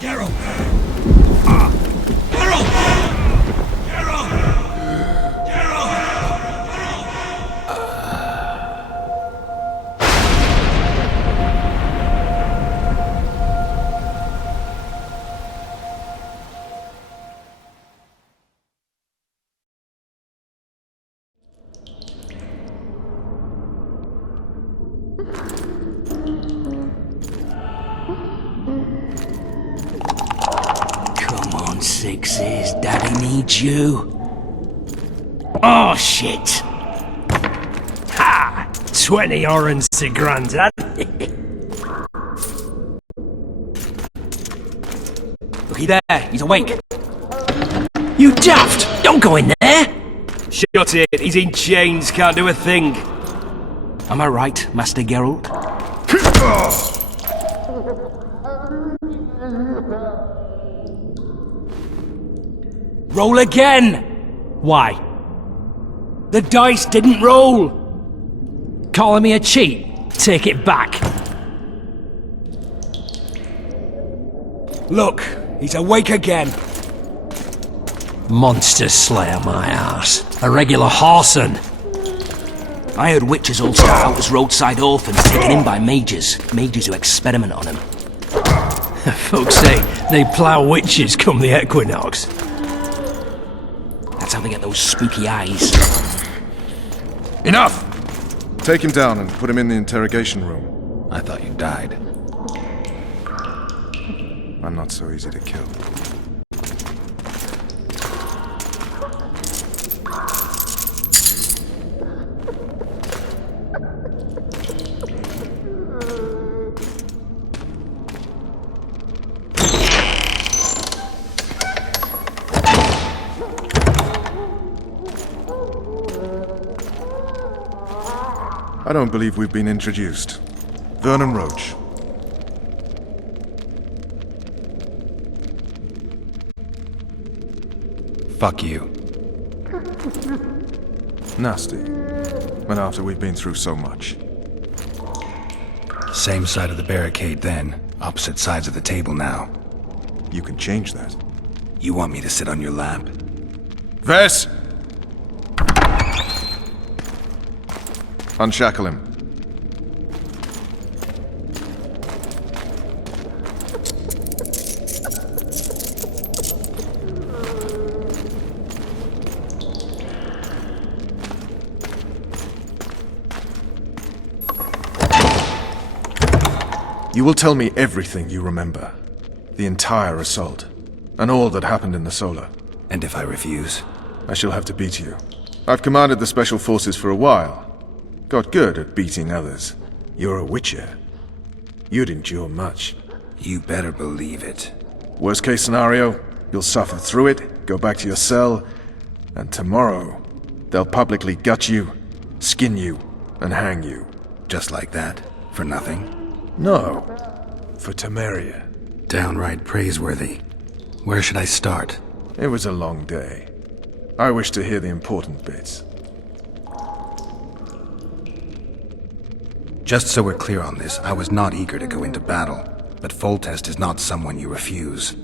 Geralt! Geralt! Geralt! Geralt! Come on, Sixes. Daddy needs you. Oh, shit. Ha! 20 orange to Grandad. Looky there, he's awake. You daft! Don't go in there! Shut it, he's in chains, can't do a thing. Am I right, Master Geralt? Roll again! Why? The dice didn't roll! Calling me a cheat? Take it back. Look, he's awake again. Monster Slayer, my ass. A regular horson. I heard witches all start out as roadside orphans taken in by mages. Mages who experiment on them. Folks say they plough witches come the equinox. That's how they get those spooky eyes. Enough! Take him down and put him in the interrogation room. I thought you died. I'm not so easy to kill. I don't believe we've been introduced. Vernon Roach. Fuck you. Nasty. And after we've been through so much. Same side of the barricade then, opposite sides of the table now. You can change that. You want me to sit on your lap? Ves! Unshackle him. You will tell me everything you remember. The entire assault. And all that happened in the Solar. And if I refuse? I shall have to beat you. I've commanded the Special Forces for a while. Got good at beating others. You're a witcher. You'd endure much. You better believe it. Worst case scenario, you'll suffer through it, go back to your cell, and tomorrow, they'll publicly gut you, skin you, and hang you. Just like that? For nothing? No, for Temeria. Downright praiseworthy. Where should I start? It was a long day. I wish to hear the important bits. Just so we're clear on this, I was not eager to go into battle, but Foltest is not someone you refuse.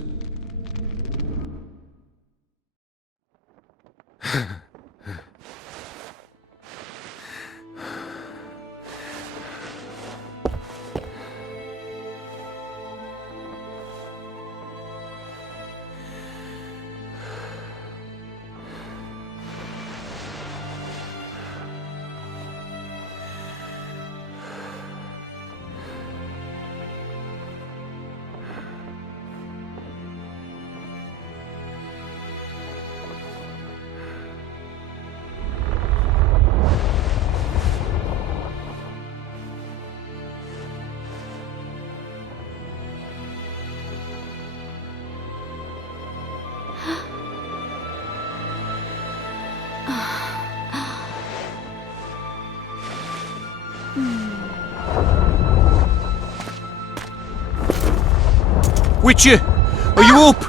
Witcher, are you up?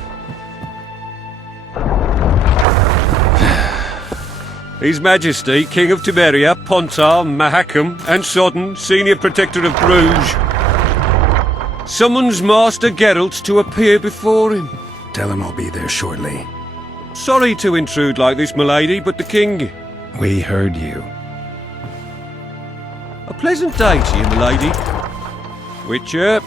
His Majesty, King of Temeria, Pontar, Mahakam, and Sodden, Senior Protector of Bruges. Summons Master Geralt to appear before him. Tell him I'll be there shortly. Sorry to intrude like this, milady, but the king... We heard you. A pleasant day to you, milady. Witcher.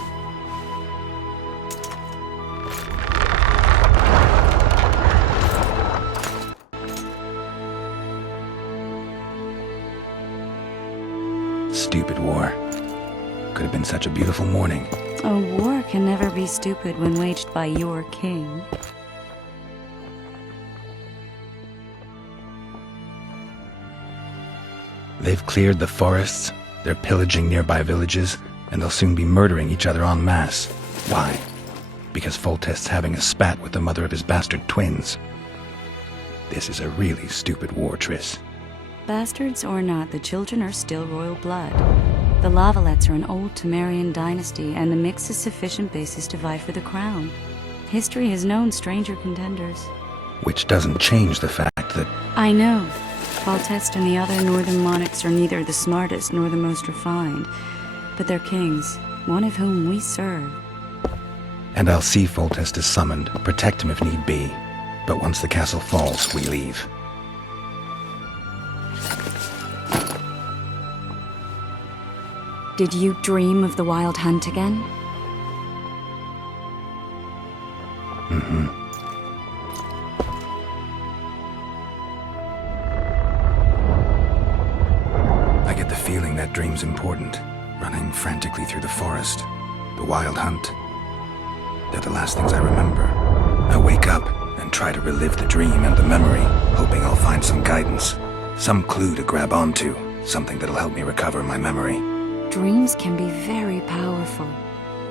Stupid war. Could have been such a beautiful morning. A war can never be stupid when waged by your king. They've cleared the forests, they're pillaging nearby villages, and they'll soon be murdering each other en masse. Why? Because Foltest's having a spat with the mother of his bastard twins. This is a really stupid war, Triss. Bastards or not, the children are still royal blood. The Lavalettes are an old Temerian dynasty, and the mix is sufficient basis to vie for the crown. History has known stranger contenders. Which doesn't change the fact that... I know. Foltest and the other northern monarchs are neither the smartest nor the most refined, but they're kings, one of whom we serve. And I'll see Foltest is summoned, protect him if need be. But once the castle falls, we leave. Did you dream of the wild hunt again? Mm-hmm. I get the feeling that dream's important. Running frantically through the forest. The wild hunt. They're the last things I remember. I wake up and try to relive the dream and the memory, hoping I'll find some guidance. Some clue to grab onto. Something that'll help me recover my memory. Dreams can be very powerful.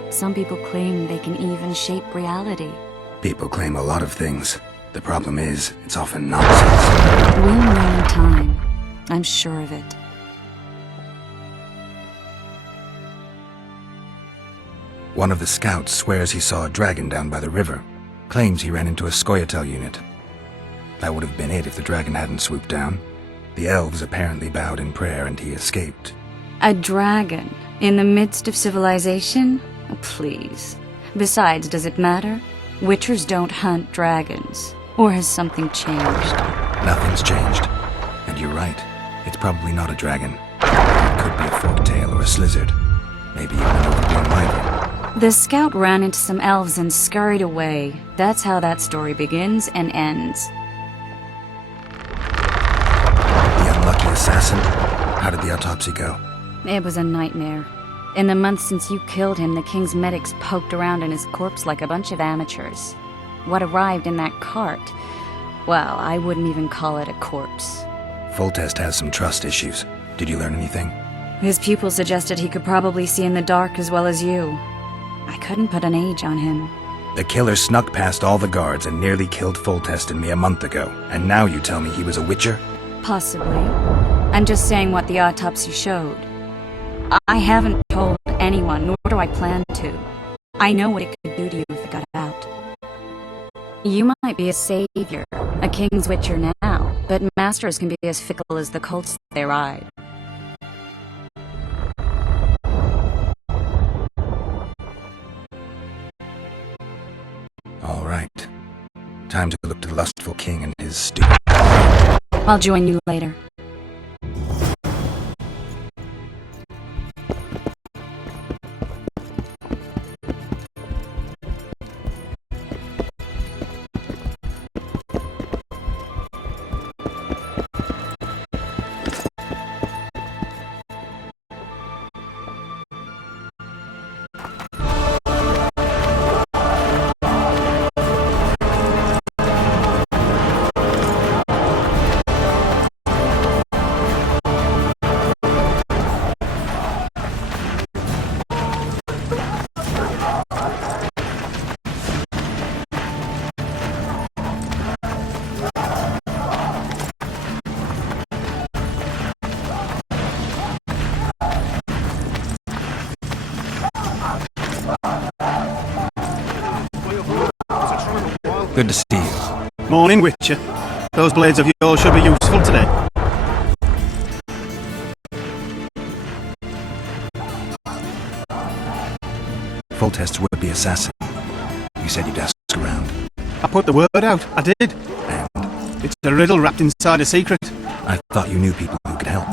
Some people claim they can even shape reality. People claim a lot of things. The problem is, it's often nonsense. We'll know in time. I'm sure of it. One of the scouts swears he saw a dragon down by the river. Claims he ran into a Scoia'tael unit. That would have been it if the dragon hadn't swooped down. The elves apparently bowed in prayer and he escaped. A dragon? In the midst of civilization? Oh, please. Besides, does it matter? Witchers don't hunt dragons. Or has something changed? Nothing's changed. And you're right. It's probably not a dragon. It could be a forktail or a slizzard. Maybe even an overgrown wyvern. The scout ran into some elves and scurried away. That's how that story begins and ends. The unlucky assassin? How did the autopsy go? It was a nightmare. In the months since you killed him, the king's medics poked around in his corpse like a bunch of amateurs. What arrived in that cart? Well, I wouldn't even call it a corpse. Foltest has some trust issues. Did you learn anything? His pupil suggested he could probably see in the dark as well as you. I couldn't put an age on him. The killer snuck past all the guards and nearly killed Foltest and me a month ago. And now you tell me he was a witcher? Possibly. I'm just saying what the autopsy showed. I haven't told anyone, nor do I plan to. I know what it could do to you if it got out. You might be a savior, a king's witcher now, but masters can be as fickle as the colts they ride. All right. Time to look to the lustful king and his stupid... I'll join you later. Good to see you. Morning, Witcher. Those blades of yours should be useful today. Foltest's would-be assassin. You said you'd ask around. I put the word out, I did. And It's a riddle wrapped inside a secret. I thought you knew people who could help.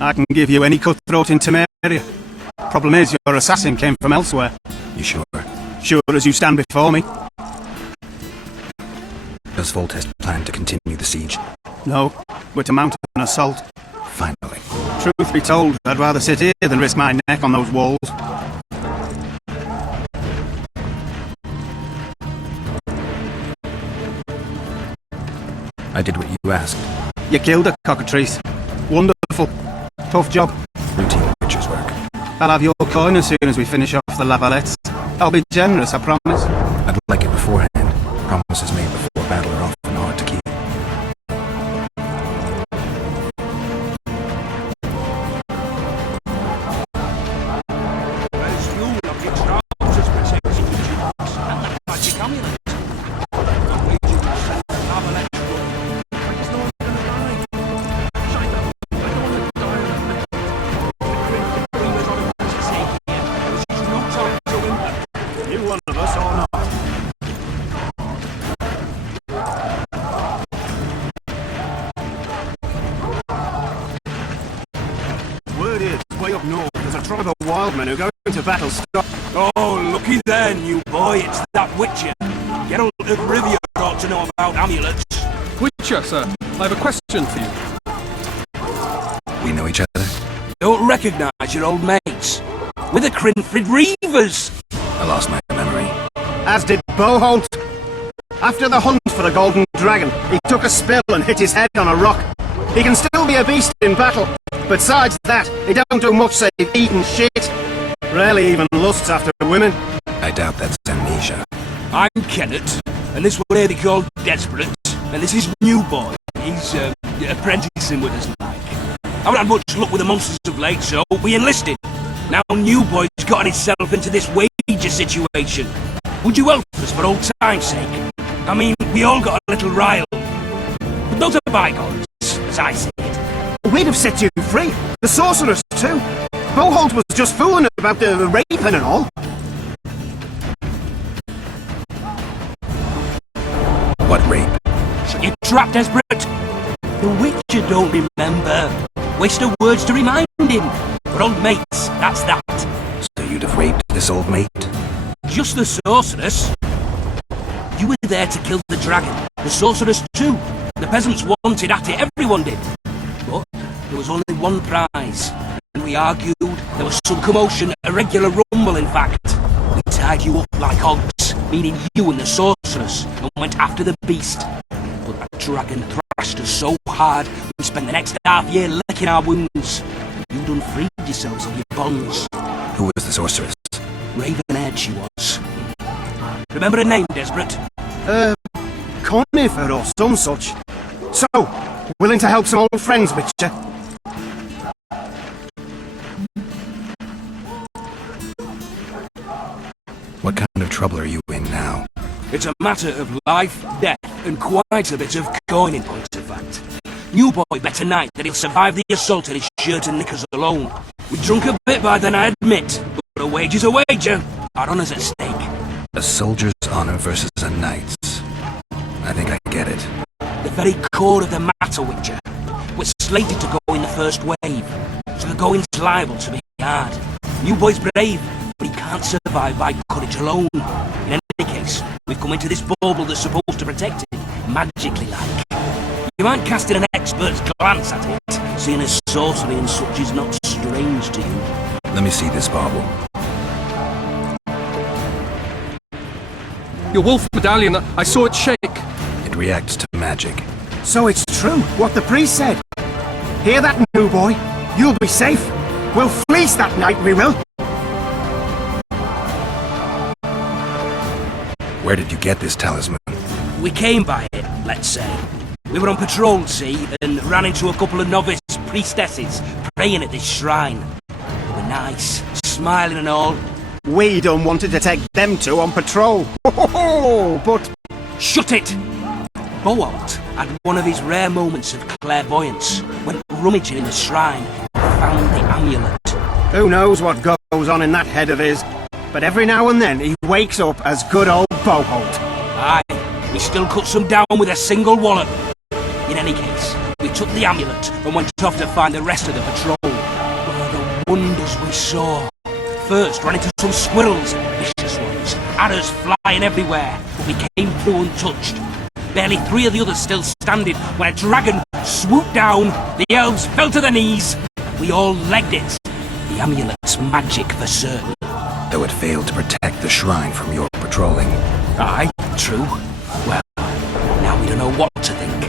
I can give you any cutthroat in Temeria. Problem is, your assassin came from elsewhere. You sure? Sure as you stand before me. Does Foltest plan to continue the siege? No, we're to mount an assault. Finally. Truth be told, I'd rather sit here than risk my neck on those walls. I did what you asked. You killed a cockatrice. Wonderful. Tough job. Routine butcher's work. I'll have your coin as soon as we finish off the lavalettes. I'll be generous, I promise. I'd like it beforehand. Promises made before battle are often hard to keep. There's you looking trousers protecting you, and that magic amulet. Don't need you to set the lava There's no one gonna die. Shine up. I don't want to die in a the dreamers on a bunch of sake here. This is no time to whimper. You one of us or not? Word is, way up north, there's a tribe of wild men who go into battle stop. Oh, looky there, new boy, it's that Witcher. Geralt of Rivia ought to know about amulets. Witcher, sir, I have a question for you. We know each other? Don't recognise your old mates. We're the Crinfrid Reavers. I lost my memory. As did Boholt. After the hunt for the Golden Dragon, he took a spill and hit his head on a rock. He can still be a beast in battle. Besides that, he don't do much save eating shit. Rarely even lusts after women. I doubt that's amnesia. I'm Kenneth, and this one here they call Desperate, and this is New Boy. He's apprenticing with us like. I haven't had much luck with the monsters of late, so we enlisted. Now New Boy's gotten himself into this wager situation. Would you help us for old time's sake? I mean, we all got a little riled. But those are bygones, as I see it. We'd have set you free. The sorceress, too. Boholt was just fooling about the raping and all. What rape? So you trapped Desperate? The Witcher don't remember. Waste of words to remind him. But old mates, that's that. So you'd have raped this old mate? Just the sorceress. You were there to kill the dragon. The sorceress too. The peasants wanted at it, everyone did. But there was only one prize. And we argued, there was some commotion, a regular rumble in fact. We tied you up like hogs, meaning you and the sorceress, and went after the beast. But that dragon thrashed us so hard, we spent the next half year licking our wounds. You'd unfreed yourselves of your bonds. Who was the sorceress? Raven-haired she was. Remember her name, Desperate? Conifer or some such. So, willing to help some old friends, Witcher? What kind of trouble are you in now? It's a matter of life, death, and quite a bit of coin in point of fact. New Boy bet tonight that he'll survive the assault in his shirt and knickers alone. We drunk a bit by then, I admit, but a wager's a wager. Our honour's at stake. A soldier's honor versus a knight's. I think I get it. The very core of the matter, Witcher. We're slated to go in the first wave, so the going's liable to be hard. New Boy's brave, but he can't survive by courage alone. In any case, we've come into this bauble that's supposed to protect it, magically like. You might cast in an expert's glance at it, seeing as sorcery and such is not strange to you. Let me see this bauble. Your wolf medallion, I saw it shake. It reacts to magic. So it's true, what the priest said. Hear that, New Boy? You'll be safe. We'll fleece that night, we will. Where did you get this talisman? We came by it, let's say. We were on patrol, see, and ran into a couple of novice priestesses praying at this shrine. They were nice, smiling and all. We done wanted to take them two on patrol. But Shut it! Boholt had one of his rare moments of clairvoyance, went rummaging in the shrine, and found the amulet. who knows what goes on in that head of his? but every now and then he wakes up as good old Boholt. Aye, he still cuts them down with a single wallet. In any case, we took the amulet and went off to find the rest of the patrol. Oh, the wonders we saw. First ran into some squirrels, vicious ones, arrows flying everywhere, but we came through untouched. Barely 3 of the others still standing when a dragon swooped down, the elves fell to their knees. We all legged it. The amulet's magic for certain. Though it failed to protect the shrine from your patrolling. Aye, true. Well, now we don't know what to think.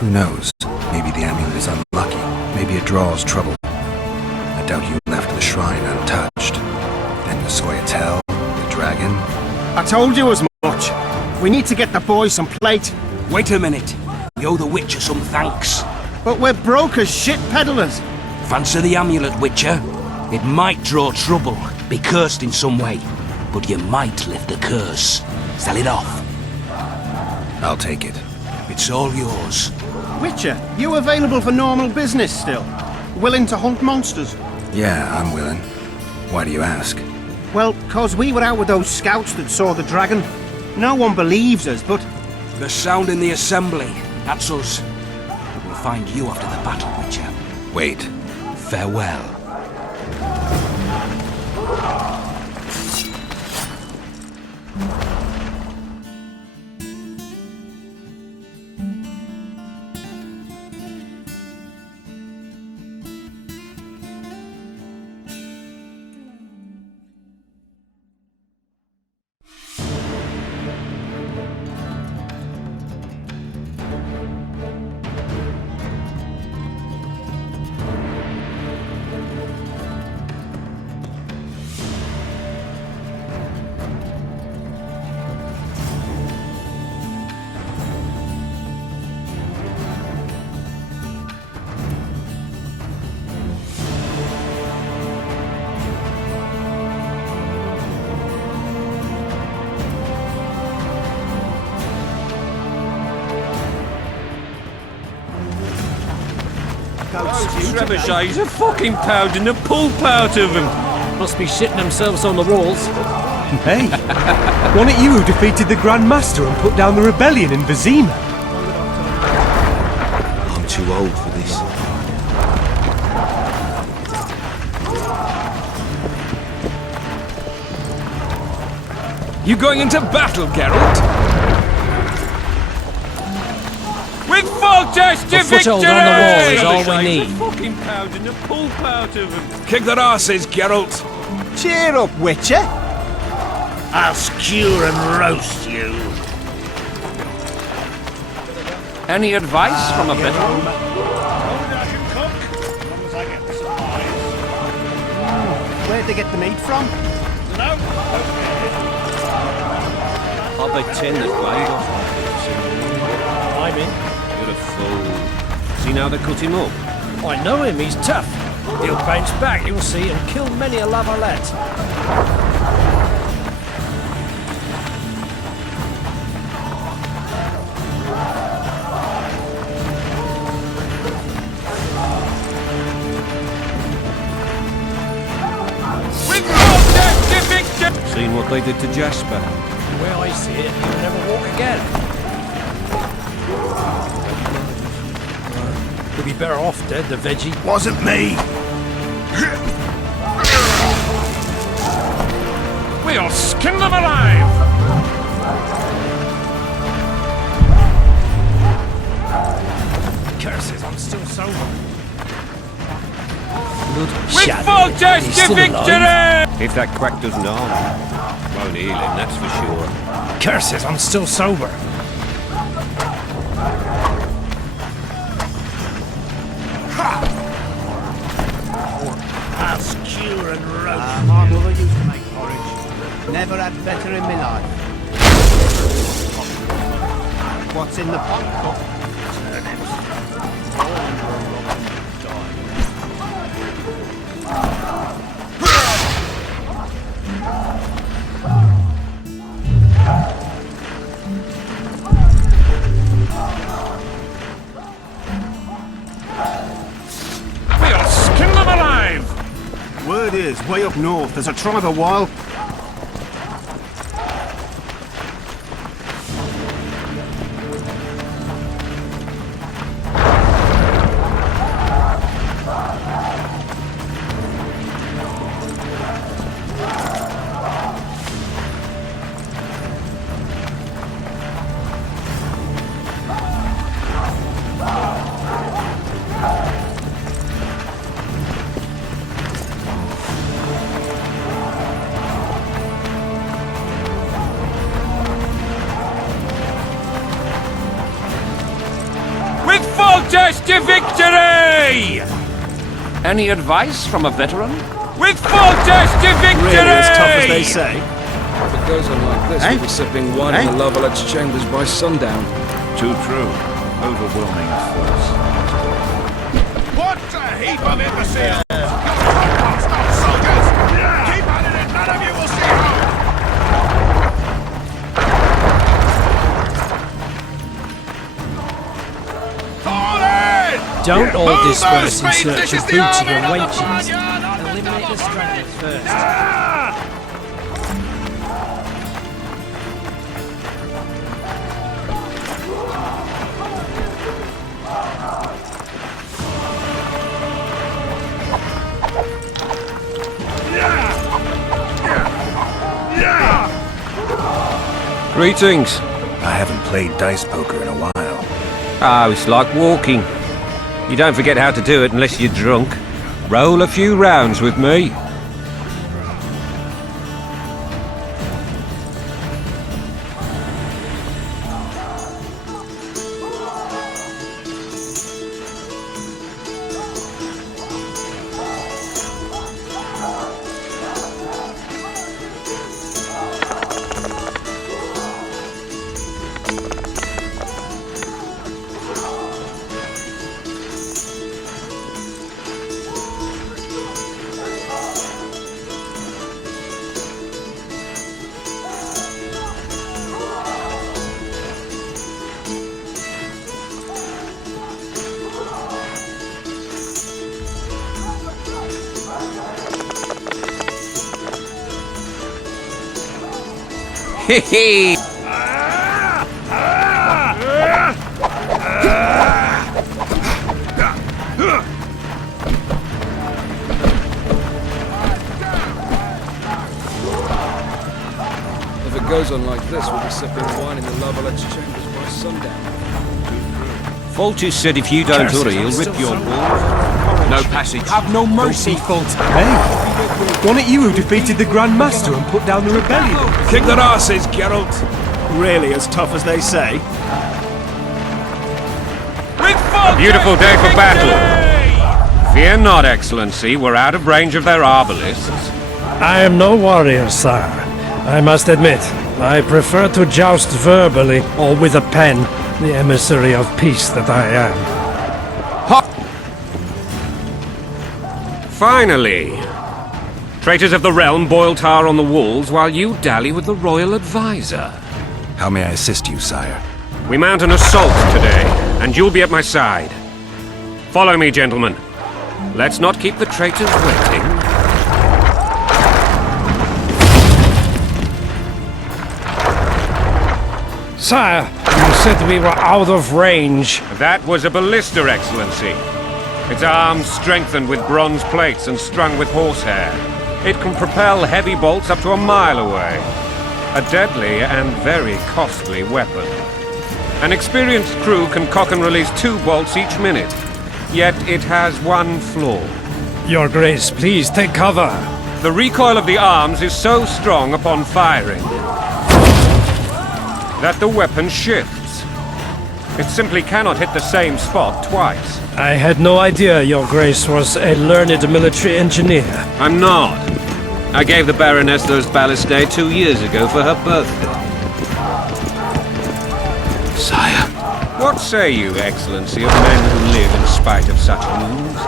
Who knows? Maybe the amulet is unlucky. Maybe it draws trouble. I doubt you left the shrine untouched. Then the Scoia'tael, the dragon. I told you as much. We need to get the boys some plate. Wait a minute. We owe the Witcher some thanks. But we're broke as shit peddlers. Fancy the amulet, Witcher. It might draw trouble, be cursed in some way, but you might lift the curse. Sell it off. I'll take it. It's all yours. Witcher, you available for normal business still? Willing to hunt monsters? Yeah, I'm willing. Why do you ask? Well, 'cause we were out with those scouts that saw the dragon. No one believes us, but... The sound in the assembly. That's us. We'll find you after the battle, Witcher. Wait. Farewell. Trebuchets are fucking pounding the pulp out of them. Must be shitting themselves on the walls. Hey, wasn't it you who defeated the Grand Master and put down the rebellion in Vizima? I'm too old for this. You going into battle, Geralt? With Foltest to victory! Foothold on the wall is all we need. Fucking pounding the pulp out of them. Kick their asses, Geralt. Cheer up, Witcher. I'll skewer and roast you. Any advice from a veteran? Where'd they get the meat from? I'll bet 10 that Blade off. I'm in. You're a fool. See now they cut him up? I know him, he's tough. He'll bounce back, you'll see, and kill many a lavalette. With Foltest to victory! Seen what they did to Jasper? The way I see it, he'll never walk again. He'll be better off dead, the veggie. Wasn't me. We'll skin them alive! Curses, I'm still sober. With Foltest to victory! If that quack doesn't harm him, won't heal him, that's for sure. Curses, I'm still sober. I'll skewer and roast. My mother used to make porridge. Never had better in my life. What's in the pot? it is, way up north. There's a tribe of wild... To victory! Any advice from a veteran? With full test to victory! Really as tough as they say? If it goes on like this, we'll be sipping wine in the Lovelet's chambers by sundown. Too true. Overwhelming force. What a heap of imbeciles! Not soldiers! Keep at it and none of you will see how! Don't all disperse in search of booty and wenches. Eliminate the stragglers first. Greetings. I haven't played dice poker in a while. Oh, it's like walking. You don't forget how to do it unless you're drunk. Roll a few rounds with me. Hee If it goes on like this, we'll be sipping wine in the Lovelet's chambers by sundown. Fultus said if you don't hurry, he'll rip your balls. No passage. Have no mercy, Fultus. Hey! Wasn't it you who defeated the Grand Master and put down the rebellion? Kick their asses, Geralt. Really as tough as they say? A beautiful day for battle. Fear not, Excellency. We're out of range of their arbalists. I am no warrior, sire. I must admit, I prefer to joust verbally or with a pen, the emissary of peace that I am. Finally! Traitors of the realm boil tar on the walls while you dally with the royal advisor. How may I assist you, sire? We mount an assault today, and you'll be at my side. Follow me, gentlemen. Let's not keep the traitors waiting. Sire, you said we were out of range. That was a ballista, Excellency. Its arms strengthened with bronze plates and strung with horsehair. It can propel heavy bolts up to a mile away. A deadly and very costly weapon. An experienced crew can cock and release 2 bolts each minute. Yet it has one flaw. Your Grace, please take cover. The recoil of the arms is so strong upon firing that the weapon shifts. It simply cannot hit the same spot twice. I had no idea Your Grace was a learned military engineer. I'm not. I gave the Baroness those ballistae 2 years ago for her birthday. Sire. What say you, Excellency, of men who live in spite of such wounds?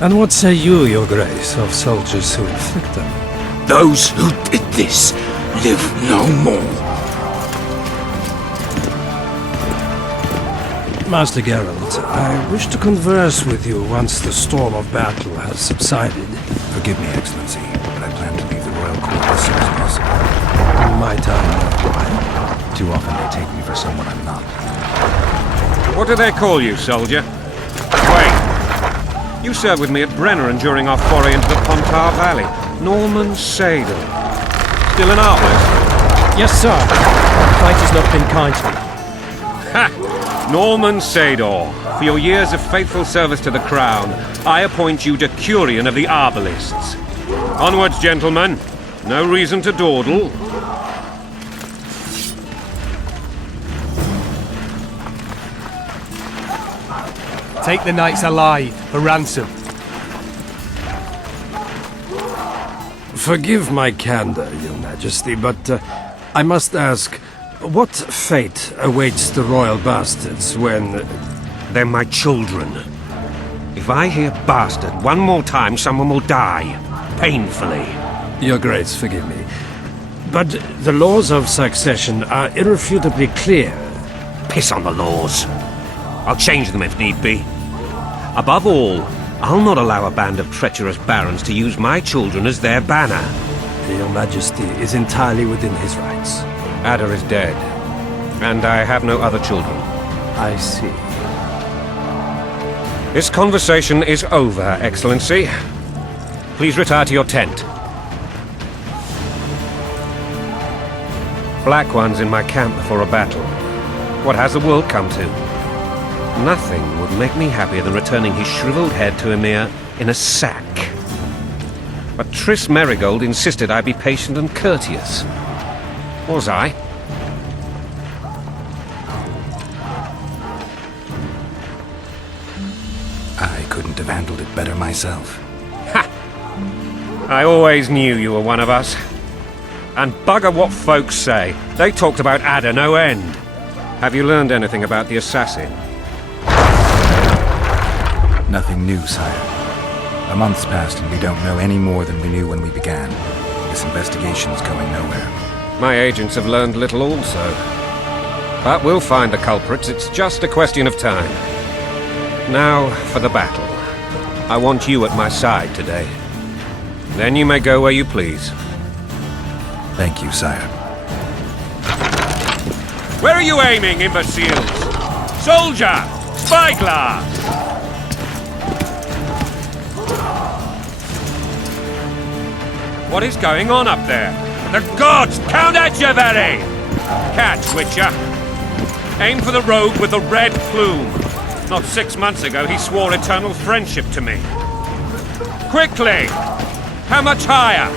And what say you, Your Grace, of soldiers who inflict them? Those who did this live no more. Master Geralt, I wish to converse with you once the storm of battle has subsided. Forgive me, Excellency. my time worthwhile. Too often they take me for someone I'm not. What do they call you, soldier? Wait. You served with me at Brenneran during our foray into the Pontar Valley. Norman Sadel. Still an artless? Yes, sir. Fate has not been kind to me. Ha! Norman Sador. For your years of faithful service to the Crown, I appoint you Decurion of the Arbalists. Onwards, gentlemen. No reason to dawdle. Take the knights alive for ransom. Forgive my candor, Your Majesty, but I must ask, what fate awaits the royal bastards when... They're my children. If I hear bastard one more time, someone will die. Painfully. Your Grace, forgive me. But the laws of succession are irrefutably clear. Piss on the laws. I'll change them if need be. Above all, I'll not allow a band of treacherous barons to use my children as their banner. Your Majesty is entirely within his rights. Ada is dead, and I have no other children. I see. This conversation is over, Excellency. Please retire to your tent. Black One's in my camp before a battle. What has the world come to? Nothing would make me happier than returning his shriveled head to Emir in a sack. But Triss Merigold insisted I be patient and courteous. Was I? I couldn't have handled it better myself. Ha! I always knew you were one of us. And bugger what folks say. They talked about Ada no end. Have you learned anything about the assassin? Nothing new, sire. A month's passed and we don't know any more than we knew when we began. This investigation's going nowhere. My agents have learned little also. But we'll find the culprits. It's just a question of time. Now for the battle. I want you at my side today. Then you may go where you please. Thank you, sire. Where are you aiming, imbeciles? Soldier! Spyglass! What is going on up there? The gods! Count Etcheverry! Catch, Witcher. Aim for the rogue with the red plume. Not 6 months ago, he swore eternal friendship to me. Quickly! How much higher?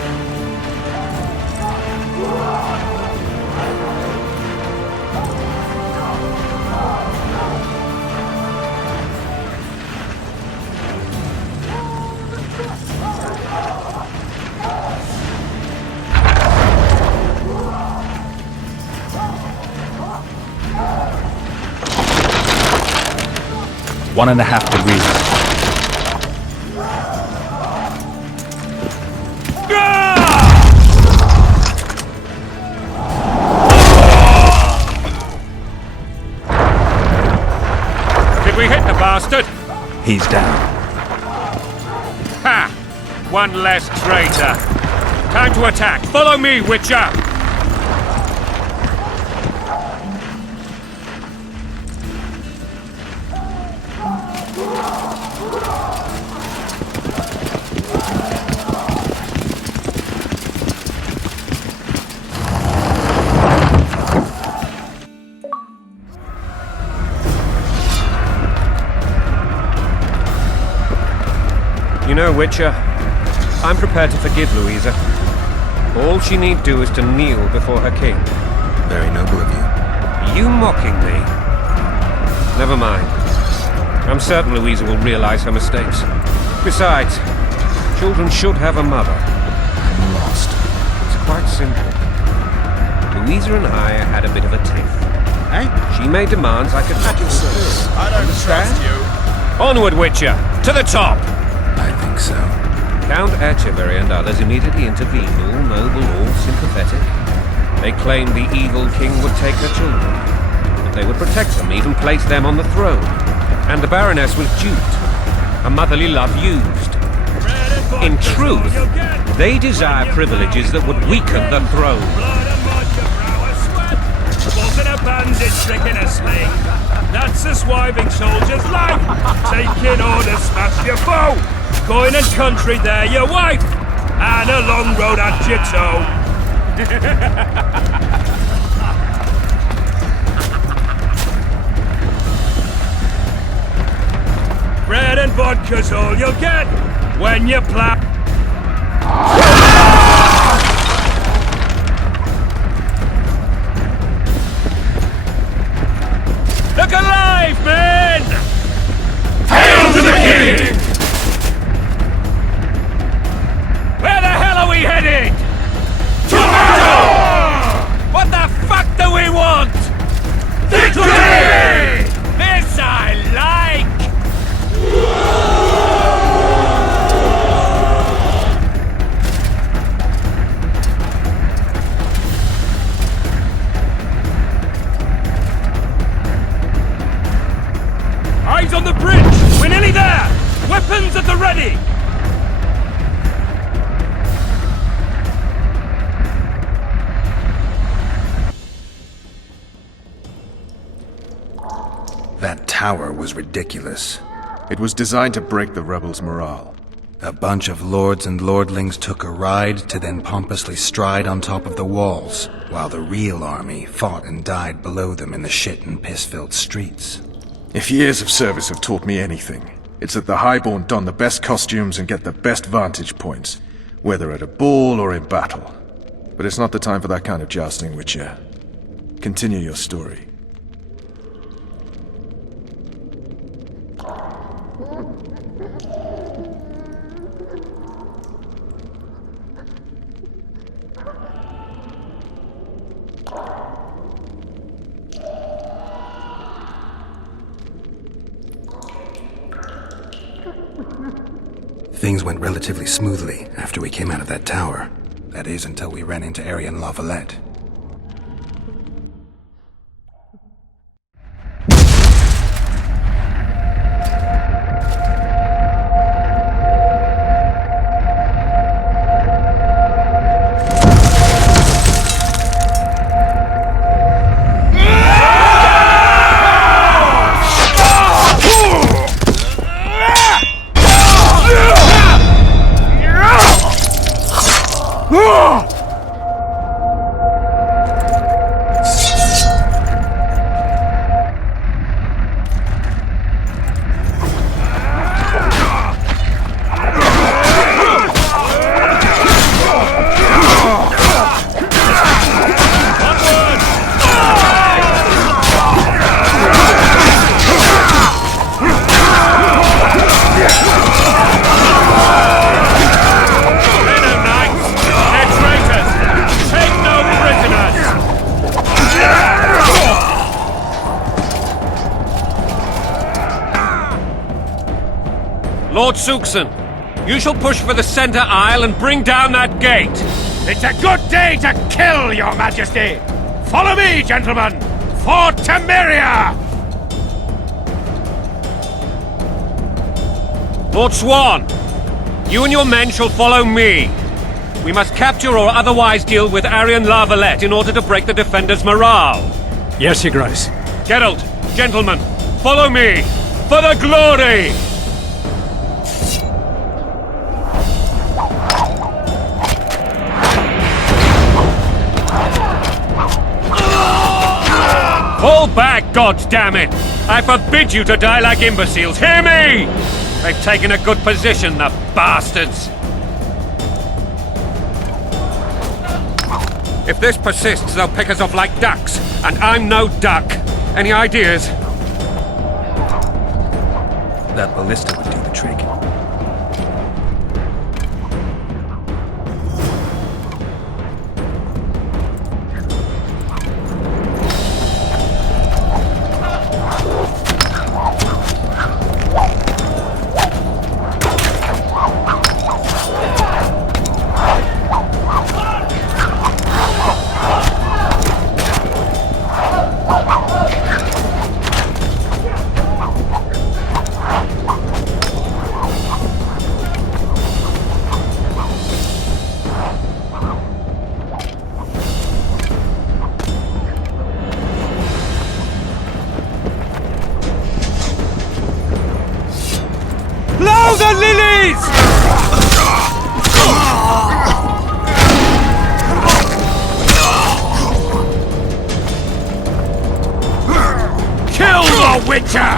One and a half degrees. Did we hit the bastard? He's down. Ha! One less traitor. Time to attack. Follow me, Witcher! You know, Witcher, I'm prepared to forgive Louisa. All she need do is to kneel before her king. Very noble of you. Are you mocking me? Never mind. I'm certain Louisa will realize her mistakes. Besides, children should have a mother. I'm lost. It's quite simple. Louisa and I had a bit of a tiff. Eh? She made demands I could not fulfill. I don't trust you. Onward, Witcher! To the top! I think so. Count Etcheverry and others immediately intervened, all noble, all sympathetic. They claimed the evil king would take their children, that they would protect them, even place them on the throne. And the Baroness was duped, her motherly love used. In truth, they desire privileges that would weaken the throne. bandit trick in a sling. That's a swiving soldier's life. Taking orders, smash your foe. Going and country, there your wife. And a long road at your toe. Bread and vodka's all you'll get when you plow. Look alive, men! Hail to the king! Where the hell are we headed? Tomato! What the fuck do we want? Victory! This I like! Eyes on the bridge! We're nearly there! Weapons at the ready! That tower was ridiculous. It was designed to break the rebels' morale. A bunch of lords and lordlings took a ride to then pompously stride on top of the walls, while the real army fought and died below them in the shit and piss-filled streets. If years of service have taught me anything, it's that the highborn don the best costumes and get the best vantage points, whether at a ball or in battle. But it's not the time for that kind of jousting, Witcher. Continue your story. Things went relatively smoothly after we came out of that tower. That is, until we ran into Aryan La Valette. Lord Suxon, you shall push for the center aisle and bring down that gate. It's a good day to kill, your majesty! Follow me, gentlemen! For Temeria! Lord Swan, you and your men shall follow me. We must capture or otherwise deal with Aryan La Valette in order to break the defenders' morale. Yes, Your Grace. Geralt, gentlemen, follow me! For the glory! Fall back, goddammit! I forbid you to die like imbeciles, hear me! They've taken a good position, the bastards! If this persists, they'll pick us off like ducks, and I'm no duck. Any ideas? That ballista would do the trick. Follow the lilies! Kill the Witcher!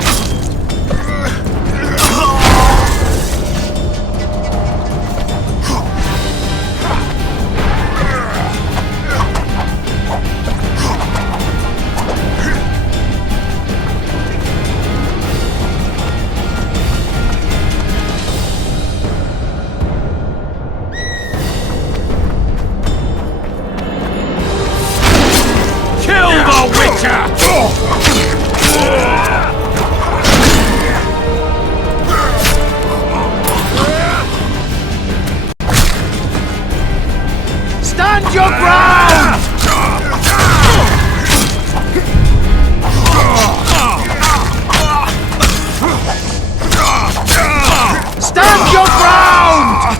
Kill the Witcher! Stand your ground! Stand your ground!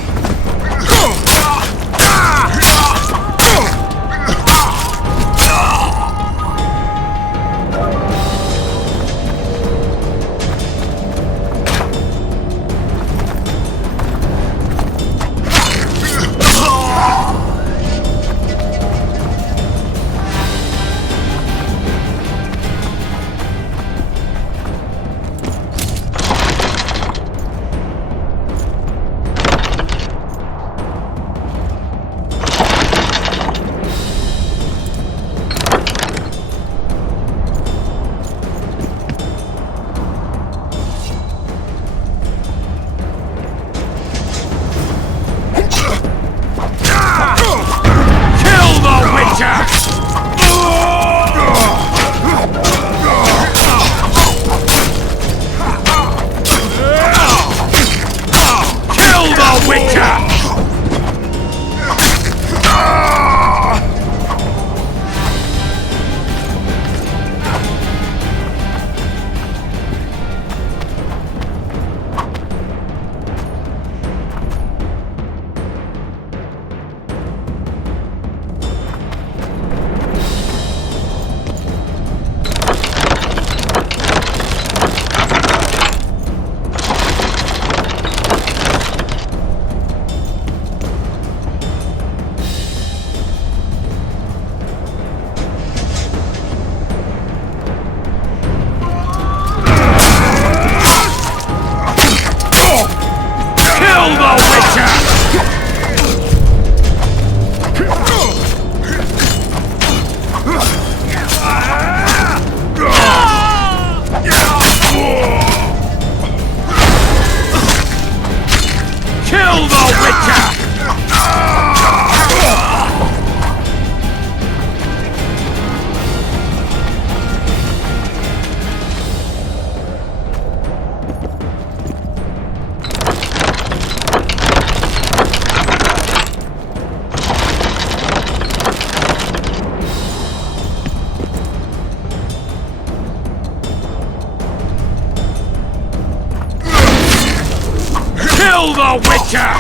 Kill the Witcher!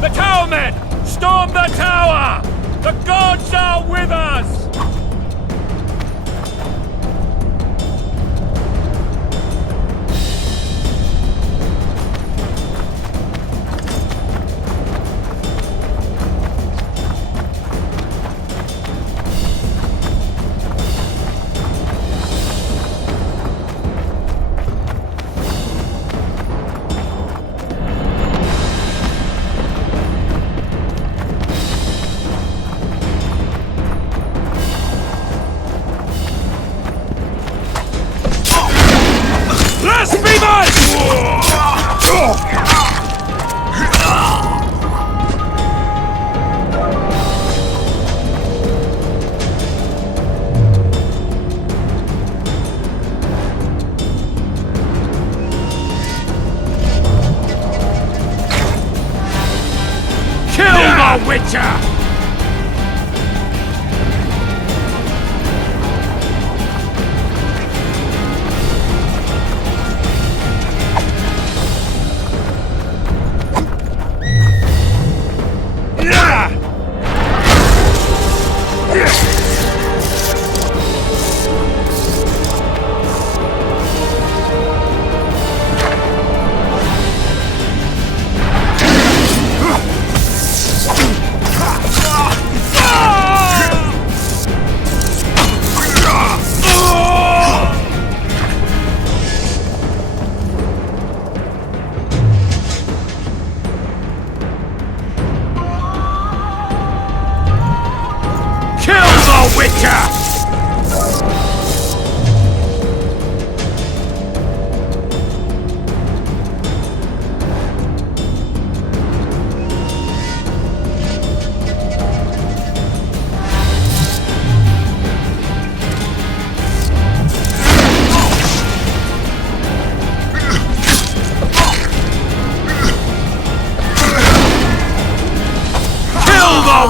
The tower! the Witcher!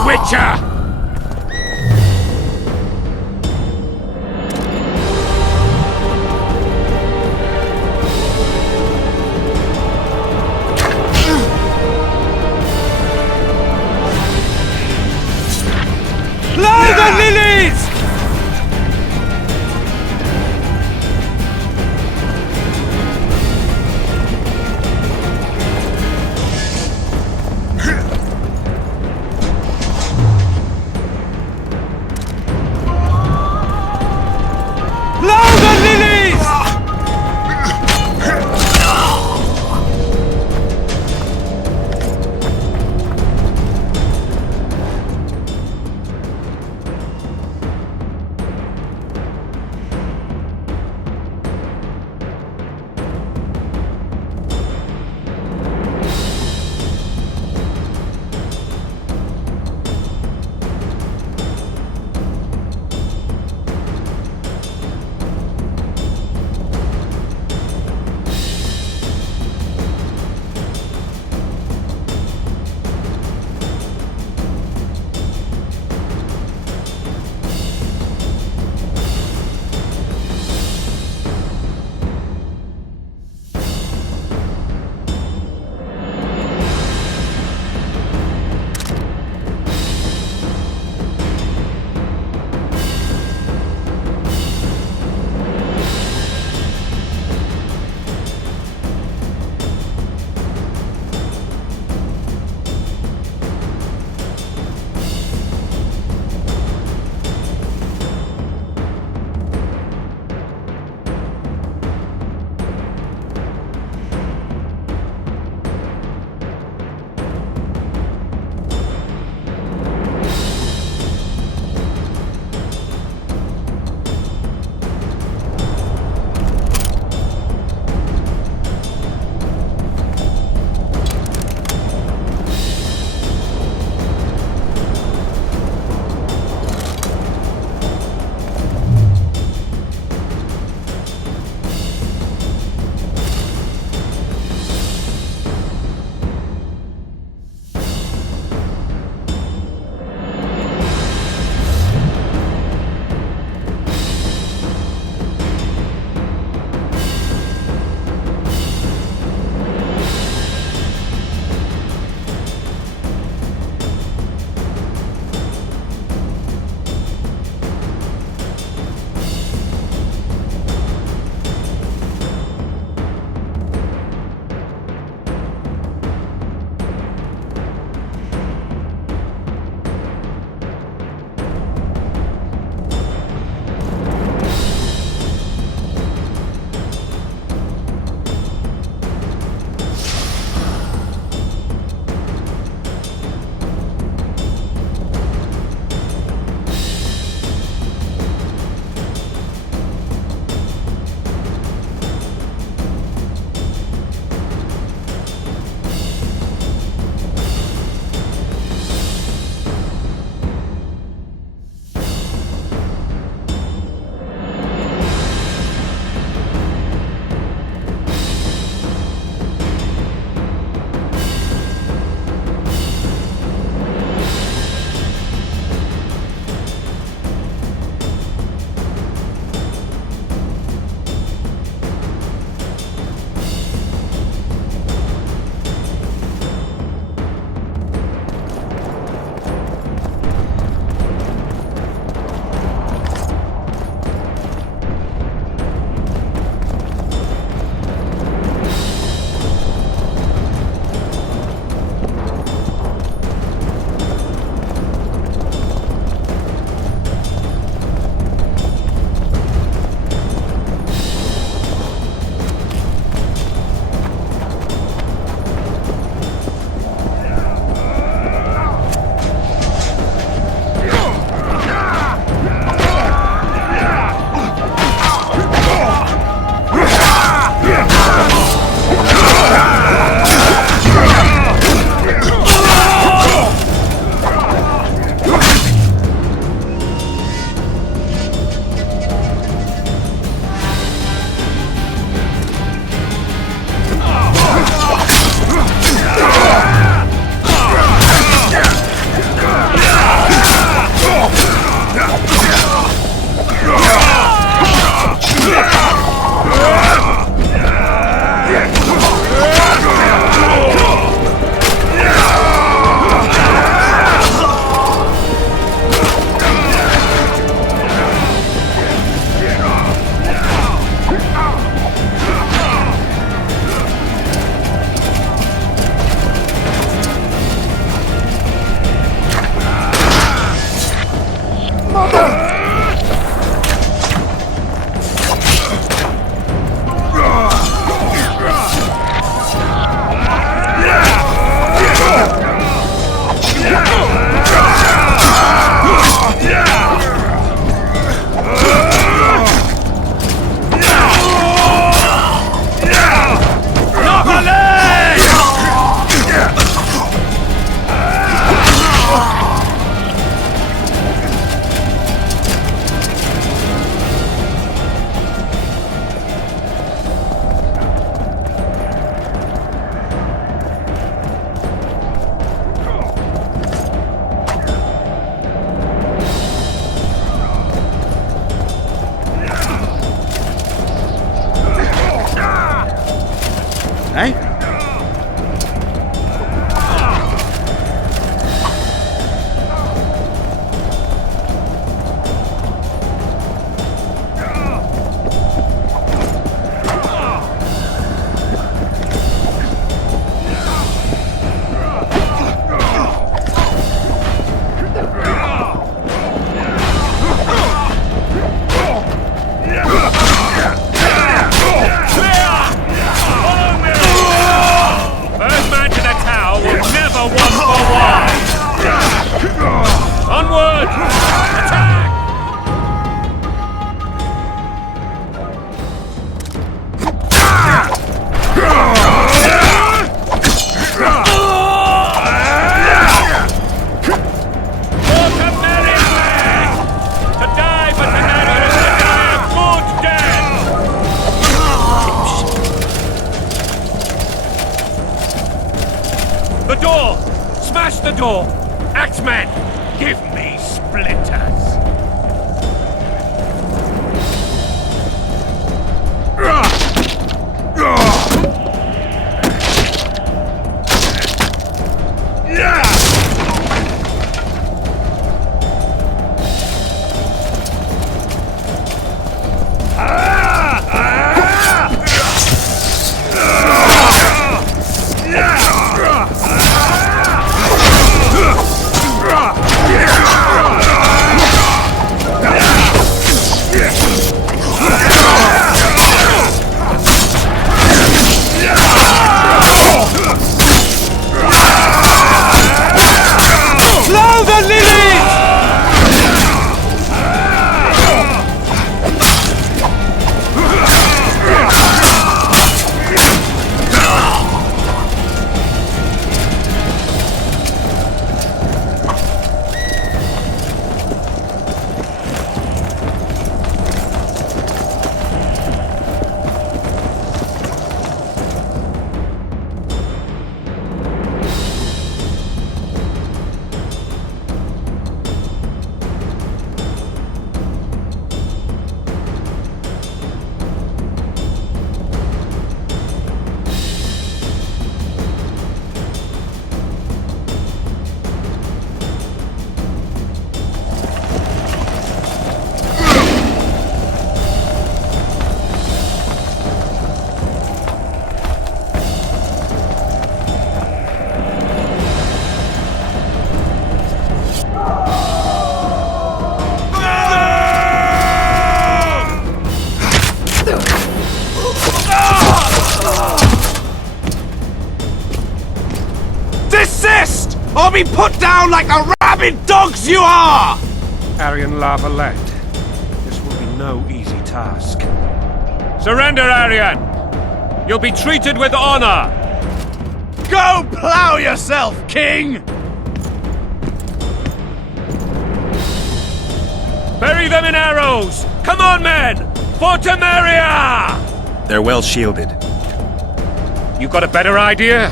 Witcher! Fly the lilies! The door! Smash the door! Axemen, give me splinters! Desist! Or be put down like the rabid dogs you are! Aryan Lavalette, this will be no easy task. Surrender, Aryan! You'll be treated with honor! Go plow yourself, King! Bury them in arrows! Come on, men! For Temeria! They're well shielded. You got a better idea?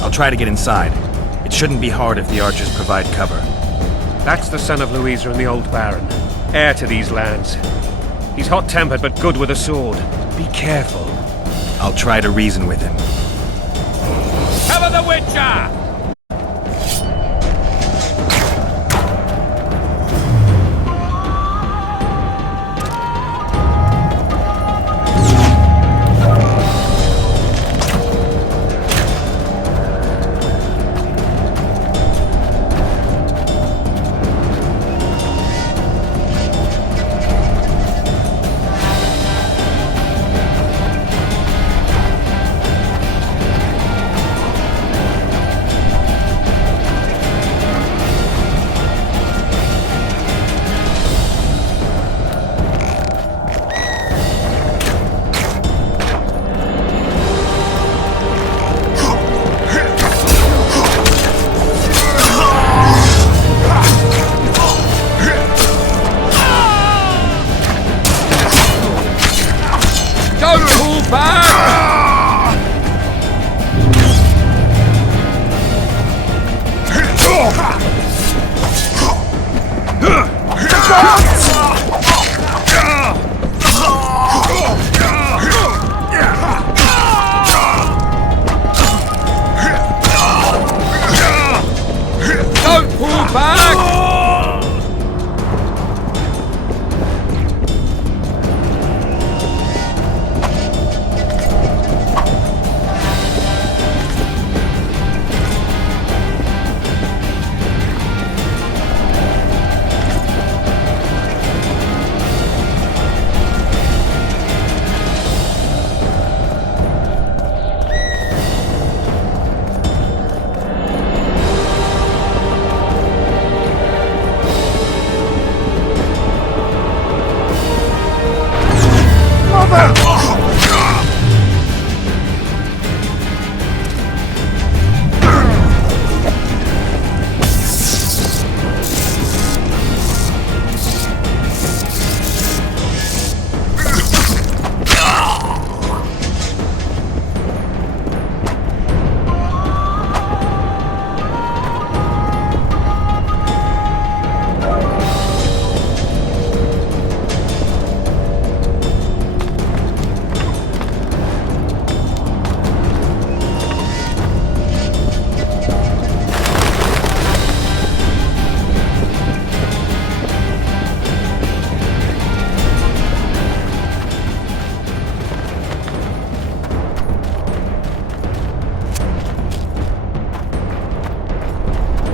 I'll try to get inside. It shouldn't be hard if the archers provide cover. That's the son of Louisa and the old Baron, heir to these lands. He's hot-tempered but good with a sword. Be careful. I'll try to reason with him. Cover the Witcher!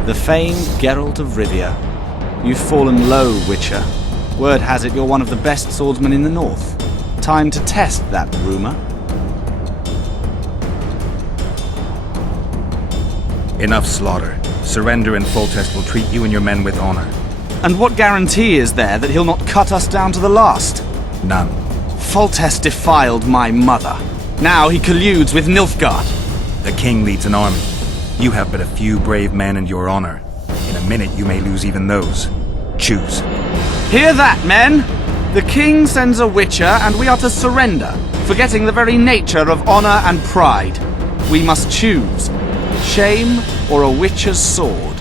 The famed Geralt of Rivia. You've fallen low, Witcher. Word has it you're one of the best swordsmen in the north. Time to test that rumor. Enough slaughter. Surrender and Foltest will treat you and your men with honor. And what guarantee is there that he'll not cut us down to the last? None. Foltest defiled my mother. Now he colludes with Nilfgaard. The king leads an army. You have but a few brave men and your honor. In a minute you may lose even those. Choose. Hear that, men! The king sends a witcher and we are to surrender, forgetting the very nature of honor and pride. We must choose. Shame or a witcher's sword.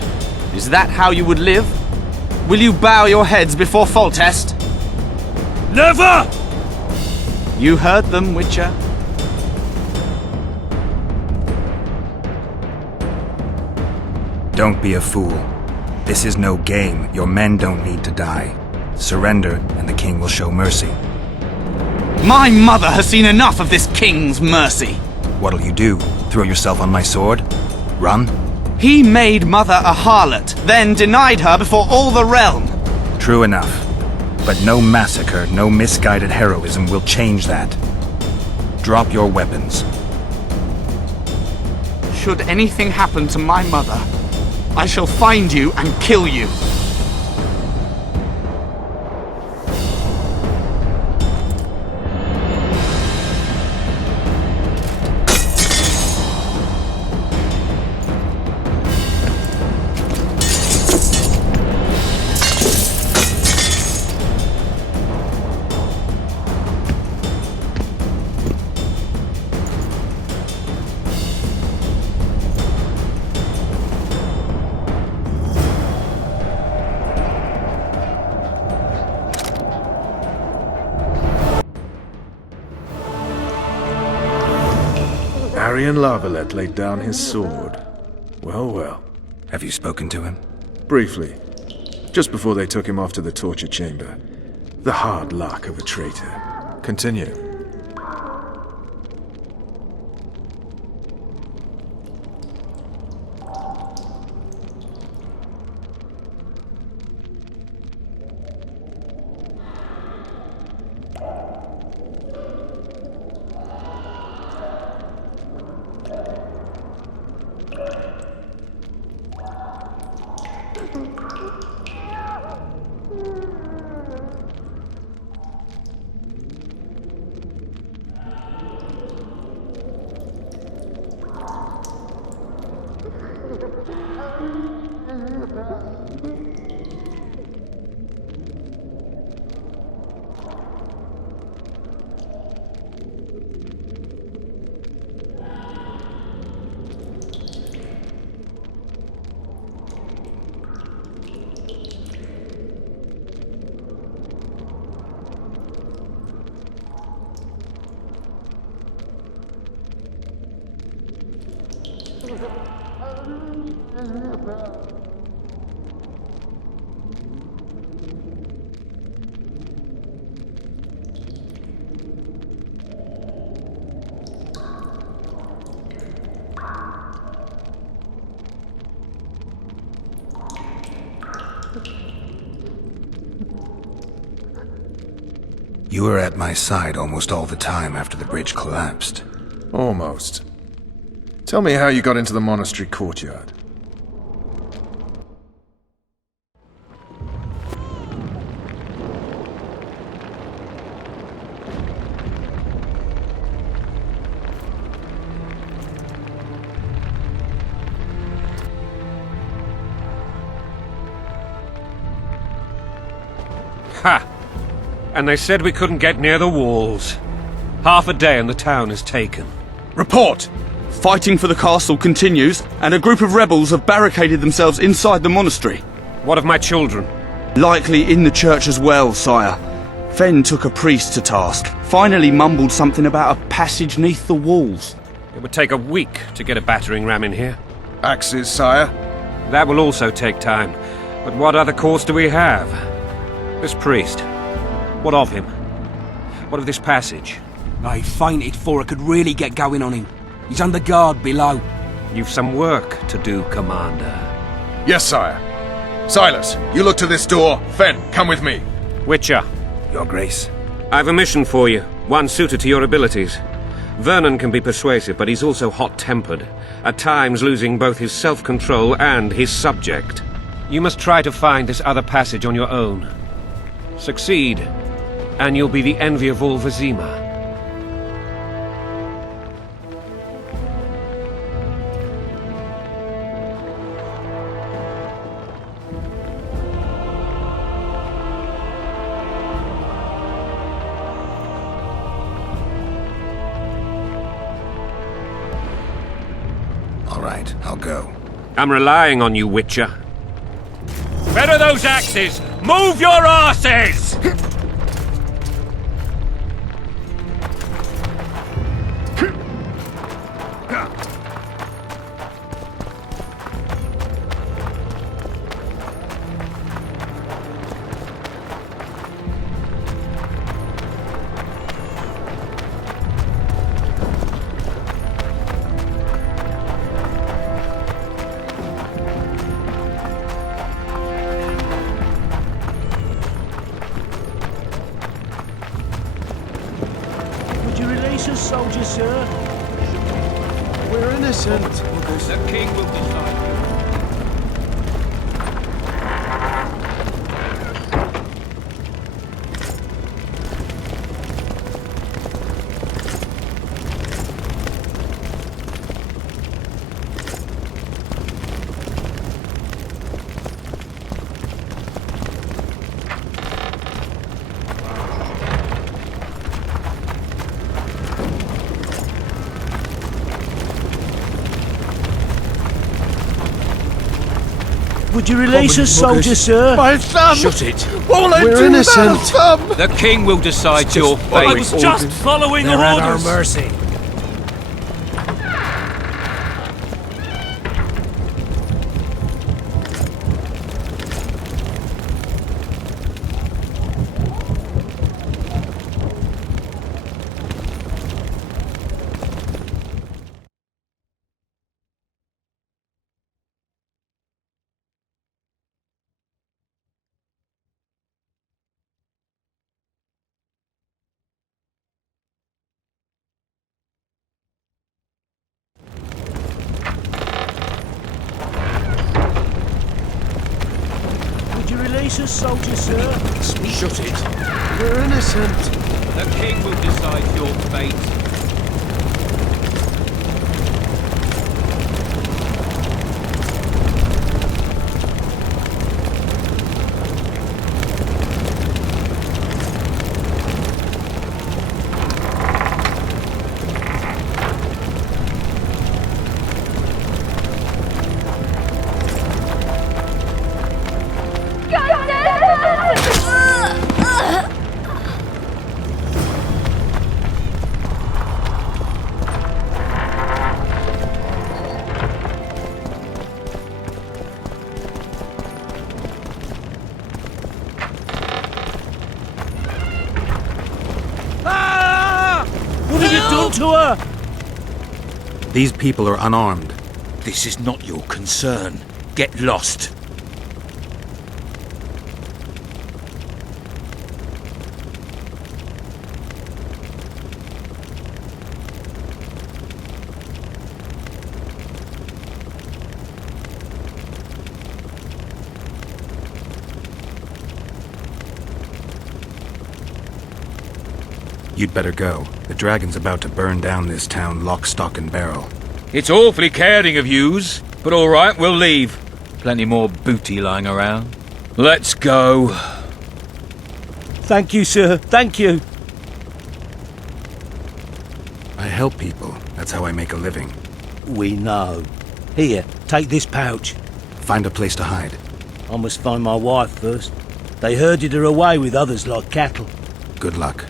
Is that how you would live? Will you bow your heads before Foltest? Never! You heard them, Witcher. Don't be a fool. This is no game. Your men don't need to die. Surrender, and the king will show mercy. My mother has seen enough of this king's mercy. What'll you do? Throw yourself on my sword? Run? He made mother a harlot, then denied her before all the realm. True enough. But no massacre, no misguided heroism will change that. Drop your weapons. Should anything happen to my mother, I shall find you and kill you. Arian Lavalette laid down his sword. Well, well. Have you spoken to him? Briefly. Just before they took him off to the torture chamber. The hard luck of a traitor. Continue. You were at my side almost all the time after the bridge collapsed. Almost. Tell me how you got into the monastery courtyard. Ha! And they said we couldn't get near the walls. Half a day and the town is taken. Report! Fighting for the castle continues, and a group of rebels have barricaded themselves inside the monastery. What of my children? Likely in the church as well, sire. Fen took a priest to task, finally mumbled something about a passage neath the walls. It would take a week to get a battering ram in here. Axes, sire? That will also take time. But what other course do we have? This priest. What of him? What of this passage? I fainted before I could really get going on him. He's under guard below. You've some work to do, Commander. Yes, sire. Silas, you look to this door. Fen, come with me. Witcher, Your Grace. I've a mission for you, one suited to your abilities. Vernon can be persuasive, but he's also hot-tempered, at times losing both his self-control and his subject. You must try to find this other passage on your own. Succeed, and you'll be the envy of all Vizima. All right, I'll go. I'm relying on you, Witcher. Where are those axes? Move your asses! Would you release us, soldier, sir? We're innocent. The king will decide. Would you release us, soldier, sir? My thumb! Shut it. Won't I do innocent. That, thumb? The king will decide your fate. I was just following They're at our orders. mercy. Would you release us, soldier, sir? Shut it. We're innocent. The king will decide your fate. What have you done to her? These people are unarmed. This is not your concern. Get lost. You'd better go. The dragon's about to burn down this town lock, stock, and barrel. It's awfully caring of yous, but all right, we'll leave. Plenty more booty lying around. Let's go. Thank you, sir. Thank you. I help people. That's how I make a living. We know. Here, take this pouch. Find a place to hide. I must find my wife first. They herded her away with others like cattle. Good luck.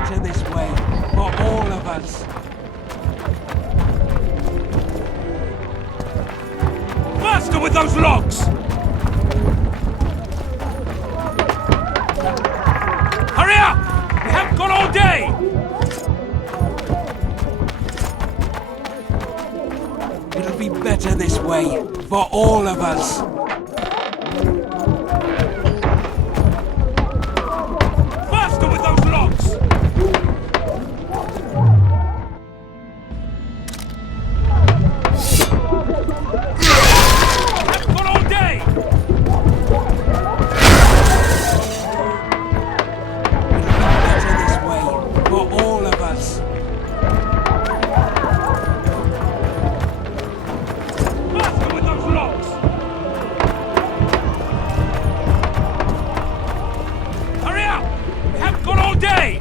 better this way, for all of us. Faster with those logs! Hurry up! We haven't got all day! It'll be better this way, for all of us. Faster with those logs! Haven't got all day! It'll be better this way, for all of us. Faster with those logs! Hurry up! We haven't got all day!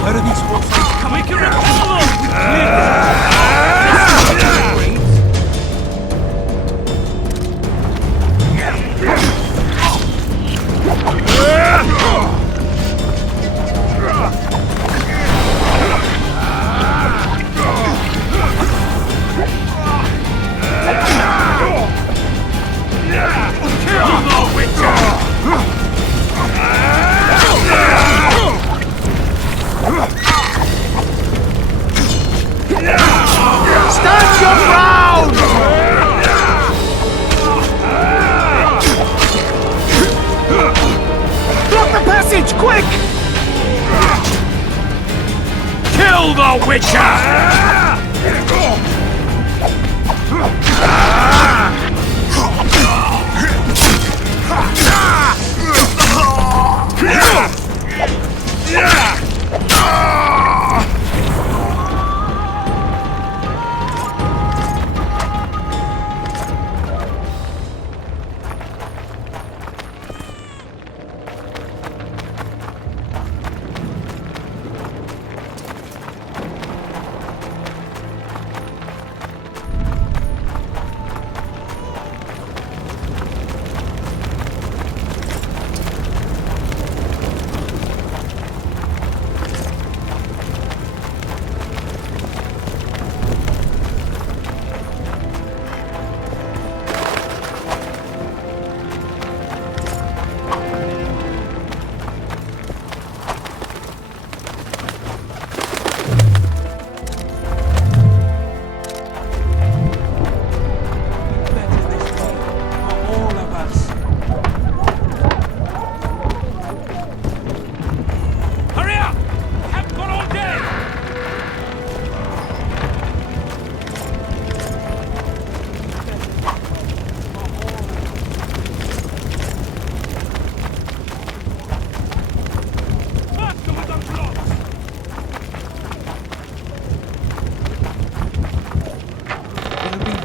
Where are these horses coming? We can repel them! We cleared Stand your ground! Block the passage, quick! Kill the Witcher!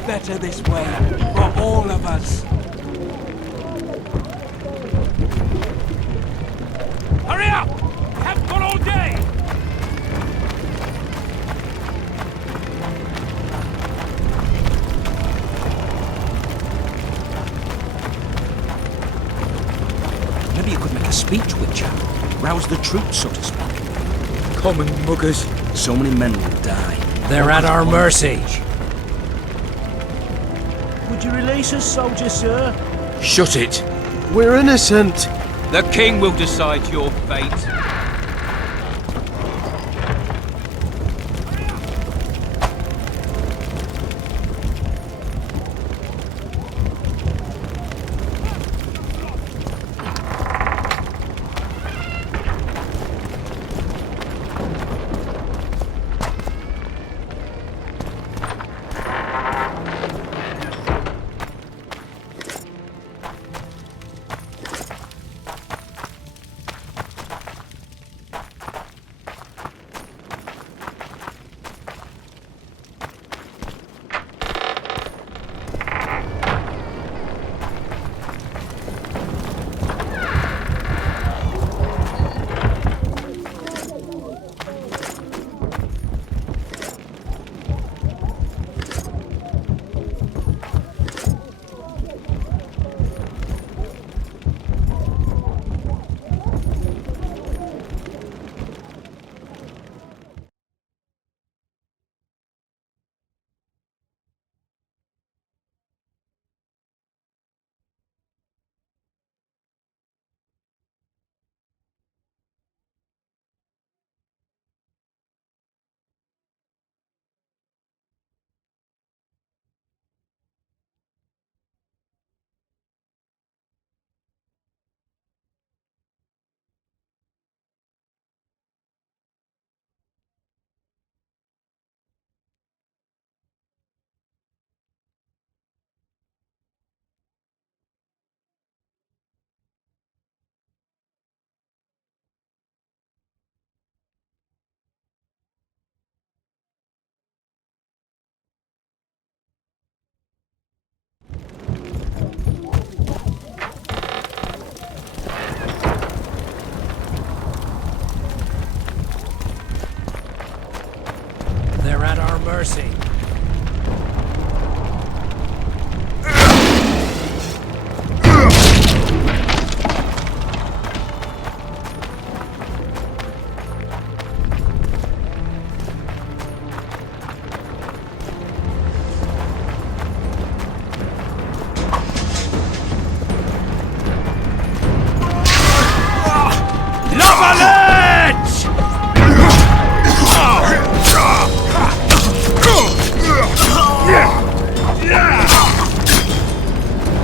Better this way, for all of us. Hurry up! We haven't got all day! Maybe you could make a speech, Witcher. Rouse the troops, so to speak. Common muggers. So many men will die. They're at our mercy. Would you release us, soldier, sir? Shut it! We're innocent. The king will decide your fate.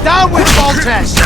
Down with Voltes!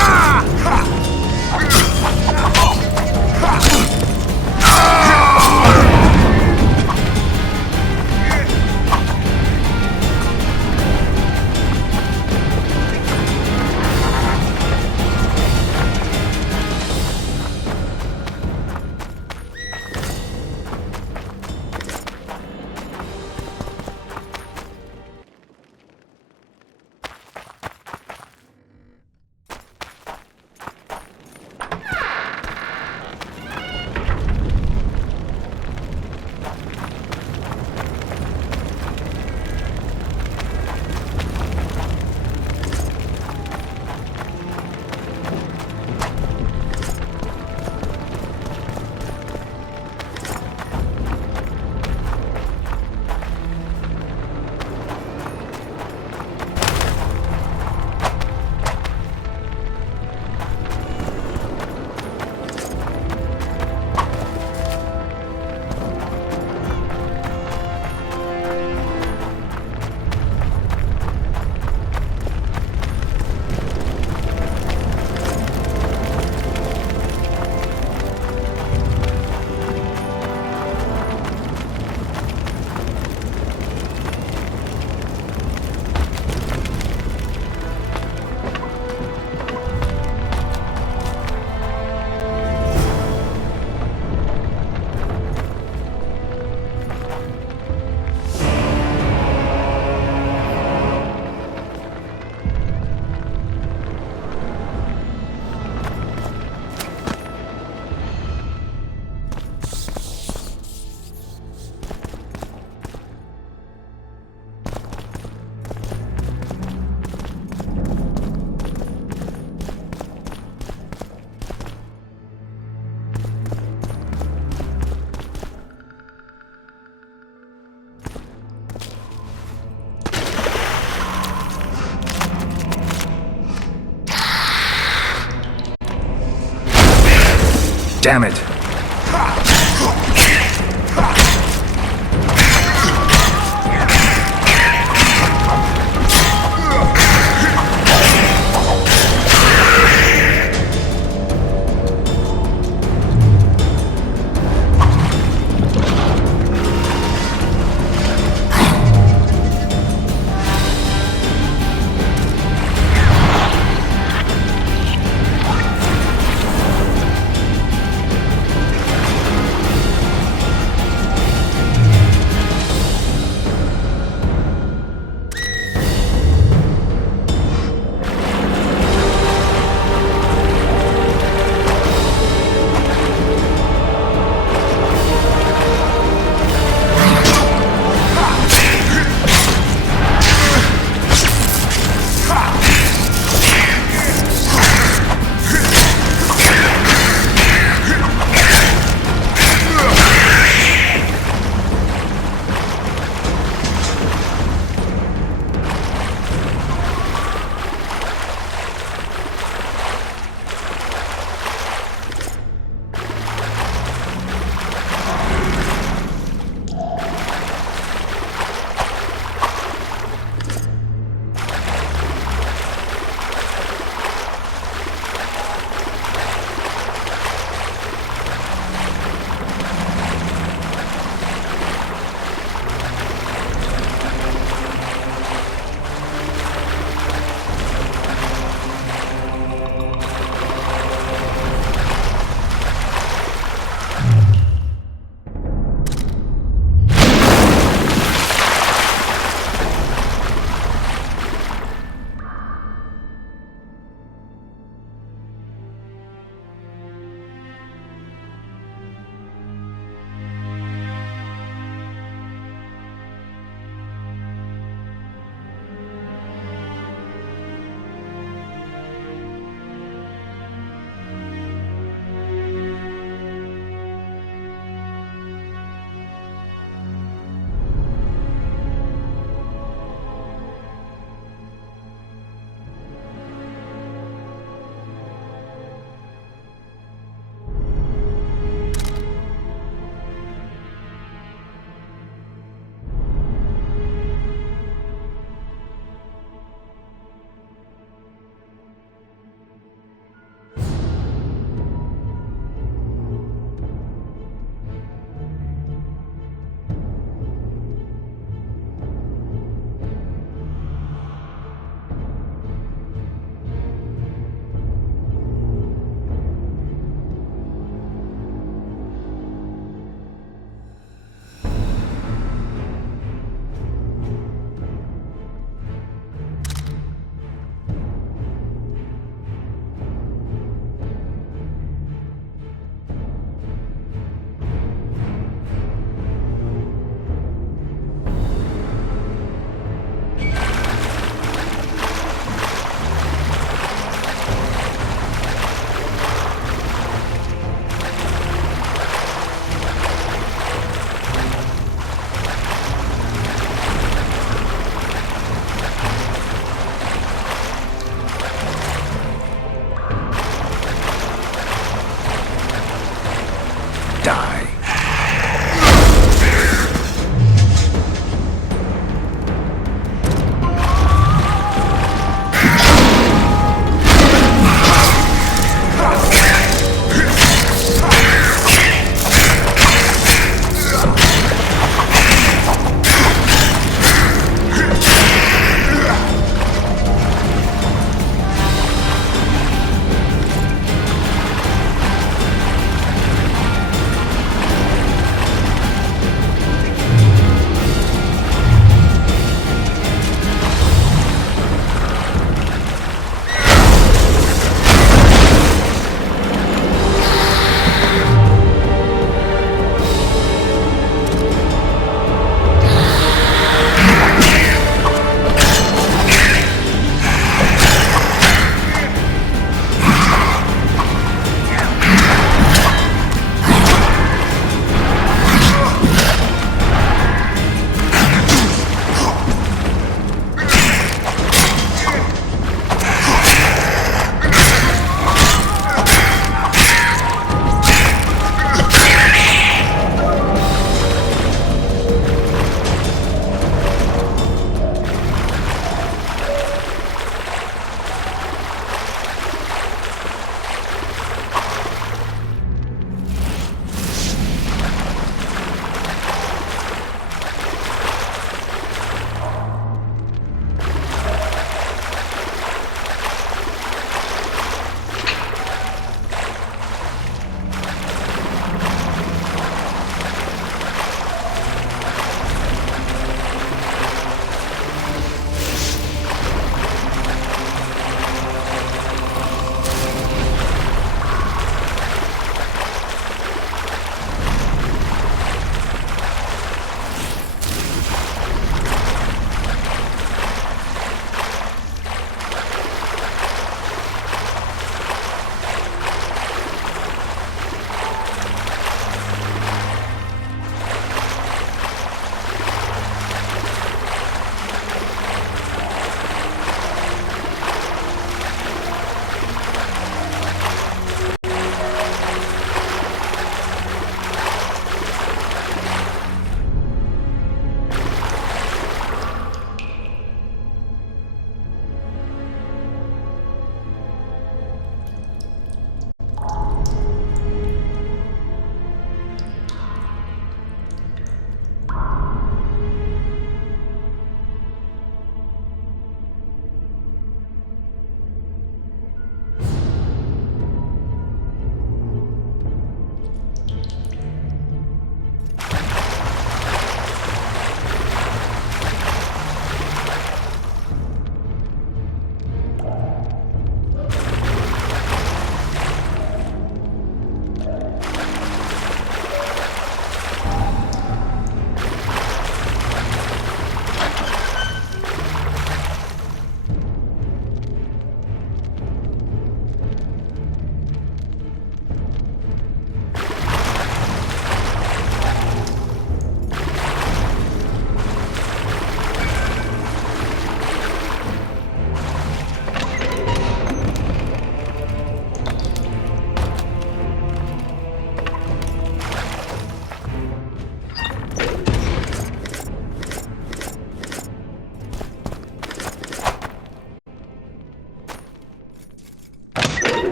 Damn it!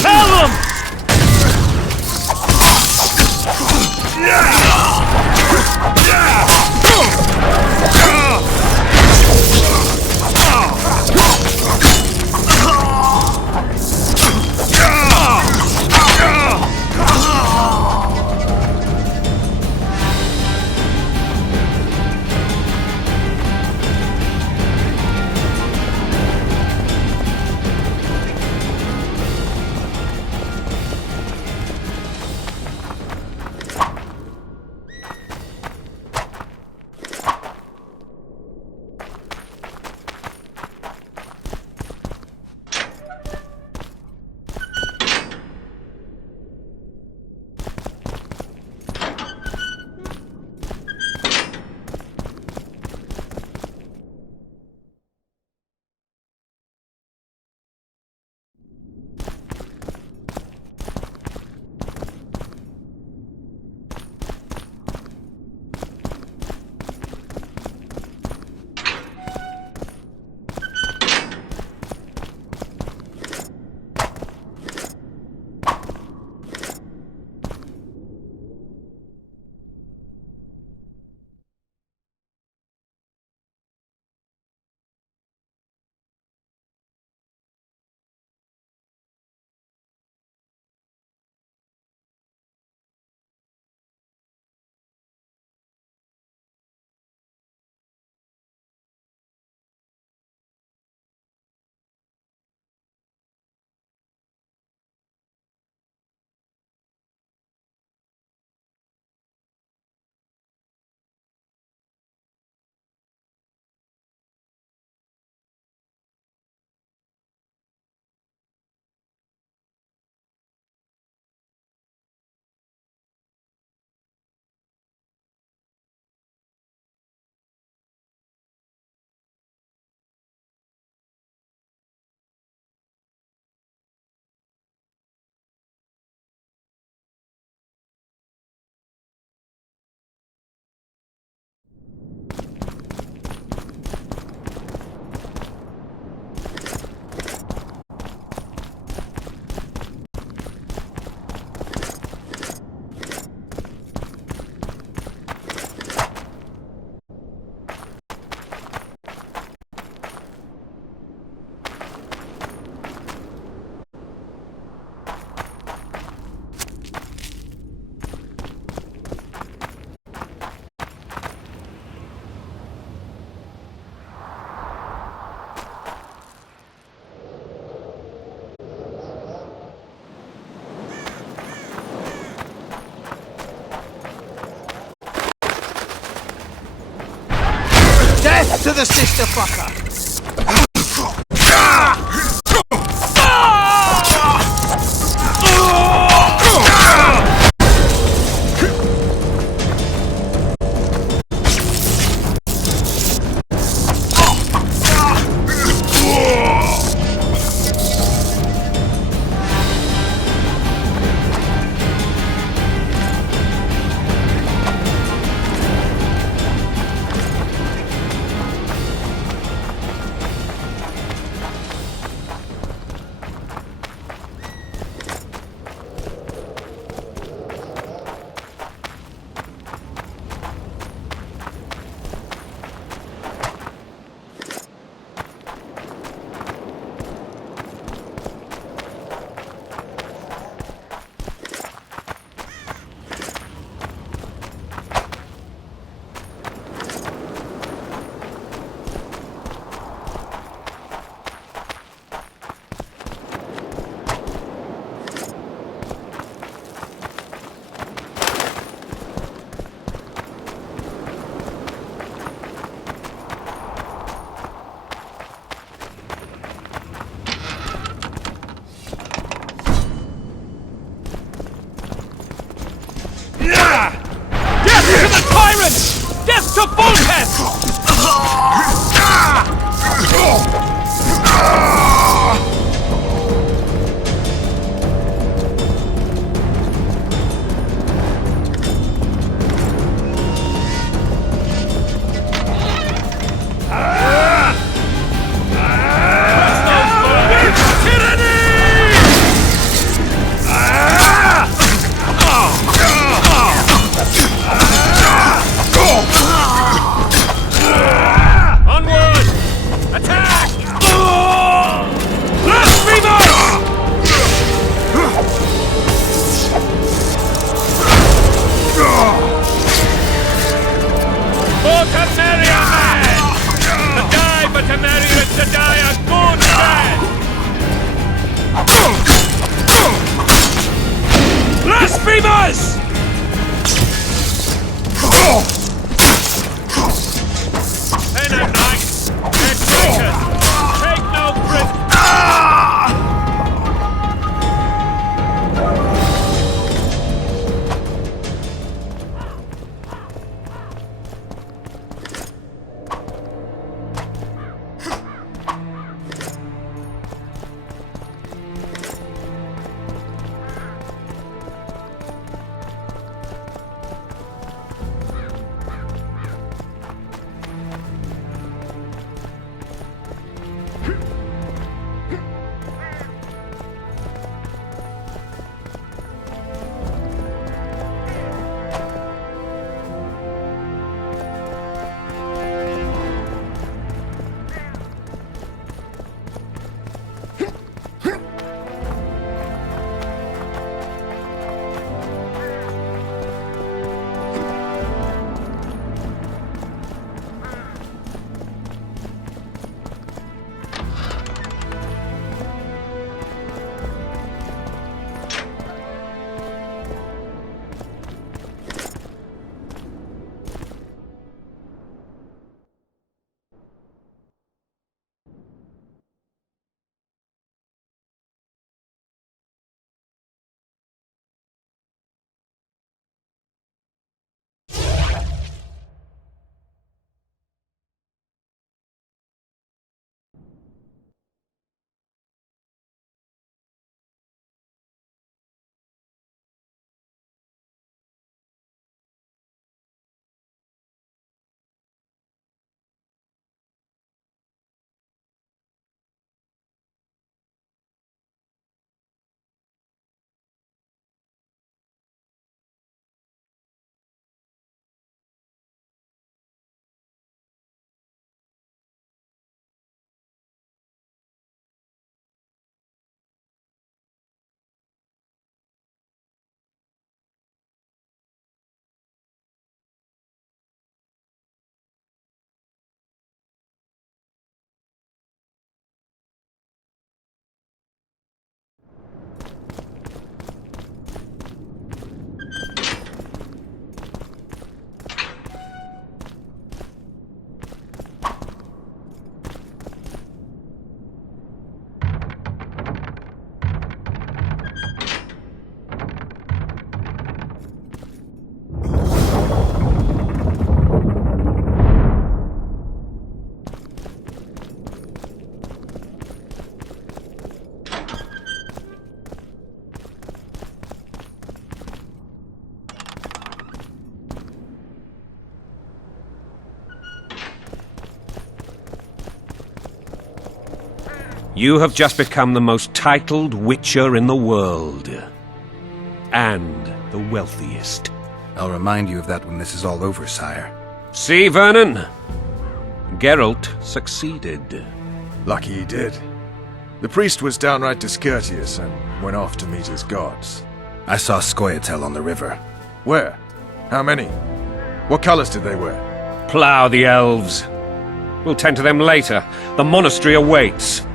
repel them! Death to the sister fucker! Death to the tyrant! Death to Volkes! Beavers! Men and knights, they're traitors. Take no prisoners. You have just become the most titled witcher in the world. And the wealthiest. I'll remind you of that when this is all over, sire. See, Vernon? Geralt succeeded. Lucky he did. The priest was downright discourteous and went off to meet his gods. I saw Scoia'tael on the river. Where? How many? What colors did they wear? Plough the elves. We'll tend to them later. The monastery awaits.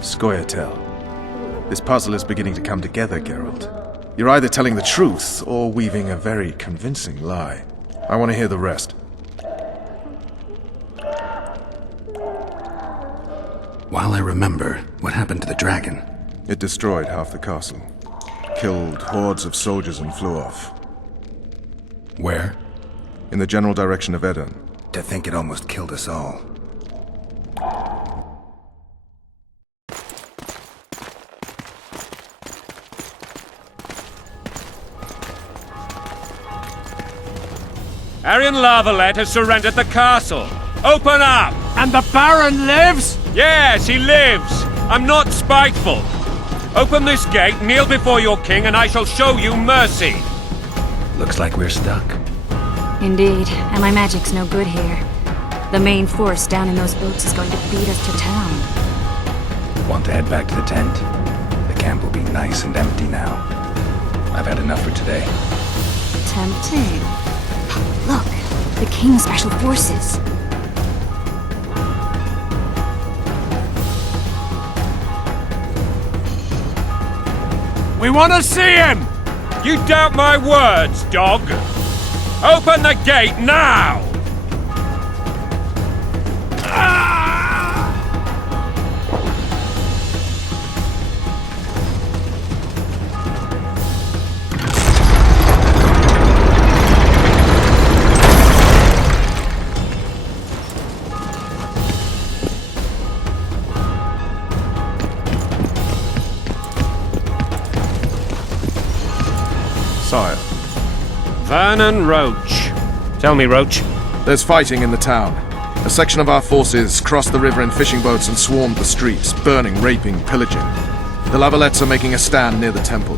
Scoia'tael. This puzzle is beginning to come together, Geralt. You're either telling the truth or weaving a very convincing lie. I want to hear the rest. While I remember, what happened to the dragon? It destroyed half the castle. Killed hordes of soldiers and flew off. Where? In the general direction of Edern. To think it almost killed us all. Arion Lavalet has surrendered the castle. Open up! And the Baron lives? Yes, he lives. I'm not spiteful. Open this gate, kneel before your king, and I shall show you mercy. Looks like we're stuck. Indeed, and my magic's no good here. The main force down in those boats is going to beat us to town. Want to head back to the tent? The camp will be nice and empty now. I've had enough for today. Tempting. Look, the King's Special Forces. We want to see him! You doubt my words, dog? Open the gate now! Sire, Vernon Roach. Tell me, Roach. there's fighting in the town. A section of our forces crossed the river in fishing boats and swarmed the streets, burning, raping, pillaging. The Lavalettes are making a stand near the temple.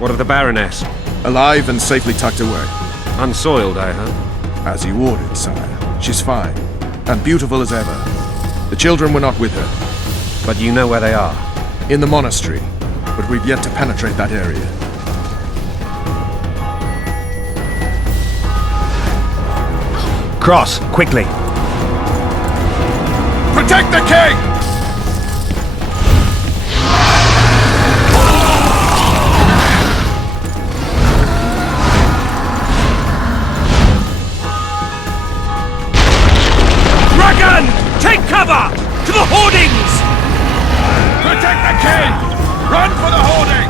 What of the Baroness? Alive and safely tucked away. Unsoiled, I hope. As you ordered, sire. She's fine. And beautiful as ever. The children were not with her. But you know where they are. In the monastery. But we've yet to penetrate that area. Cross, quickly. Protect the king! Dragon! Take cover! To the hoardings! Protect the king! Run for the hoarding!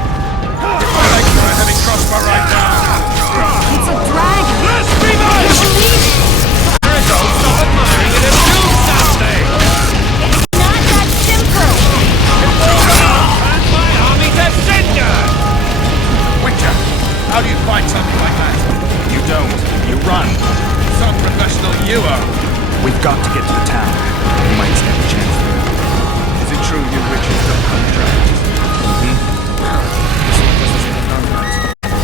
Thanks for a heavy crossbow right now. It's a dragon! Blasphemers! Don't stop admiring it and do something! Not that simple! Turn my army to cinder! Witcher, how do you fight something like that? You don't. You run. Some professional you are. We've got to get to the town. We might stand a chance there. Is it true you witches don't hunt dragons?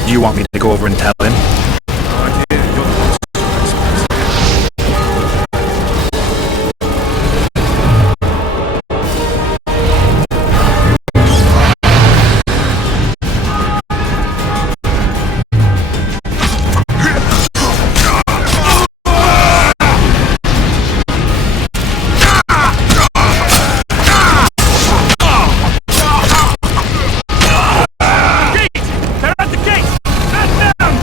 Do you want me to go over and tell him? I hear you're the one. They're at the gate! At them!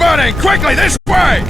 burning! Quickly, this way!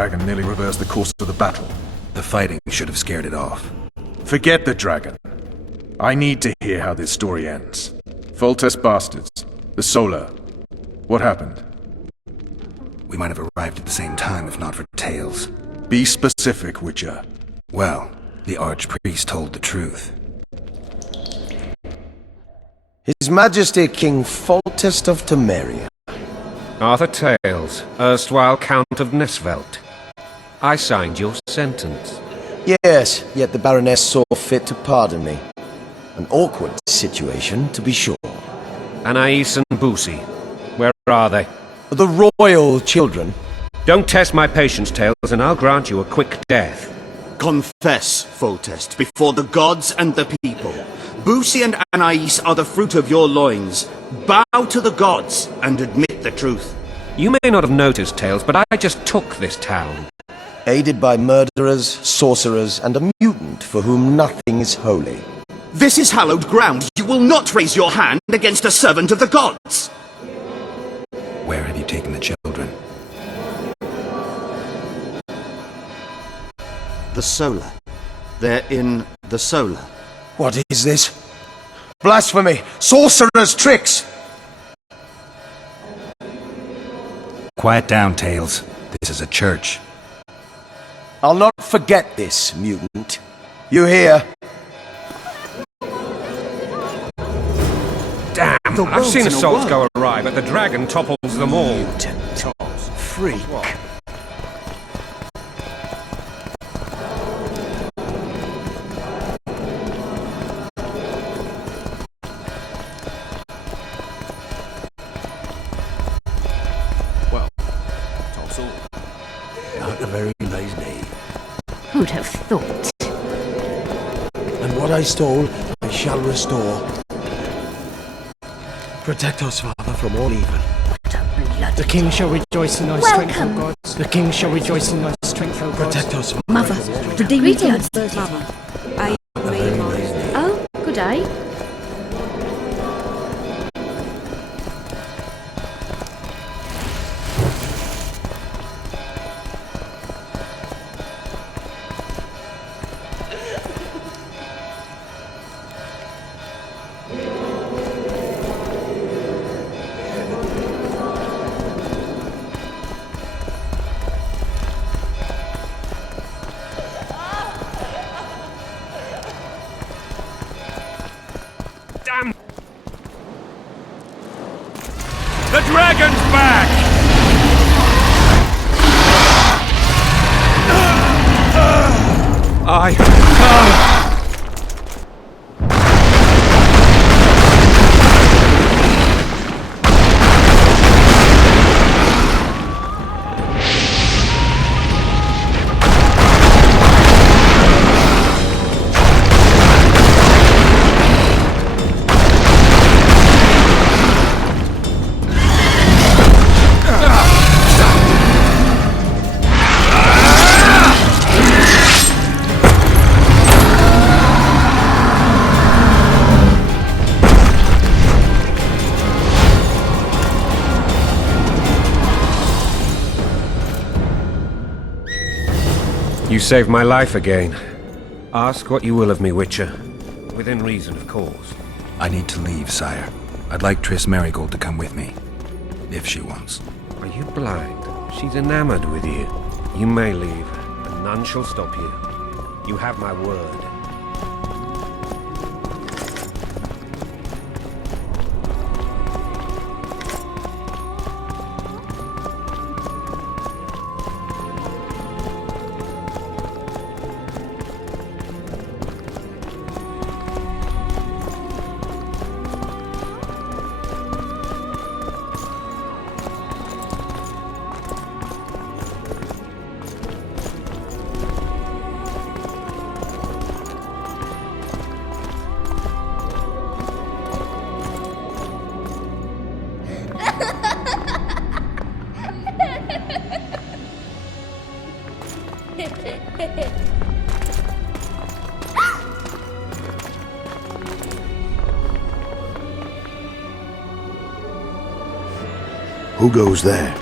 dragon nearly reversed the course of the battle. The fighting should have scared it off. Forget the dragon. I need to hear how this story ends. Foltest bastards. The Solar. What happened? We might have arrived at the same time if not for Tails. Be specific, Witcher. Well, the Archpriest told the truth. His Majesty King Foltest of Temeria. Arthur Tails, erstwhile Count of Nesvelt. I signed your sentence. Yes, yet the Baroness saw fit to pardon me. An awkward situation, to be sure. Anais and Boosie, where are they? The royal children. Don't test my patience, Tails, and I'll grant you a quick death. Confess, Foltest, before the gods and the people. Boosie and Anais are the fruit of your loins. Bow to the gods and admit the truth. You may not have noticed, Tails, but I just took this town. Aided by murderers, sorcerers, and a mutant for whom nothing is holy. This is hallowed ground. You will not raise your hand against a servant of the gods. Where have you taken the children? The Solar. They're in the Solar. What is this? Blasphemy! Sorcerer's tricks! Quiet down, Tails. This is a church. I'll not forget this, mutant. You hear? Damn! I've seen assaults go awry, but the dragon topples them all. Mutant. Freak. Not a very nice day. Who'd have thought? And what I stole, I shall restore. Protect us, Father, from all evil. The king shall rejoice in thy strength, O gods. The king shall rejoice in thy strength, O gods. Protect us, Father. Mother, the greetings, Mother. Oh, good day. The dragon's back! You saved my life again. Ask what you will of me, Witcher. Within reason, of course. I need to leave, sire. I'd like Triss Merigold to come with me. If she wants. Are you blind? She's enamored with you. You may leave, and none shall stop you. You have my word. Who goes there?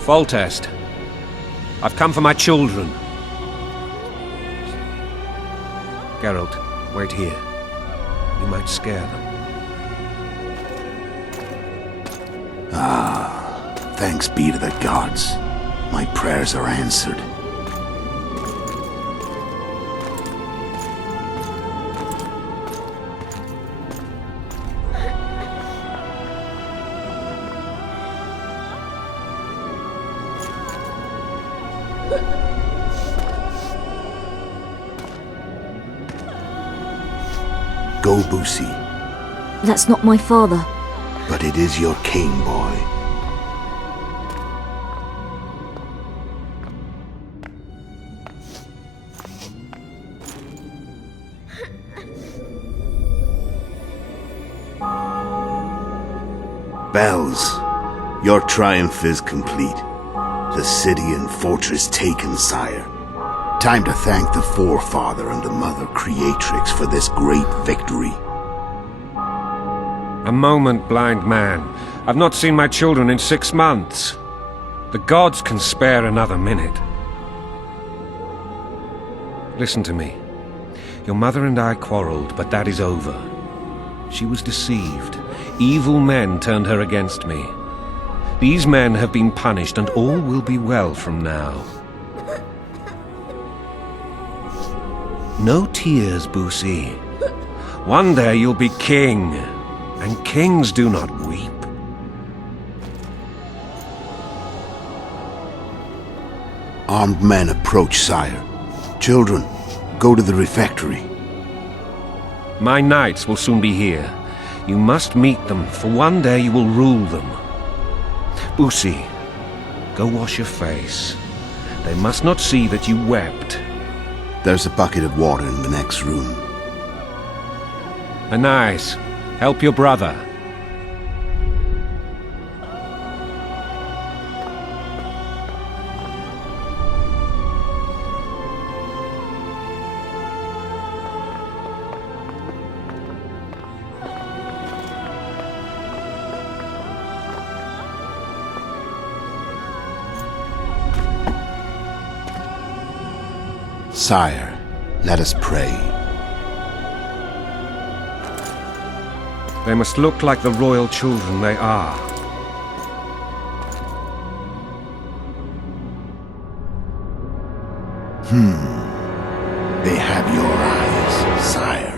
Foltest. I've come for my children. Geralt, wait here. You might scare them. Thanks be to the gods. My prayers are answered. Go, Boosie. That's not my father. But it is your king, boy. Bells, your triumph is complete. The city and fortress taken, sire. Time to thank the forefather and the mother creatrix for this great victory. A moment, blind man. I've not seen my children in 6 months. The gods can spare another minute. Listen to me. Your mother and I quarreled, but that is over. She was deceived. Evil men turned her against me. These men have been punished, and all will be well from now. No tears, Boosie. One day you'll be king, and kings do not weep. Armed men approach, sire. Children, go to the refectory. My knights will soon be here. You must meet them, for one day you will rule them. Boosie, go wash your face. They must not see that you wept. There's a bucket of water in the next room. Anais, help your brother. Sire, let us pray. They must look like the royal children they are. They have your eyes, sire.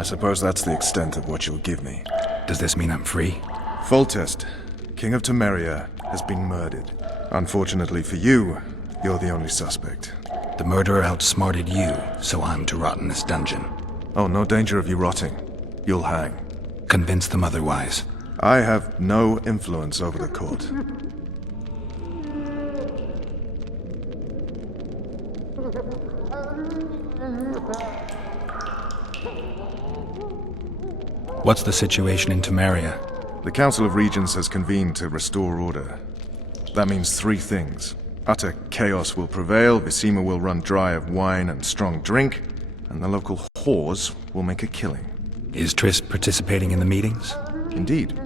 I suppose that's the extent of what you'll give me. Does this mean I'm free? Foltest, King of Temeria, has been murdered. Unfortunately for you, you're the only suspect. The murderer outsmarted you, so I'm to rot in this dungeon. Oh, no danger of you rotting. You'll hang. Convince them otherwise. I have no influence over the court. What's the situation in Temeria? The Council of Regents has convened to restore order. That means three things. Utter chaos will prevail, Visima will run dry of wine and strong drink, and the local whores will make a killing. Is Triss participating in the meetings? Indeed.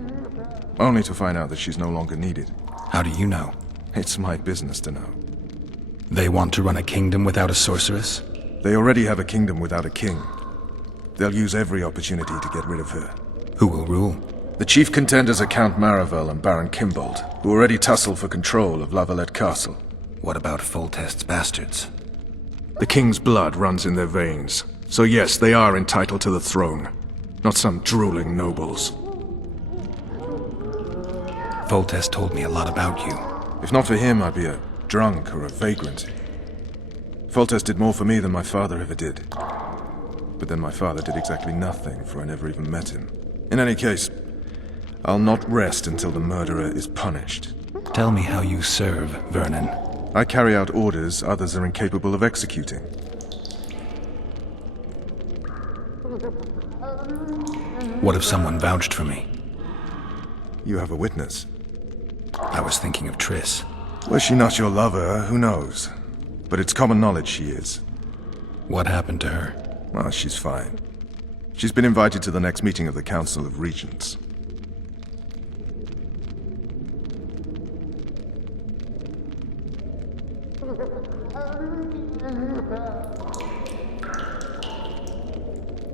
Only to find out that she's no longer needed. How do you know? It's my business to know. They want to run a kingdom without a sorceress? They already have a kingdom without a king. They'll use every opportunity to get rid of her. Who will rule? The chief contenders are Count Maravel and Baron Kimbold, who already tussle for control of Lavalette Castle. What about Foltest's bastards? The king's blood runs in their veins, so yes, they are entitled to the throne. Not some drooling nobles. Foltest told me a lot about you. If not for him, I'd be a drunk or a vagrant. Foltest did more for me than my father ever did. But then my father did exactly nothing, for I never even met him. In any case, I'll not rest until the murderer is punished. Tell me how you serve, Vernon. I carry out orders others are incapable of executing. What if someone vouched for me? You have a witness. I was thinking of Triss. Was she not your lover? Who knows? But it's common knowledge she is. What happened to her? Well, she's fine. She's been invited to the next meeting of the Council of Regents.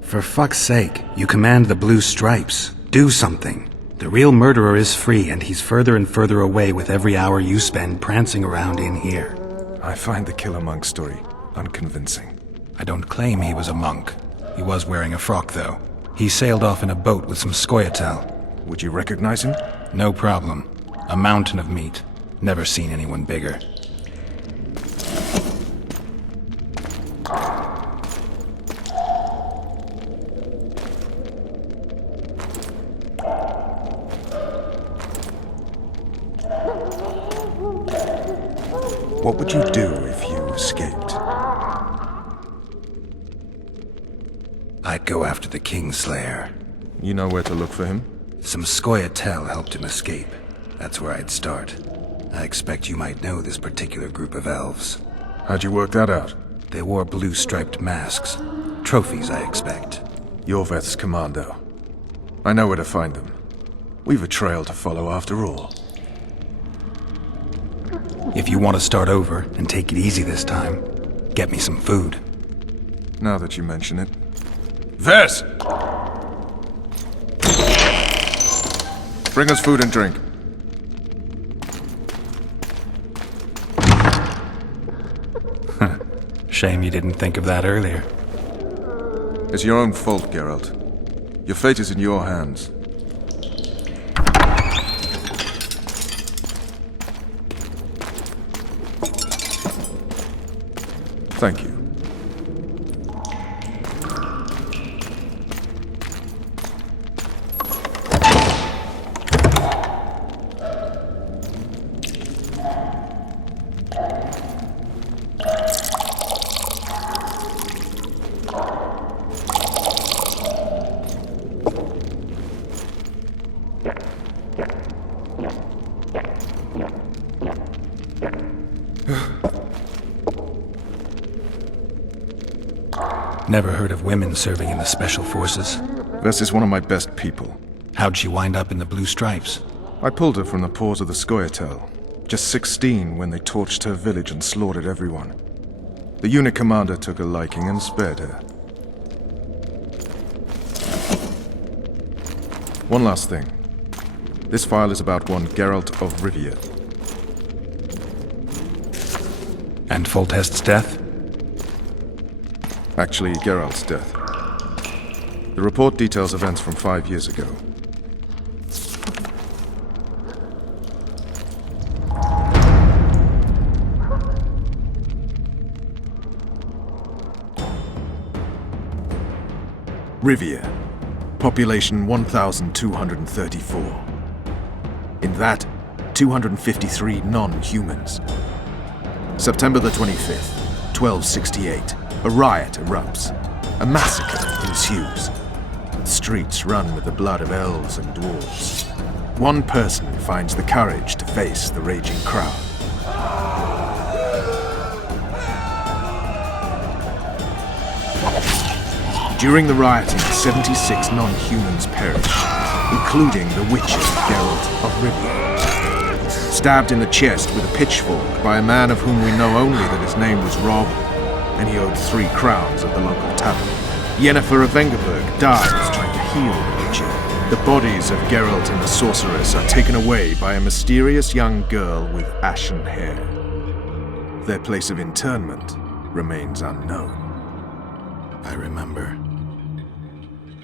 For fuck's sake, you command the Blue Stripes. Do something. The real murderer is free, and he's further and further away with every hour you spend prancing around in here. I find the Killer Monk story unconvincing. I don't claim he was a monk. He was wearing a frock, though. He sailed off in a boat with some Scoia'tael. Would you recognize him? No problem. A mountain of meat. Never seen anyone bigger. What would you do if you escaped? I'd go after the Kingslayer. You know where to look for him? Some Scoia'tael helped him escape. That's where I'd start. I expect you might know this particular group of elves. How'd you work that out? They wore blue-striped masks. Trophies, I expect. Yorveth's commando. I know where to find them. We've a trail to follow after all. If you want to start over and take it easy this time, get me some food. Now that you mention it. Vess! Bring us food and drink. Shame you didn't think of that earlier. It's your own fault, Geralt. Your fate is in your hands. Thank you. Never heard of women serving in the Special Forces. Vess is one of my best people. How'd she wind up in the Blue Stripes? I pulled her from the paws of the Scoia'tael. Just 16 when they torched her village and slaughtered everyone. The unit commander took a liking and spared her. One last thing. This file is about one Geralt of Rivia. And Foltest's death? Actually, Geralt's death. The report details events from 5 years ago. Rivia. Population 1,234. In that, 253 non-humans. September the 25th, 1268. A riot erupts. A massacre ensues. The streets run with the blood of elves and dwarves. One person finds the courage to face the raging crowd. During the rioting, 76 non-humans perished, including the Witcher, Geralt of Rivia. Stabbed in the chest with a pitchfork by a man of whom we know only that his name was Rob, and he owed 3 crowns at the local tavern. Yennefer of Vengerberg dies trying to heal the Witcher. The bodies of Geralt and the sorceress are taken away by a mysterious young girl with ashen hair. Their place of internment remains unknown. I remember.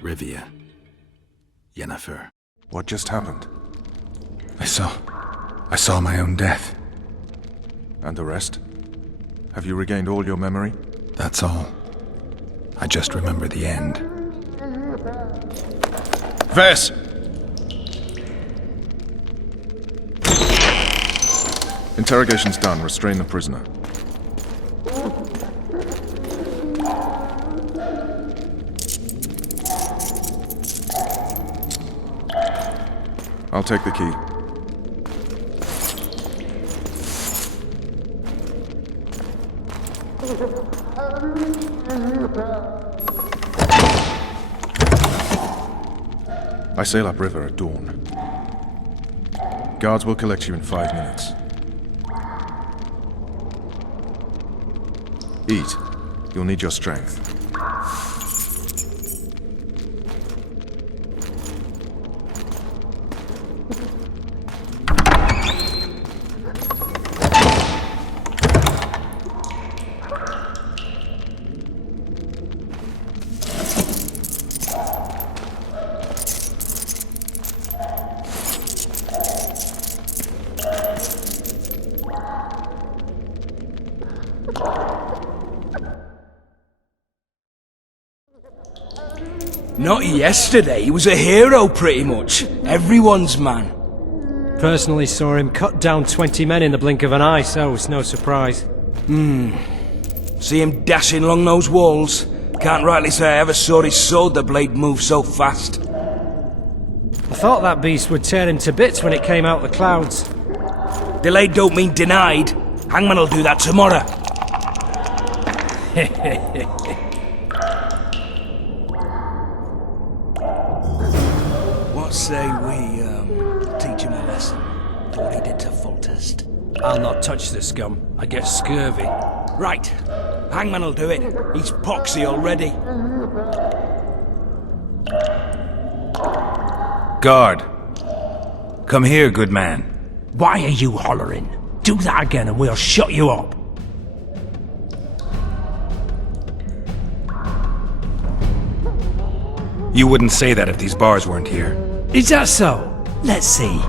Rivia. Yennefer. What just happened? I saw my own death. And the rest? Have you regained all your memory? That's all. I just remember the end. Vess! Interrogation's done. Restrain the prisoner. I'll take the key. I sail upriver at dawn. Guards will collect you in 5 minutes. Eat. You'll need your strength. Not yesterday, he was a hero pretty much. Everyone's man. Personally saw him cut down 20 men in the blink of an eye, so it's no surprise. See him dashing along those walls? Can't rightly say I ever saw his sword the blade move so fast. I thought that beast would tear him to bits when it came out the clouds. Delayed don't mean denied. Hangman will do that tomorrow. What say we, teach him a lesson? What he did to Foltest. I'll not touch the scum. I get scurvy. Right. Hangman will do it. He's poxy already. Guard. Come here, good man. Why are you hollering? Do that again and we'll shut you up. You wouldn't say that if these bars weren't here. Is that so? Let's see.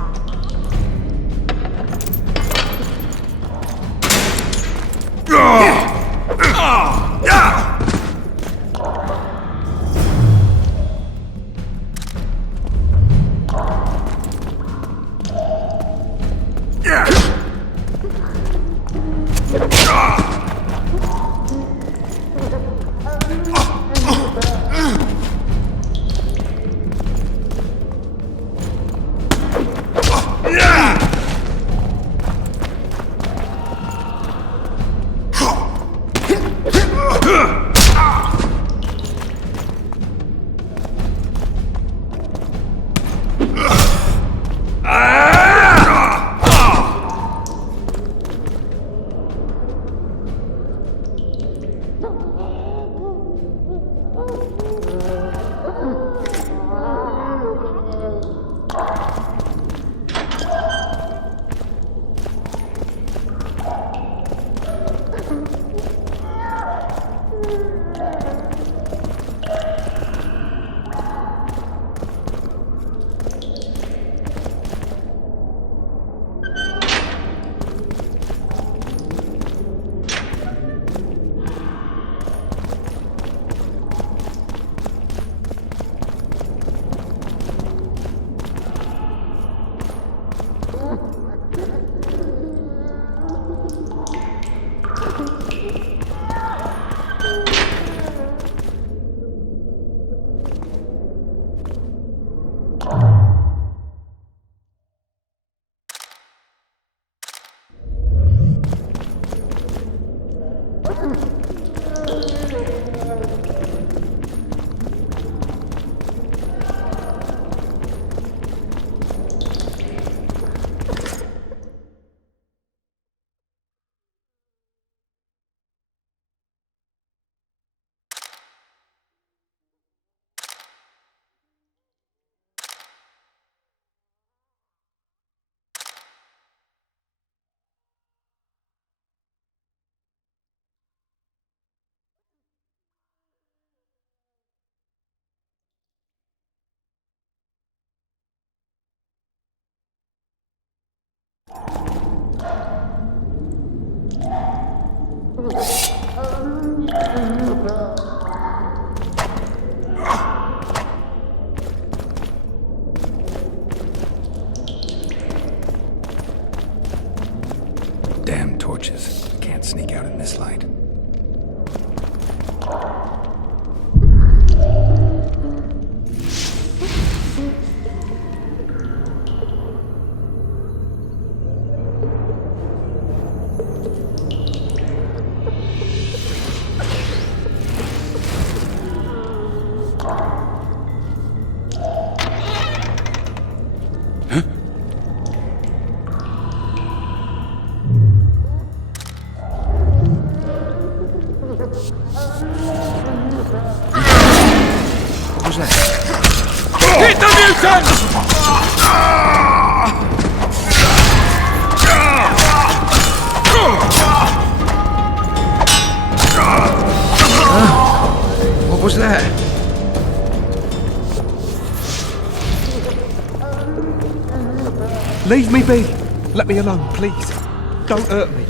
Damn torches. Can't sneak out in this light. Hit the mutant! What was that? Leave me be. Let me alone, please. Don't hurt me.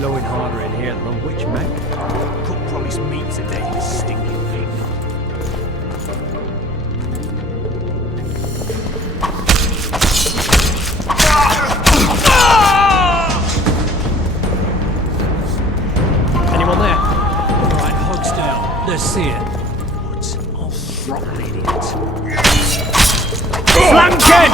Blowing harder in here than on which, mate? Cook promised meat today, this stinking thing. Anyone there? Right, hogs down. Let's see it. What? Oh, throttle idiot. Flanking!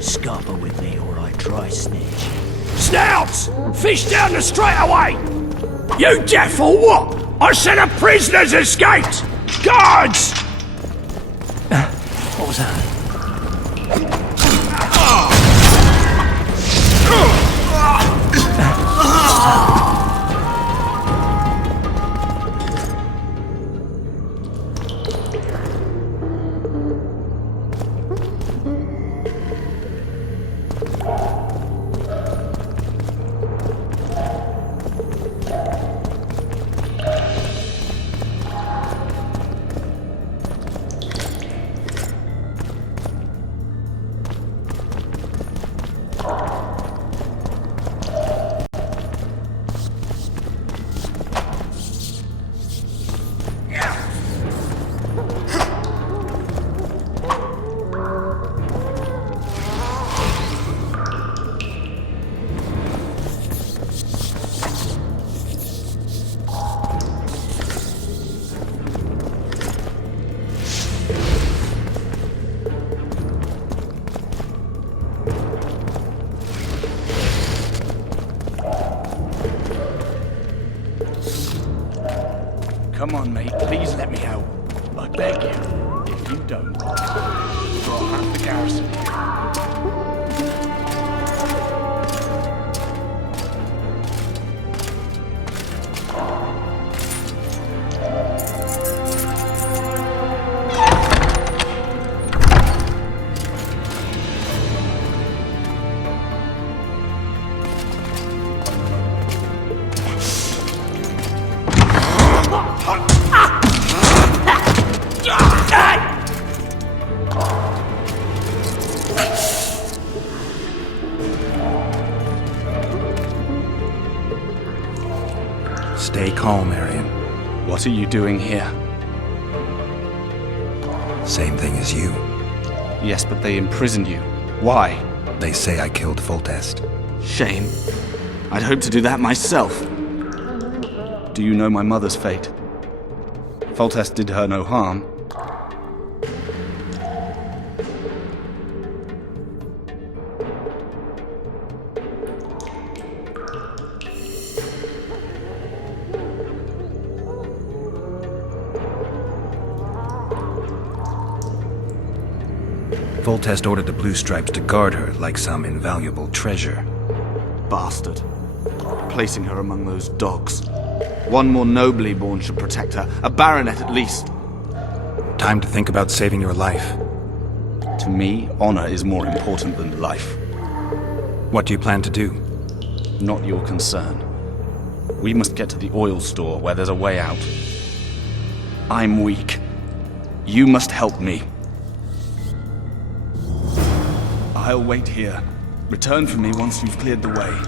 Scupper with me or I try snitch. Snouts! Fish down the straightaway! You deaf or what? I said a prisoner's escaped! Guards! What was that? Come on, mate. Please let me out. I beg you. If you don't, you'll have the garrison here. Stay calm, Arian. What are you doing here? Same thing as you. Yes, but they imprisoned you. Why? They say I killed Foltest. Shame. I'd hoped to do that myself. Do you know my mother's fate? Foltest did her no harm. Foltest ordered the Blue Stripes to guard her like some invaluable treasure. Bastard. Placing her among those dogs. One more nobly born should protect her. A baronet at least. Time to think about saving your life. To me, honor is more important than life. What do you plan to do? Not your concern. We must get to the oil store where there's a way out. I'm weak. You must help me. I'll wait here. Return for me once you've cleared the way.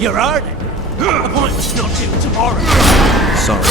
You're early. The point was not till tomorrow. Sorry.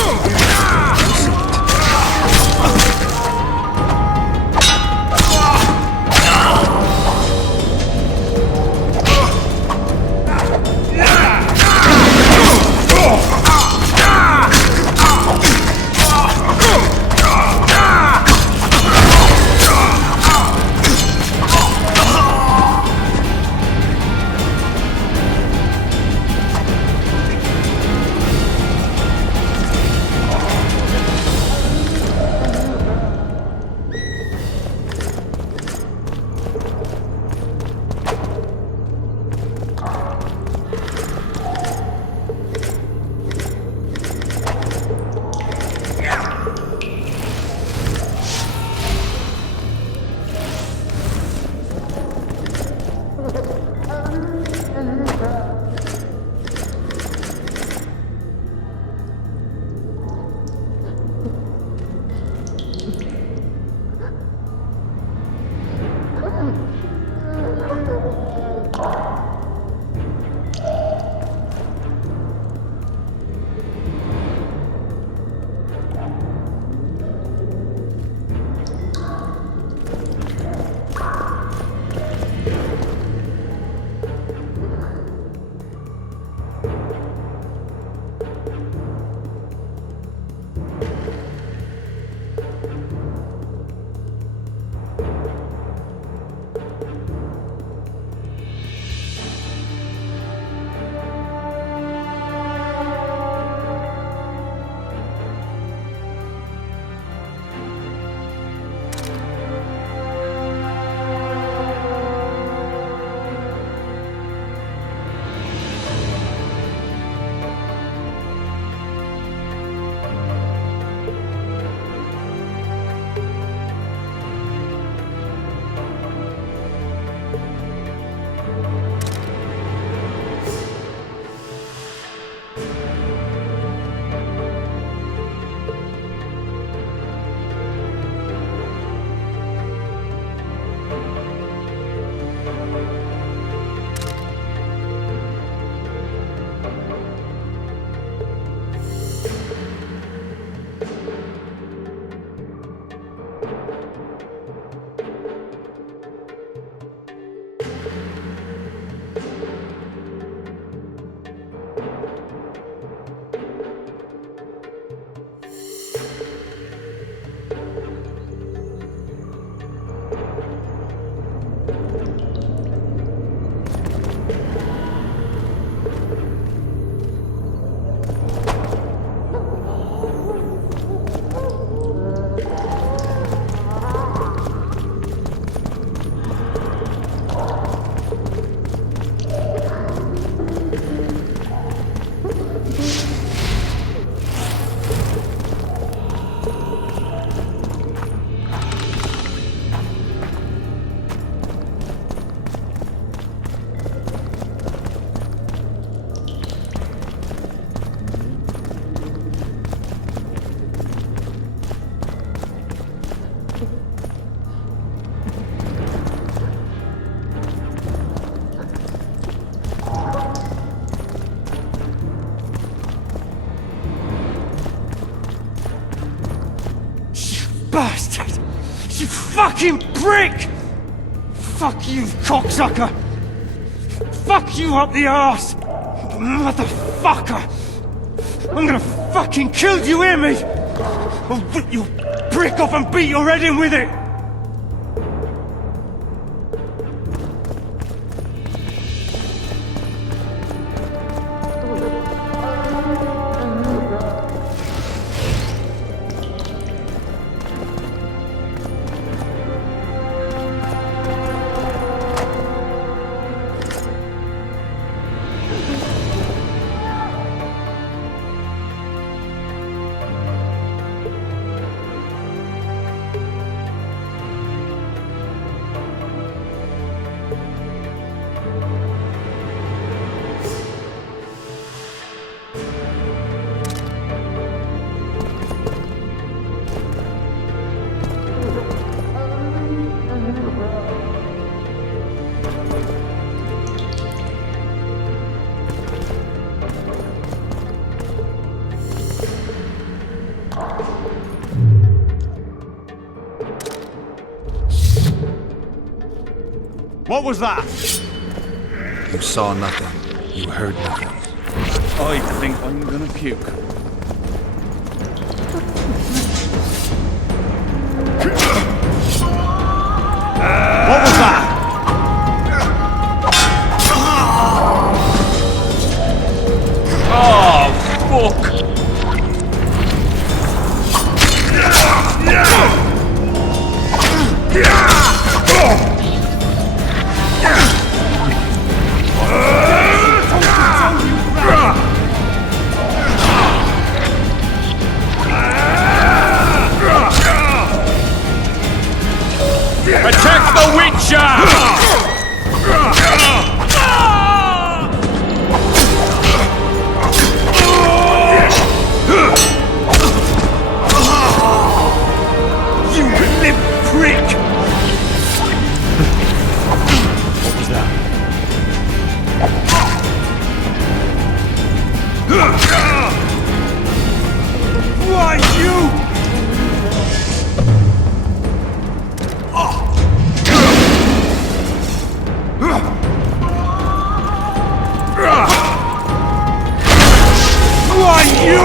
Bastard! You fucking prick! Fuck you, cocksucker! Fuck you up the arse! Motherfucker! I'm gonna fucking kill you, hear me? I'll rip your prick off and beat your head in with it! What was that? You saw nothing. You heard nothing. I think I'm gonna puke. What was that? Oh, fuck! Attack the Witcher! You limp prick! What was that? Why, you! Why, you!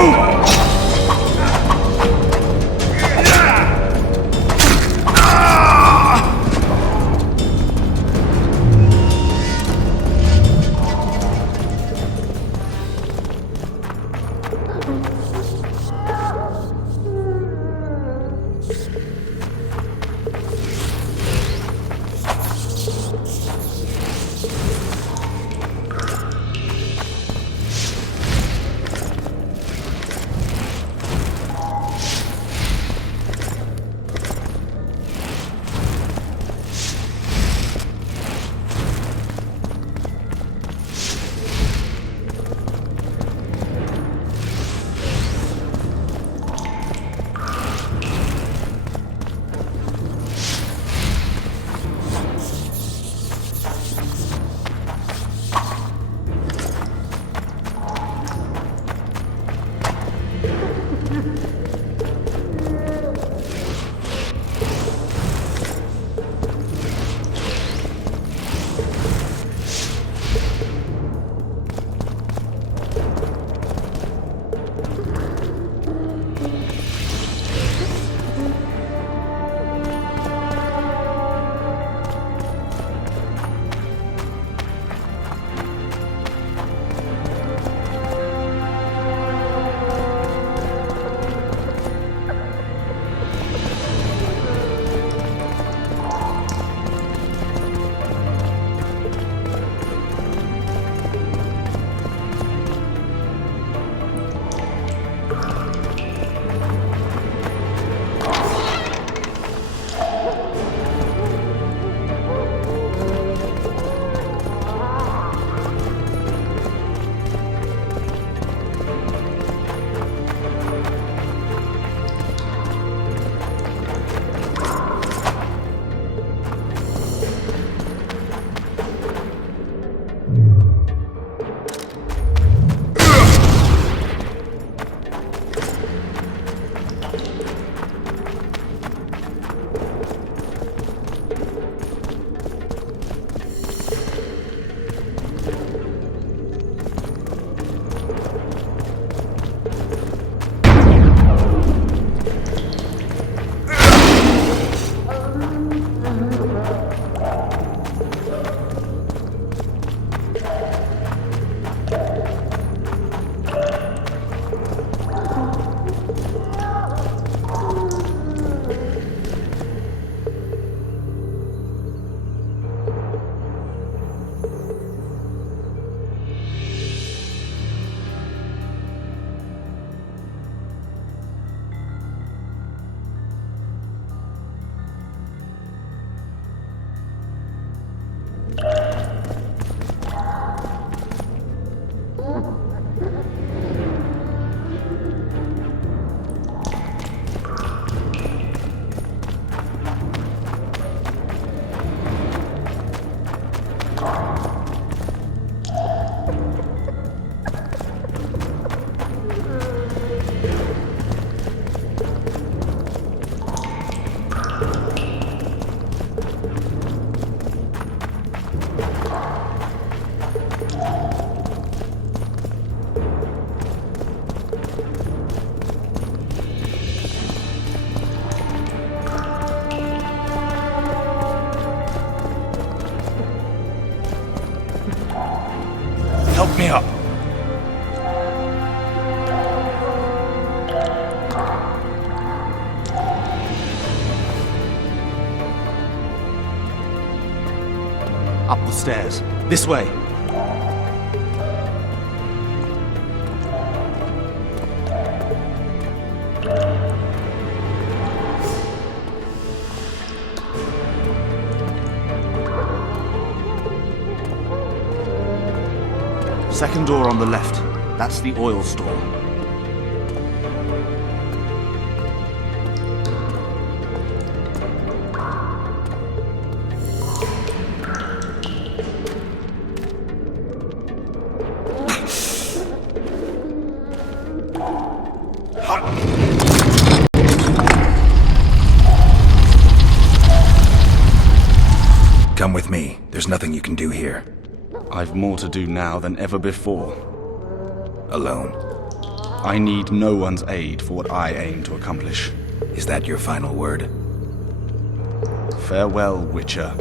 upstairs. This way. Second door on the left. That's the oil store. Come with me. There's nothing you can do here. I've more to do now than ever before. Alone. I need no one's aid for what I aim to accomplish. Is that your final word? Farewell, Witcher.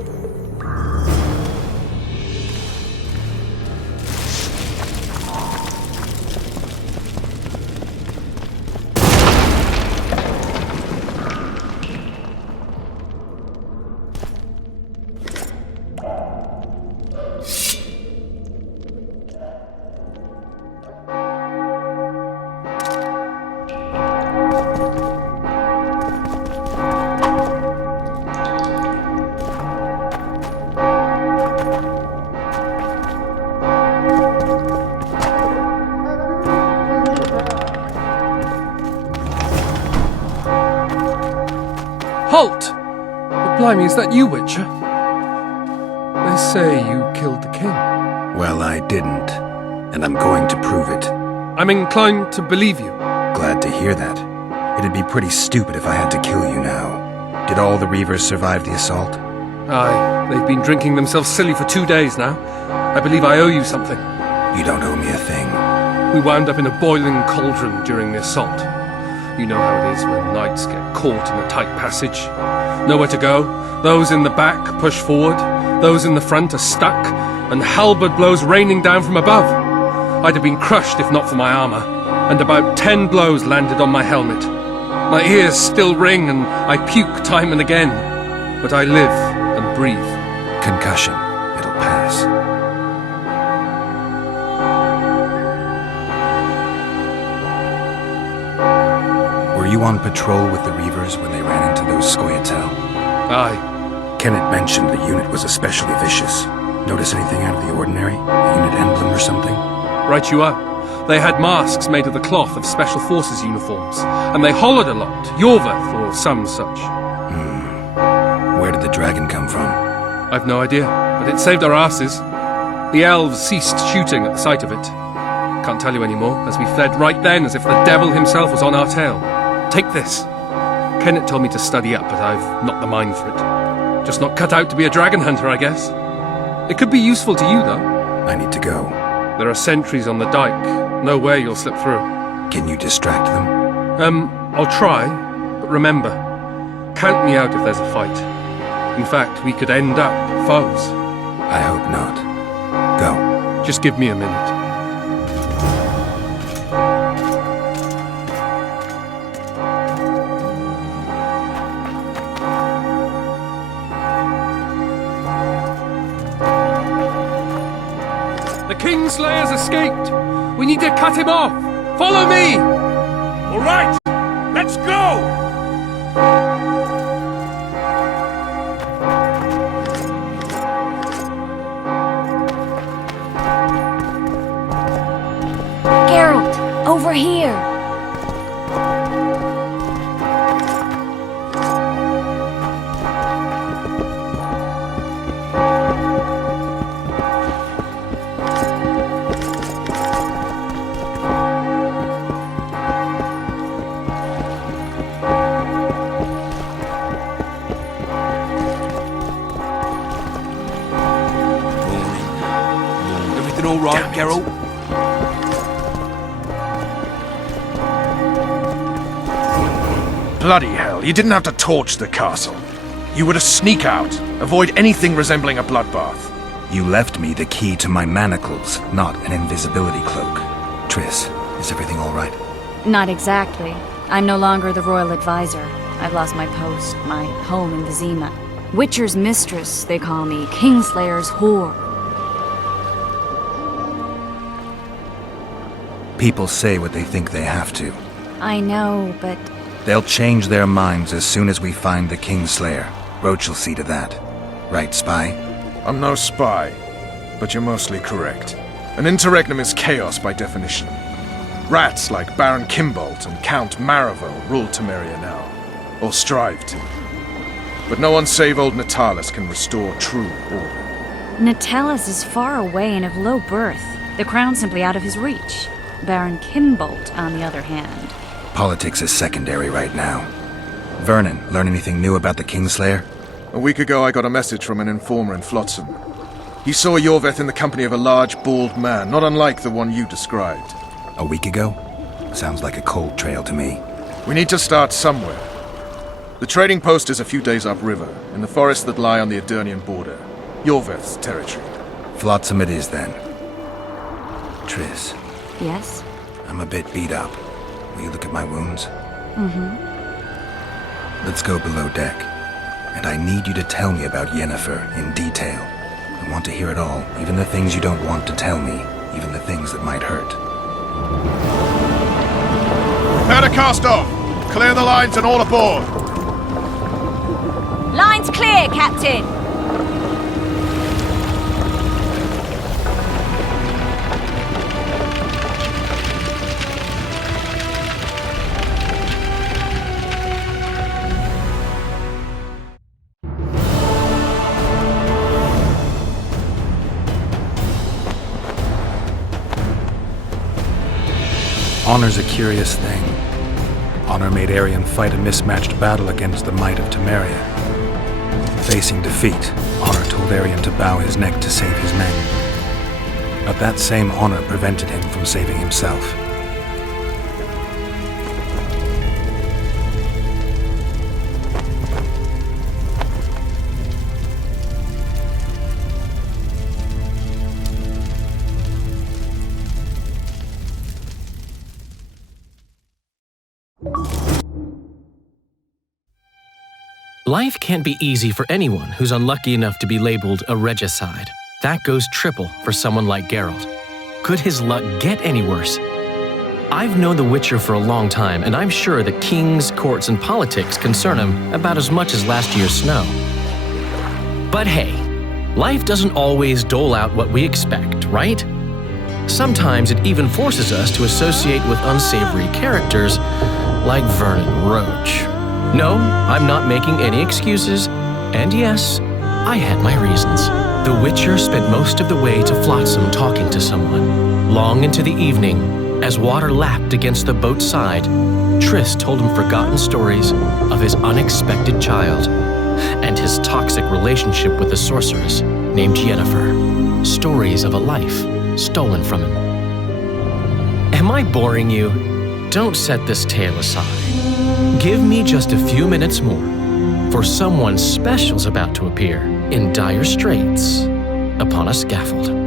Halt! Blimey, is that you, Witcher? They say you killed the king. Well, I didn't. And I'm going to prove it. I'm inclined to believe you. Glad to hear that. It'd be pretty stupid if I had to kill you now. Did all the Reavers survive the assault? Aye, they've been drinking themselves silly for 2 days now. I believe I owe you something. You don't owe me a thing. We wound up in a boiling cauldron during the assault. You know how it is when knights get caught in a tight passage. Nowhere to go. Those in the back push forward. Those in the front are stuck. And halberd blows raining down from above. I'd have been crushed if not for my armor. And about 10 blows landed on my helmet. My ears still ring and I puke time and again. But I live and breathe. Concussion. It'll pass. Were you on patrol with the Reavers when they ran into those Scoia'tael? Aye. Kenneth mentioned the unit was especially vicious. Notice anything out of the ordinary? A unit emblem or something? Right you are. They had masks made of the cloth of Special Forces uniforms, and they hollered a lot, Yorvath or some such. Where did the dragon come from? I've no idea, but it saved our asses. The elves ceased shooting at the sight of it. Can't tell you anymore, as we fled right then as if the devil himself was on our tail. Take this. Kenneth told me to study up, but I've not the mind for it. Just not cut out to be a dragon hunter, I guess. It could be useful to you, though. I need to go. There are sentries on the dike. No way you'll slip through. Can you distract them? I'll try, but remember, count me out if there's a fight. In fact, we could end up foes. I hope not. Go. Just give me a minute. The Kingslayer's escaped! We need to cut him off! Follow me! All right, let's go! Geralt, over here! All right, Geralt? Bloody hell, you didn't have to torch the castle. You were to sneak out, avoid anything resembling a bloodbath. You left me the key to my manacles, not an invisibility cloak. Triss, is everything all right? Not exactly. I'm no longer the royal advisor. I've lost my post, my home in Vizima. Witcher's mistress, they call me. Kingslayer's whore. People say what they think they have to. I know, but... They'll change their minds as soon as we find the Kingslayer. Roach will see to that. Right, Spy? I'm no spy, but you're mostly correct. An interregnum is chaos by definition. Rats like Baron Kimbolt and Count Maravel rule Temeria now, or strive to. But no one save old Natalis can restore true order. Natalis is far away and of low birth. The crown's simply out of his reach. Baron Kimbolt, on the other hand. Politics is secondary right now. Vernon, learn anything new about the Kingslayer? A week ago I got a message from an informer in Flotsam. He saw Yorveth in the company of a large, bald man, not unlike the one you described. A week ago? Sounds like a cold trail to me. We need to start somewhere. The trading post is a few days upriver, in the forests that lie on the Edirnian border. Yorveth's territory. Flotsam it is, then. Triss. Yes? I'm a bit beat up. Will you look at my wounds? Mm-hmm. Let's go below deck. And I need you to tell me about Yennefer in detail. I want to hear it all, even the things you don't want to tell me, even the things that might hurt. Prepare to cast off! Clear the lines and all aboard! Line's clear, Captain! Honor's a curious thing. Honor made Arion fight a mismatched battle against the might of Temeria. Facing defeat, Honor told Arion to bow his neck to save his men. But that same honor prevented him from saving himself. Life can't be easy for anyone who's unlucky enough to be labeled a regicide. That goes triple for someone like Geralt. Could his luck get any worse? I've known the Witcher for a long time, and I'm sure that kings, courts, and politics concern him about as much as last year's snow. But hey, life doesn't always dole out what we expect, right? Sometimes it even forces us to associate with unsavory characters like Vernon Roach. No, I'm not making any excuses, and yes, I had my reasons. The Witcher spent most of the way to Flotsam talking to someone. Long into the evening, as water lapped against the boat's side, Triss told him forgotten stories of his unexpected child and his toxic relationship with a sorceress named Yennefer. Stories of a life stolen from him. Am I boring you? Don't set this tale aside. Give me just a few minutes more, for someone special's about to appear in dire straits upon a scaffold.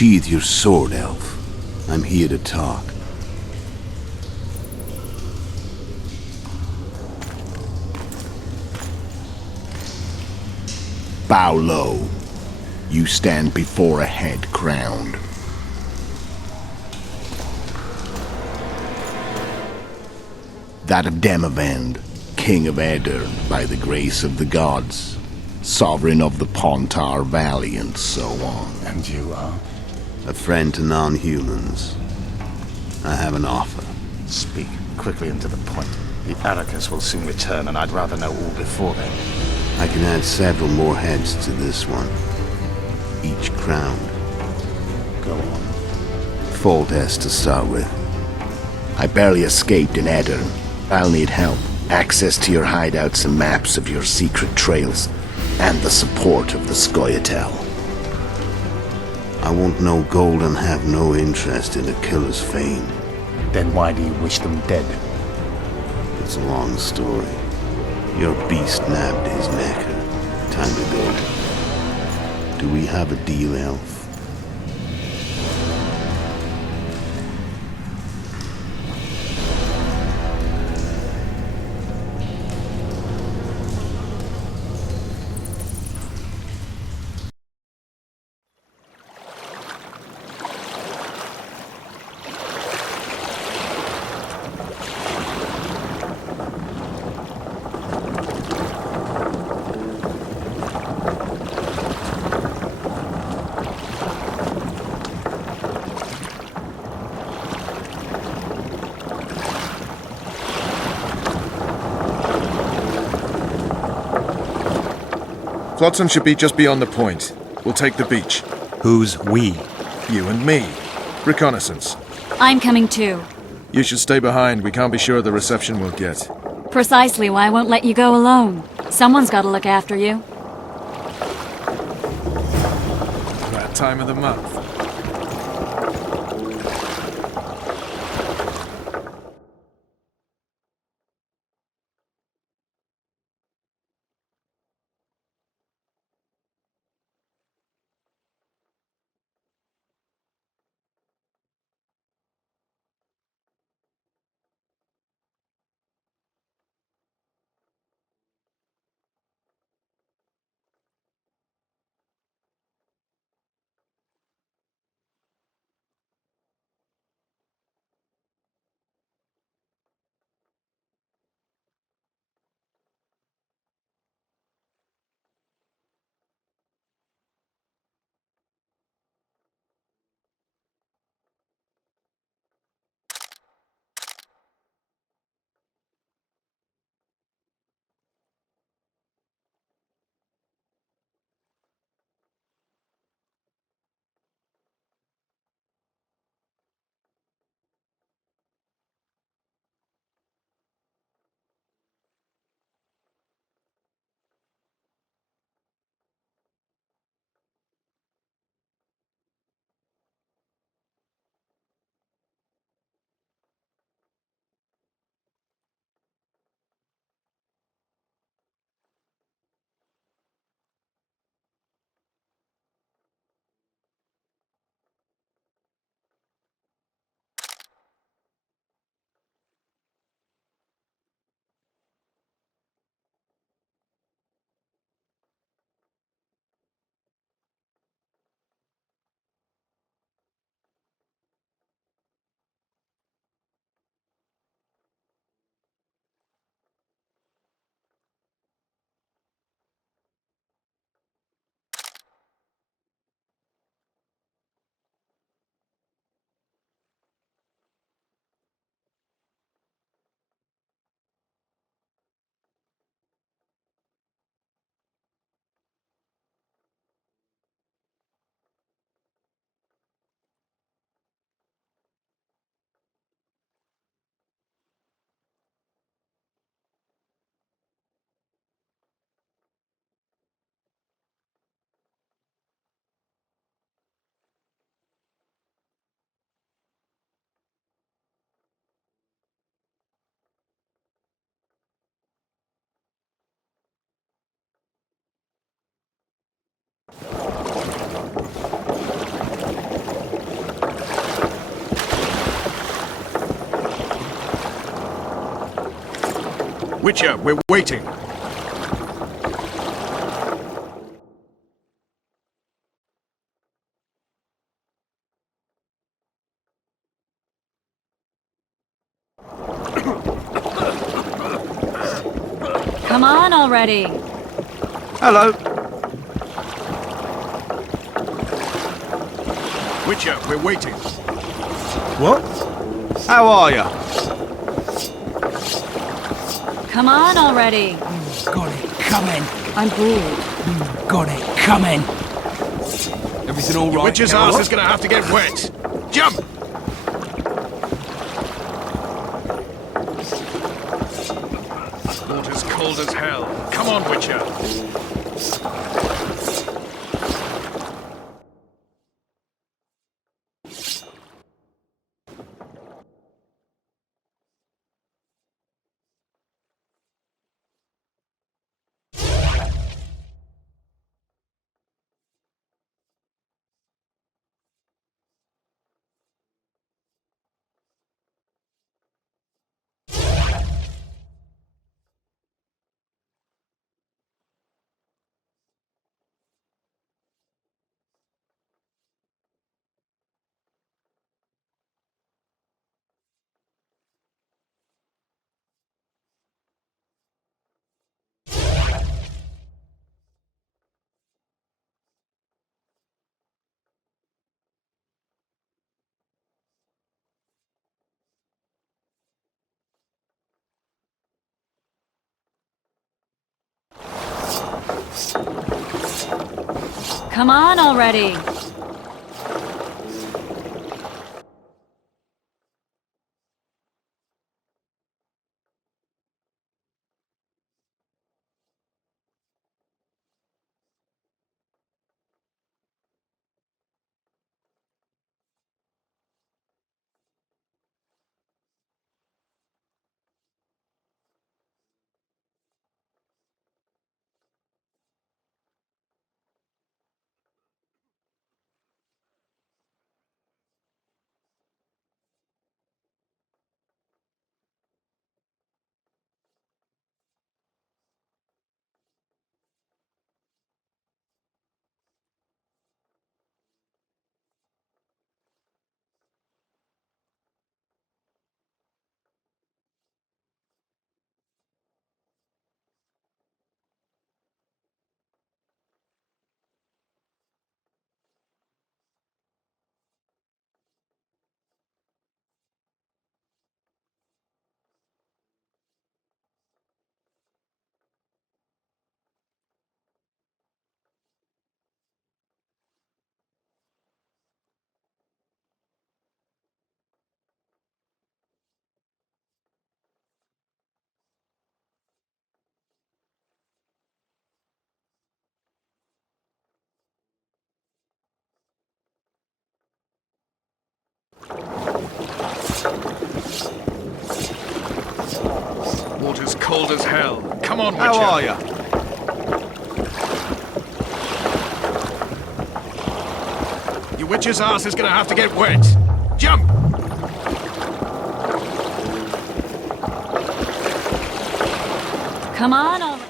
Sheathe your sword, elf. I'm here to talk. Bow low. You stand before a head crowned. That of Demavend, king of Edirn by the grace of the gods, sovereign of the Pontar Valley, and so on. And you are? A friend to non-humans. I have an offer. Speak quickly and to the point. The Arrakis will soon return, and I'd rather know all before then. I can add several more heads to this one. Each crowned. Go on. Foltest to start with. I barely escaped in Edirn. I'll need help. Access to your hideouts and maps of your secret trails. And the support of the Scoia'tael. I want no gold and have no interest in a killer's fame. Then why do you wish them dead? It's a long story. Your beast nabbed his necker. Time to go. Do we have a deal, elf? Flotsam should be just beyond the point. We'll take the beach. Who's we? You and me. Reconnaissance. I'm coming too. You should stay behind. We can't be sure of the reception we'll get. Precisely why I won't let you go alone. Someone's got to look after you. That time of the month. Witcher, we're waiting. Come on already! Hello. Witcher, we're waiting. What? How are you? Come on already! Got it coming. I'm bored. Got it coming. Everything all The right? Witcher's Geralt? ass is gonna have to get wet. Jump! Water's cold as hell. Come on, Witcher. Come on already! Water's cold as hell. Come on, Witcher. How are you? Your Witcher's ass is gonna have to get wet. Jump! Come on already!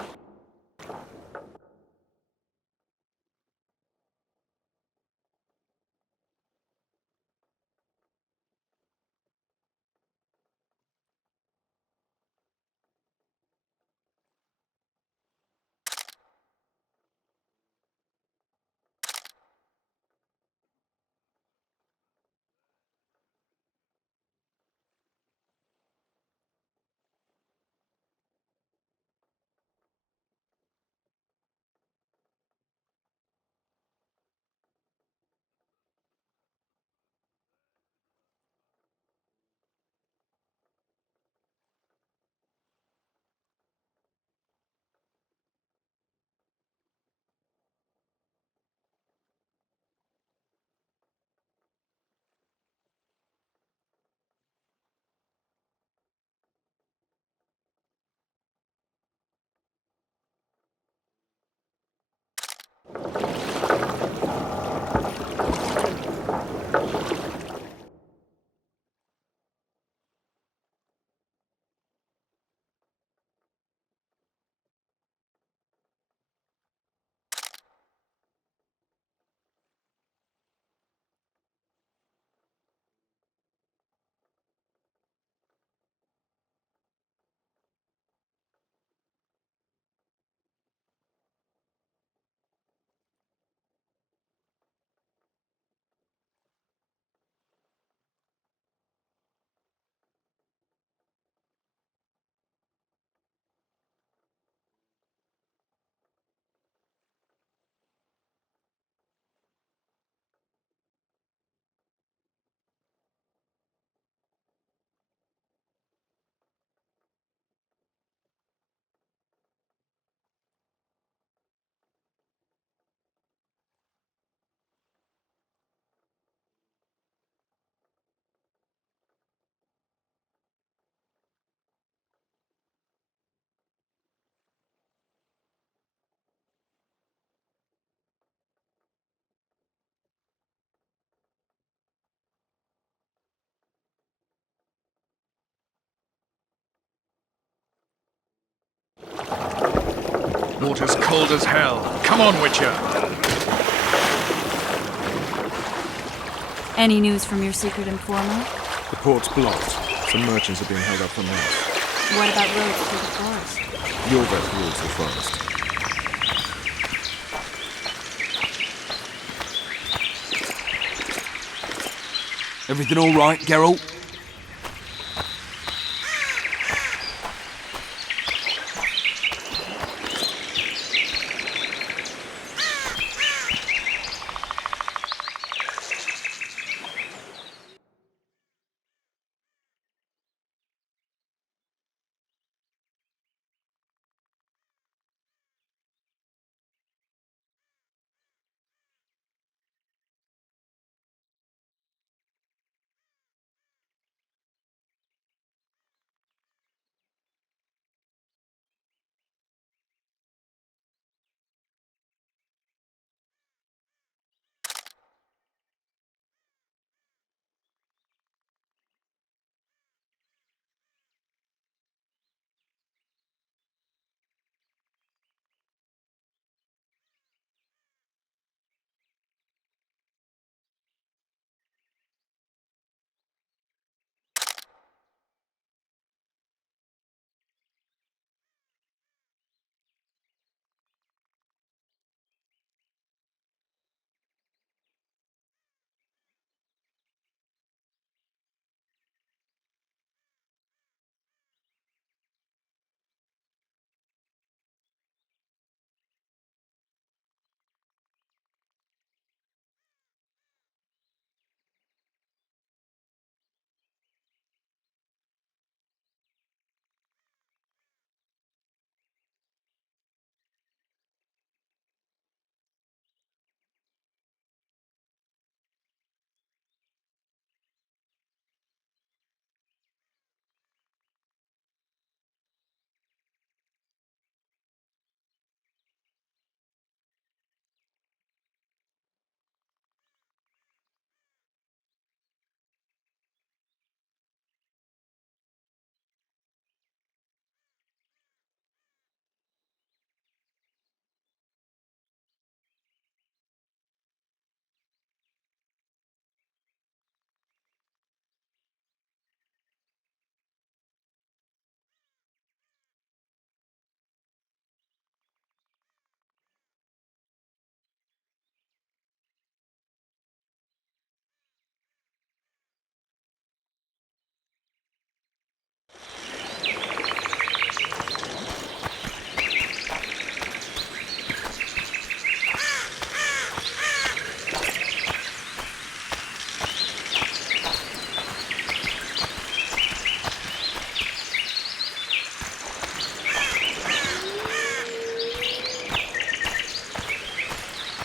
Water's cold as hell. Come on, Witcher. Any news from your secret informer? The port's blocked. Some merchants are being held up for months. What about roads through the forest? Yorveth rules the forest. Everything all right, Geralt?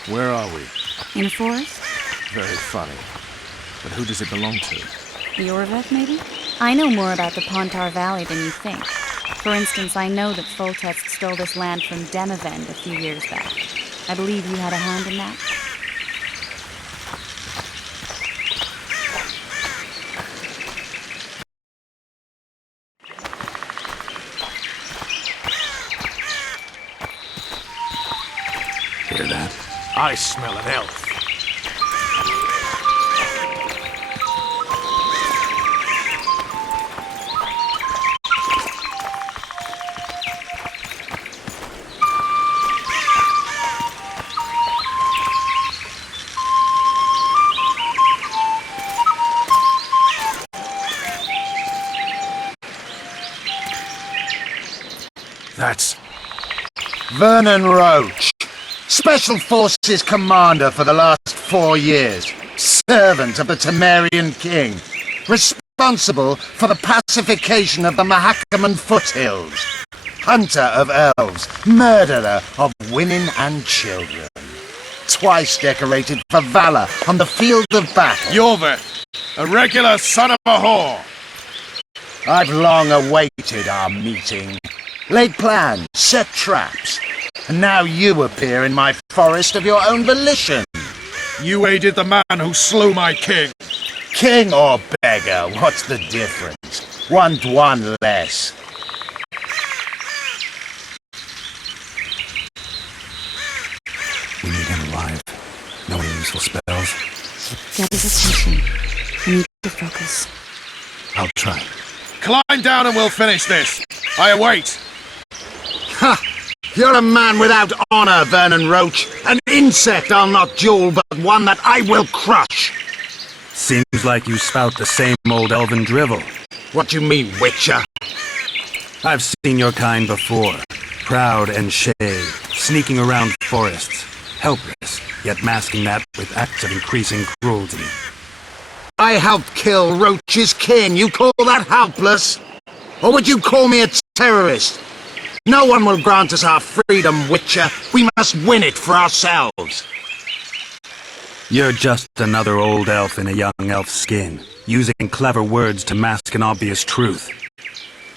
Where are we? In a forest? Very funny. But who does it belong to? The Yorveth, maybe? I know more about the Pontar Valley than you think. For instance, I know that Foltest stole this land from Demavend a few years back. I believe you had a hand in that? Hear that? I smell an elf. That's... Vernon Roach, Special Forces Commander for the last 4 years, servant of the Temerian King, responsible for the pacification of the Mahakaman foothills, hunter of elves, murderer of women and children, twice decorated for valor on the field of battle. Yorveth, a regular son of a whore. I've long awaited our meeting. Laid plans, set traps, and now you appear in my forest of your own volition. You aided the man who slew my king. King or beggar, what's the difference? One less. powerful spells? Get his attention. I need to focus. I'll try. Climb down and we'll finish this. I await. Ha! You're a man without honor, Vernon Roach. An insect I'll not duel, but one that I will crush. Seems like you spout the same old elven drivel. What do you mean, Witcher? I've seen your kind before. Proud and shaved, sneaking around forests. Helpless, yet masking that with acts of increasing cruelty. I helped kill Roach's king. You call that helpless? Or would you call me a terrorist? No one will grant us our freedom, Witcher. We must win it for ourselves. You're just another old elf in a young elf's skin, using clever words to mask an obvious truth.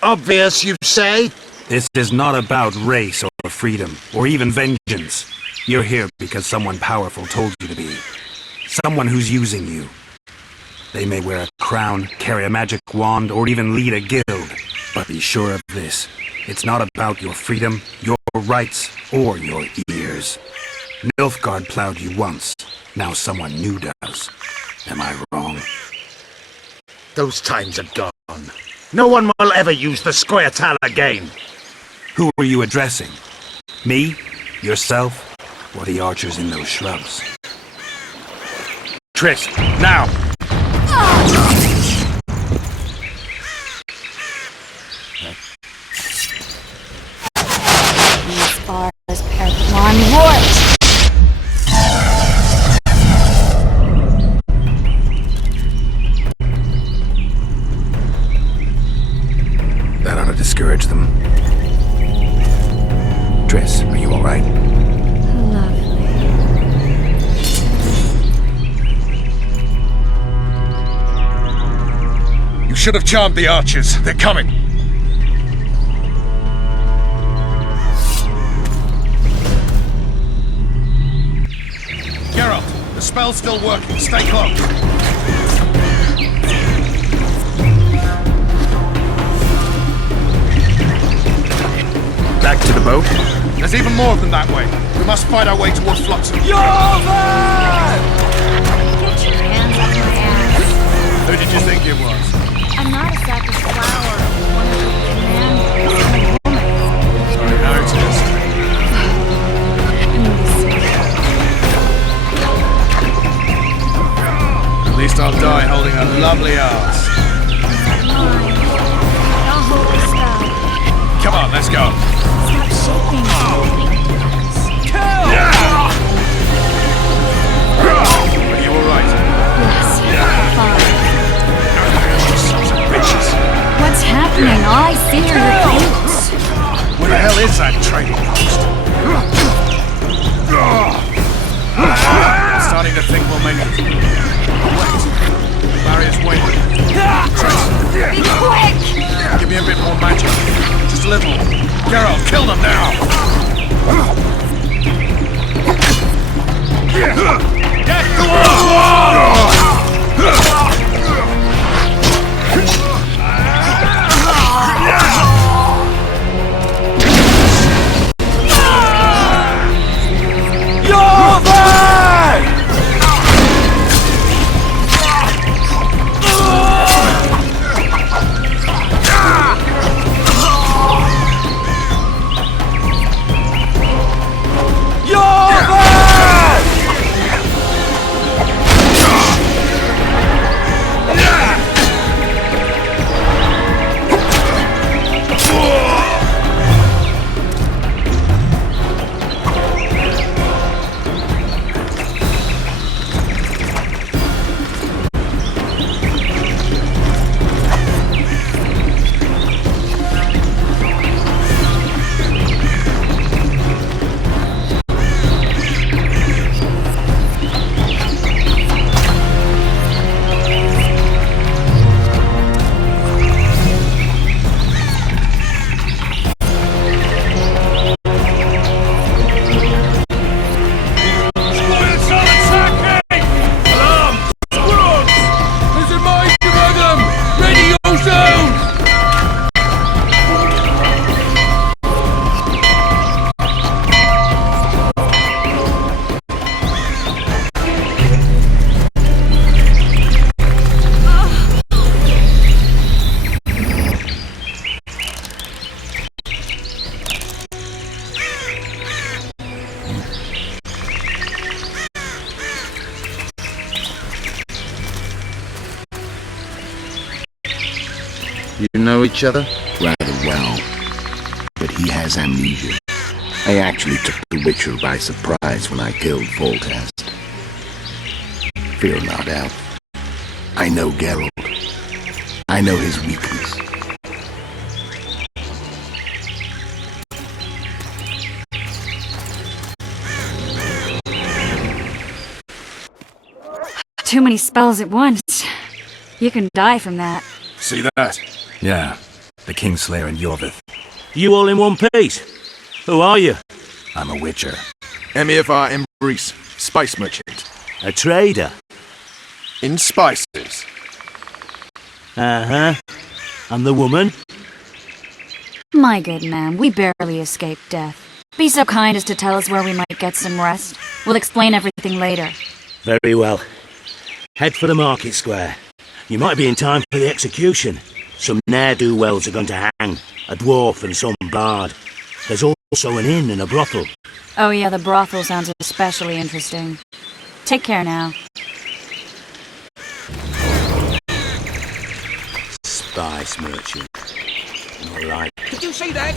Obvious, you say? This is not about race or freedom, or even vengeance. You're here because someone powerful told you to be. Someone who's using you. They may wear a crown, carry a magic wand, or even lead a guild. But be sure of this. It's not about your freedom, your rights, or your ears. Nilfgaard plowed you once. Now someone new does. Am I wrong? Those times are gone. No one will ever use the square tile again. Who were you addressing? Me? Yourself? Or the archers in those shrubs? Triss, now! As far as Perplamon Roach! That ought to discourage them. Triss, are you alright? You should have charmed the archers. They're coming. Geralt, the spell's still working. Stay close. Back to the boat? There's even more of them that way. We must fight our way towards Flotsam. Get your hands up my ass. Who did you think it was? I'm not a sack of flour or one of your commanders. I'm a woman. Sorry, noticed. At least I'll die holding a lovely arse. I'll hold the spell. Come on, let's go. Stop shaking. Are you alright? Yes, fine. Sons of bitches. What's happening? All I see are your boots. Where the hell is that trading post? I'm starting to think we'll make it. Wait. The barrier's waiting. Trace. Be quick! Give me a bit more magic. Just a little. Geralt, kill them now! Get to know each other? Rather well. But he has amnesia. I actually took the Witcher by surprise when I killed Foltest. Fear not, Elf. I know Geralt. I know his weakness. Too many spells at once. You can die from that. See that? Yeah, the Kingslayer and Yorvith. You all in one piece? Who are you? I'm a Witcher. Emir var Embrice, spice merchant. A trader? In spices. Uh-huh. And the woman? My good man, we barely escaped death. Be so kind as to tell us where we might get some rest. We'll explain everything later. Very well. Head for the market square. You might be in time for the execution. Some ne'er-do-wells are going to hang. A dwarf and some bard. There's also an inn and a brothel. Oh yeah, the brothel sounds especially interesting. Take care now. Spice merchant. Not right. Did you see that?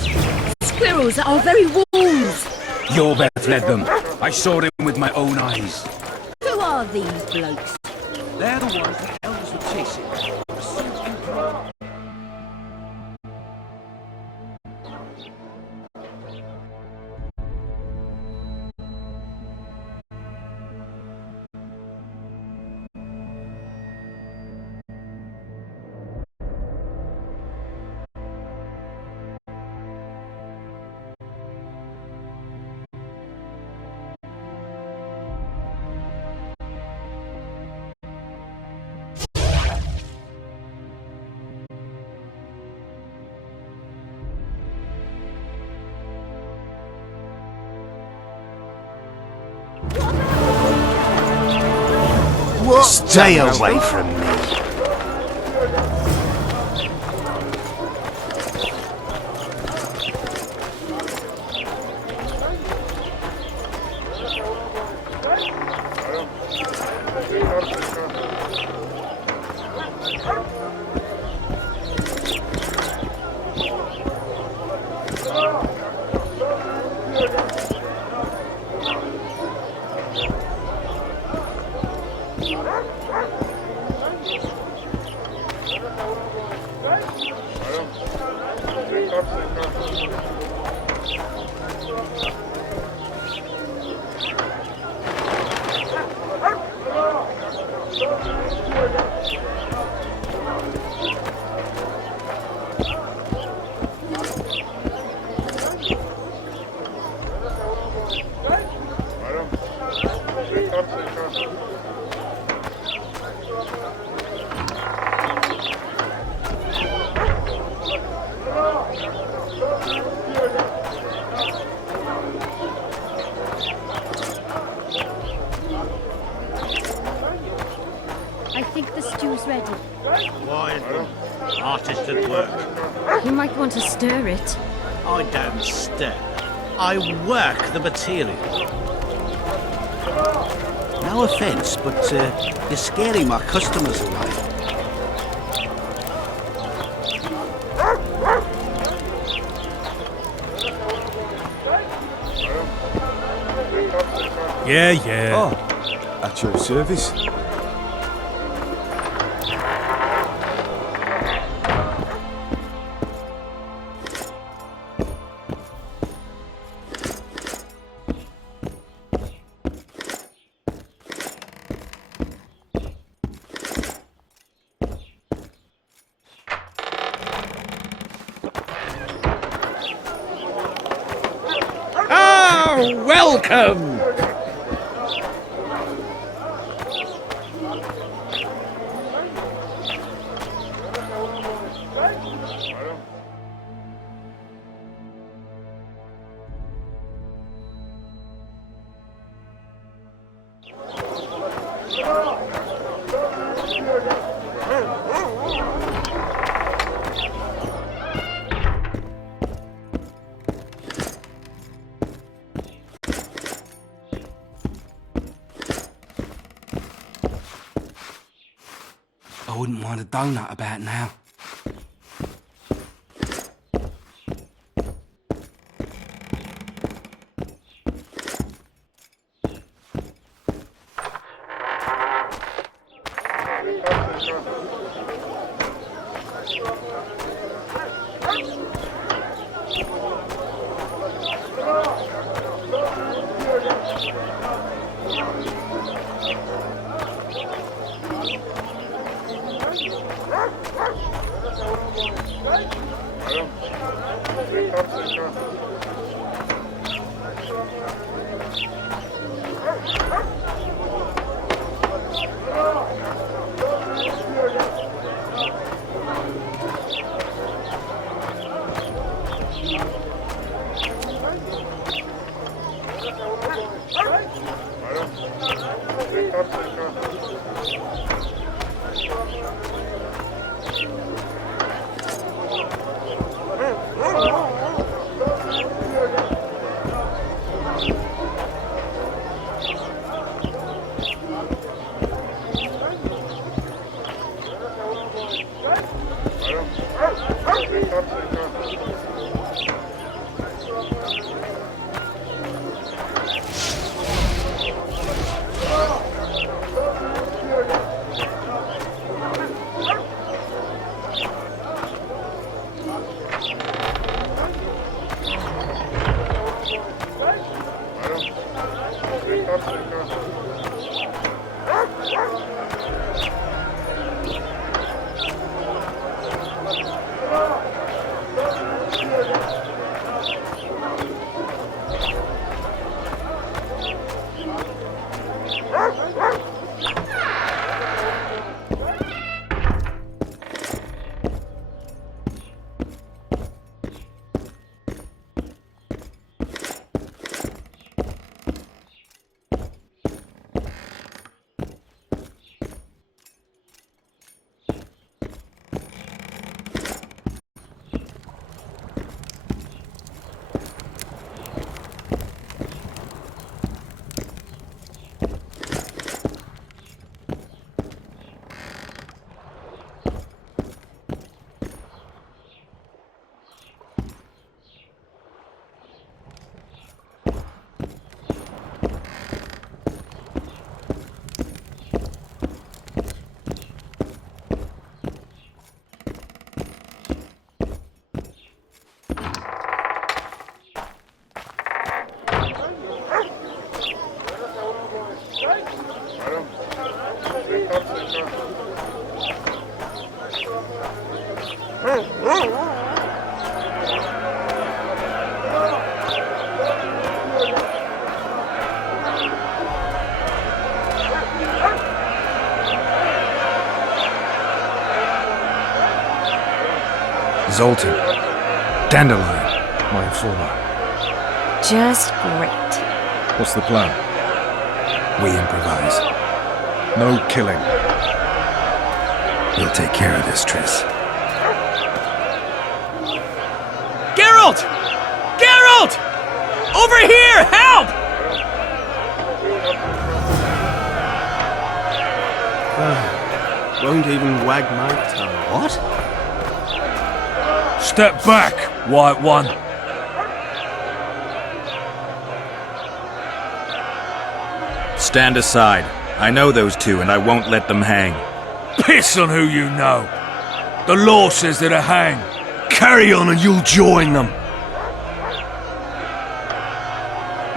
Squirrels at our very walls! Yorvith led them. I saw them with my own eyes. Who are these blokes? They're the ones the elders were chasing. Stay away from me. I think the stew's ready. Quiet. Artist at work. You might want to stir it. I don't stir. I work the material. No offence, but you're scaring my customers away. Yeah. Oh, at your service. Welcome! I wouldn't mind a donut about now. Zoltan. Dandelion, my informer. Just great. What's the plan? We improvise. No killing. We'll take care of this, Triss. Geralt! Geralt! Over here! Help! Won't even wag my tongue. What? Step back, White One. Stand aside. I know those two, and I won't let them hang. Piss on who you know. The law says they're to hang. Carry on and you'll join them.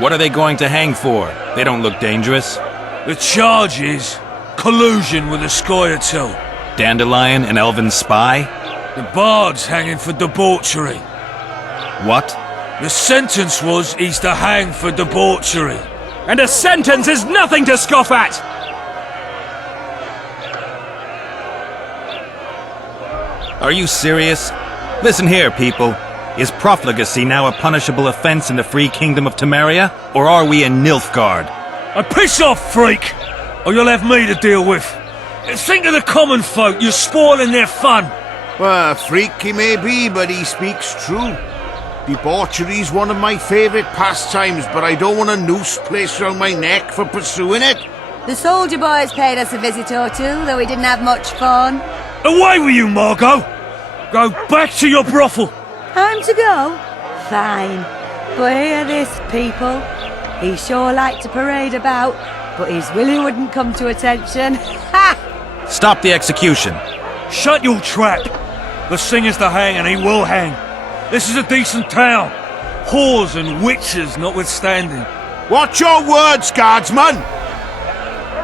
What are they going to hang for? They don't look dangerous. The charge is collusion with the Scoia'tael. Dandelion, an elven spy? The bard's hanging for debauchery. What? The sentence was he's to hang for debauchery. And a sentence is nothing to scoff at! Are you serious? Listen here, people. Is profligacy now a punishable offense in the free kingdom of Temeria? Or are we in Nilfgaard? Piss off, freak! Or you'll have me to deal with. Think of the common folk, you're spoiling their fun. Well, a freak he may be, but he speaks true. Debauchery's one of my favourite pastimes, but I don't want a noose placed around my neck for pursuing it. The soldier boys paid us a visit or two, though we didn't have much fun. Away with you, Margot! Go back to your brothel! Time to go? Fine. But hear this, people. He sure liked to parade about, but his Willie wouldn't come to attention. Ha! Stop the execution. Shut your trap! The singer's to hang, and he will hang. This is a decent town. Whores and witches notwithstanding. Watch your words, guardsman!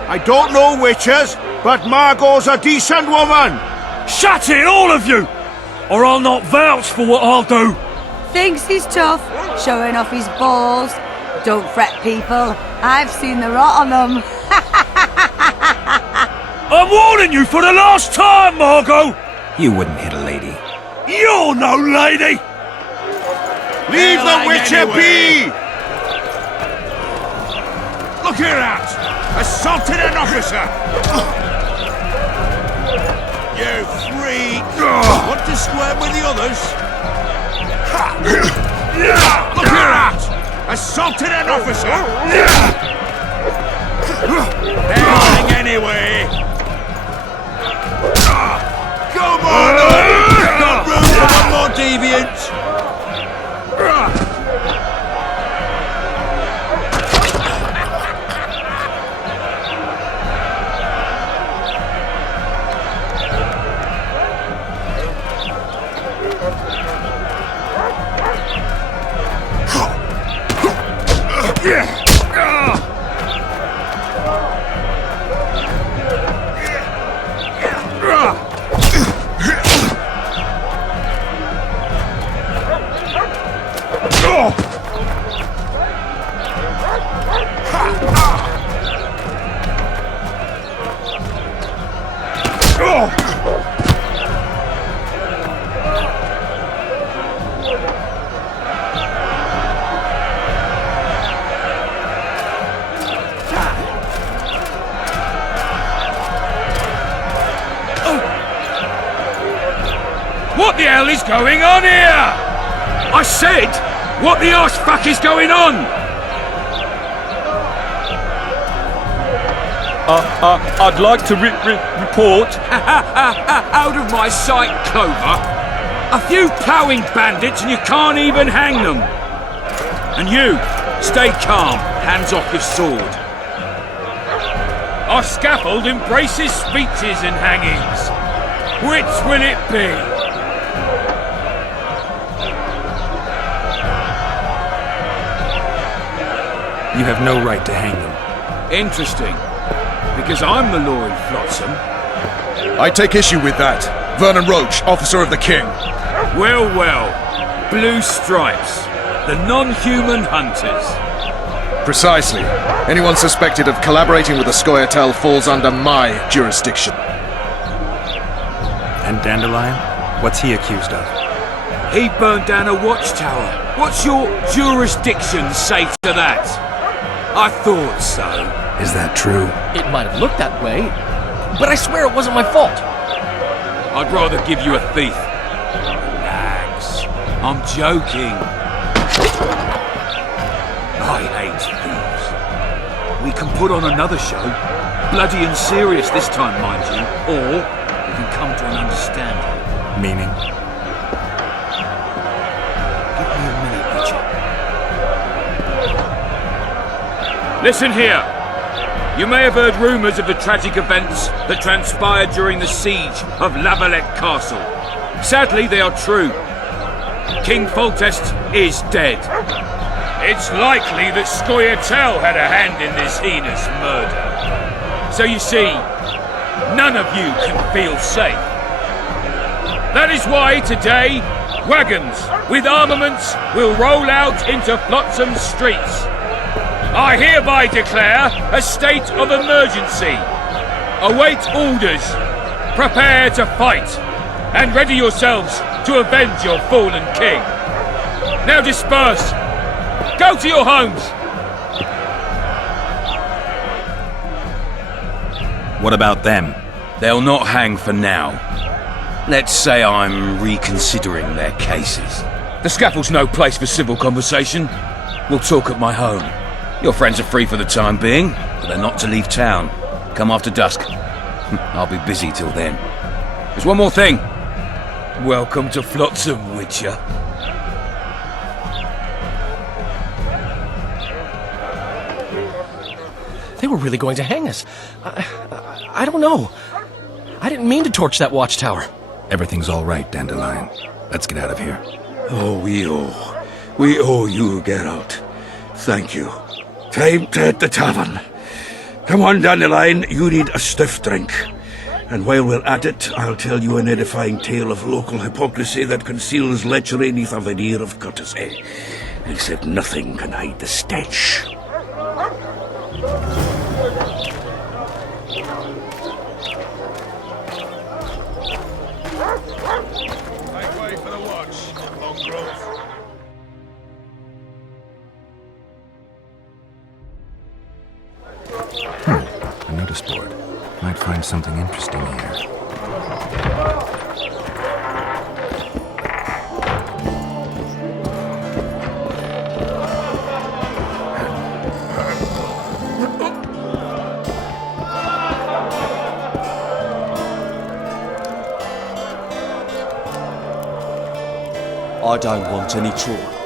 I don't know witches, but Margot's a decent woman! Shut it, all of you! or I'll not vouch for what I'll do. Thinks he's tough, showing off his balls. Don't fret, people. I've seen the rot on them. I'm warning you for the last time, Margot! You wouldn't hit a lady. You're no lady! Leave the Witcher be! Look here, out! Assaulted an officer! You freak! Want to square with the others? Look here, out! Assaulted an officer! They're lying anyway! Come on! Got room for one more deviant! What the hell is going on here? I said, what the arse fuck is going on? I'd like to report. Out of my sight, Clover. A few ploughing bandits and you can't even hang them. And you, stay calm, hands off your sword. Our scaffold embraces speeches and hangings. Which will it be? You have no right to hang them. Interesting. Because I'm the law in Flotsam. I take issue with that. Vernon Roach, officer of the king. Well, well. Blue stripes. The non-human hunters. Precisely. Anyone suspected of collaborating with the Scoia'tael falls under my jurisdiction. And Dandelion? What's he accused of? He burned down a watchtower. What's your jurisdiction say to that? I thought so. Is that true? It might have looked that way, but I swear it wasn't my fault. I'd rather give you a thief. Relax. I'm joking. I hate thieves. We can put on another show. Bloody and serious this time, mind you. Or we can come to an understanding. Meaning? Give me a minute, Richard. Listen here. You may have heard rumours of the tragic events that transpired during the siege of Lavalette Castle. Sadly, they are true. King Foltest is dead. It's likely that Scoia'tael had a hand in this heinous murder. So you see, none of you can feel safe. That is why today, wagons with armaments will roll out into Flotsam streets. I hereby declare a state of emergency. Await orders. Prepare to fight. And ready yourselves to avenge your fallen king. Now disperse. Go to your homes. What about them? They'll not hang for now. Let's say I'm reconsidering their cases. The scaffold's no place for civil conversation. We'll talk at my home. Your friends are free for the time being, but they're not to leave town. Come after dusk. I'll be busy till then. There's one more thing. Welcome to Flotsam, Witcher. They were really going to hang us. I don't know. I didn't mean to torch that watchtower. Everything's all right, Dandelion. Let's get out of here. Oh, we owe you, Geralt. Thank you. Time to hit the tavern. Come on, Dandelion, you need a stiff drink. And while we're at it, I'll tell you an edifying tale of local hypocrisy that conceals lechery neath a veneer of courtesy. Except nothing can hide the stench. A notice board. Might find something interesting here. I don't want any trouble.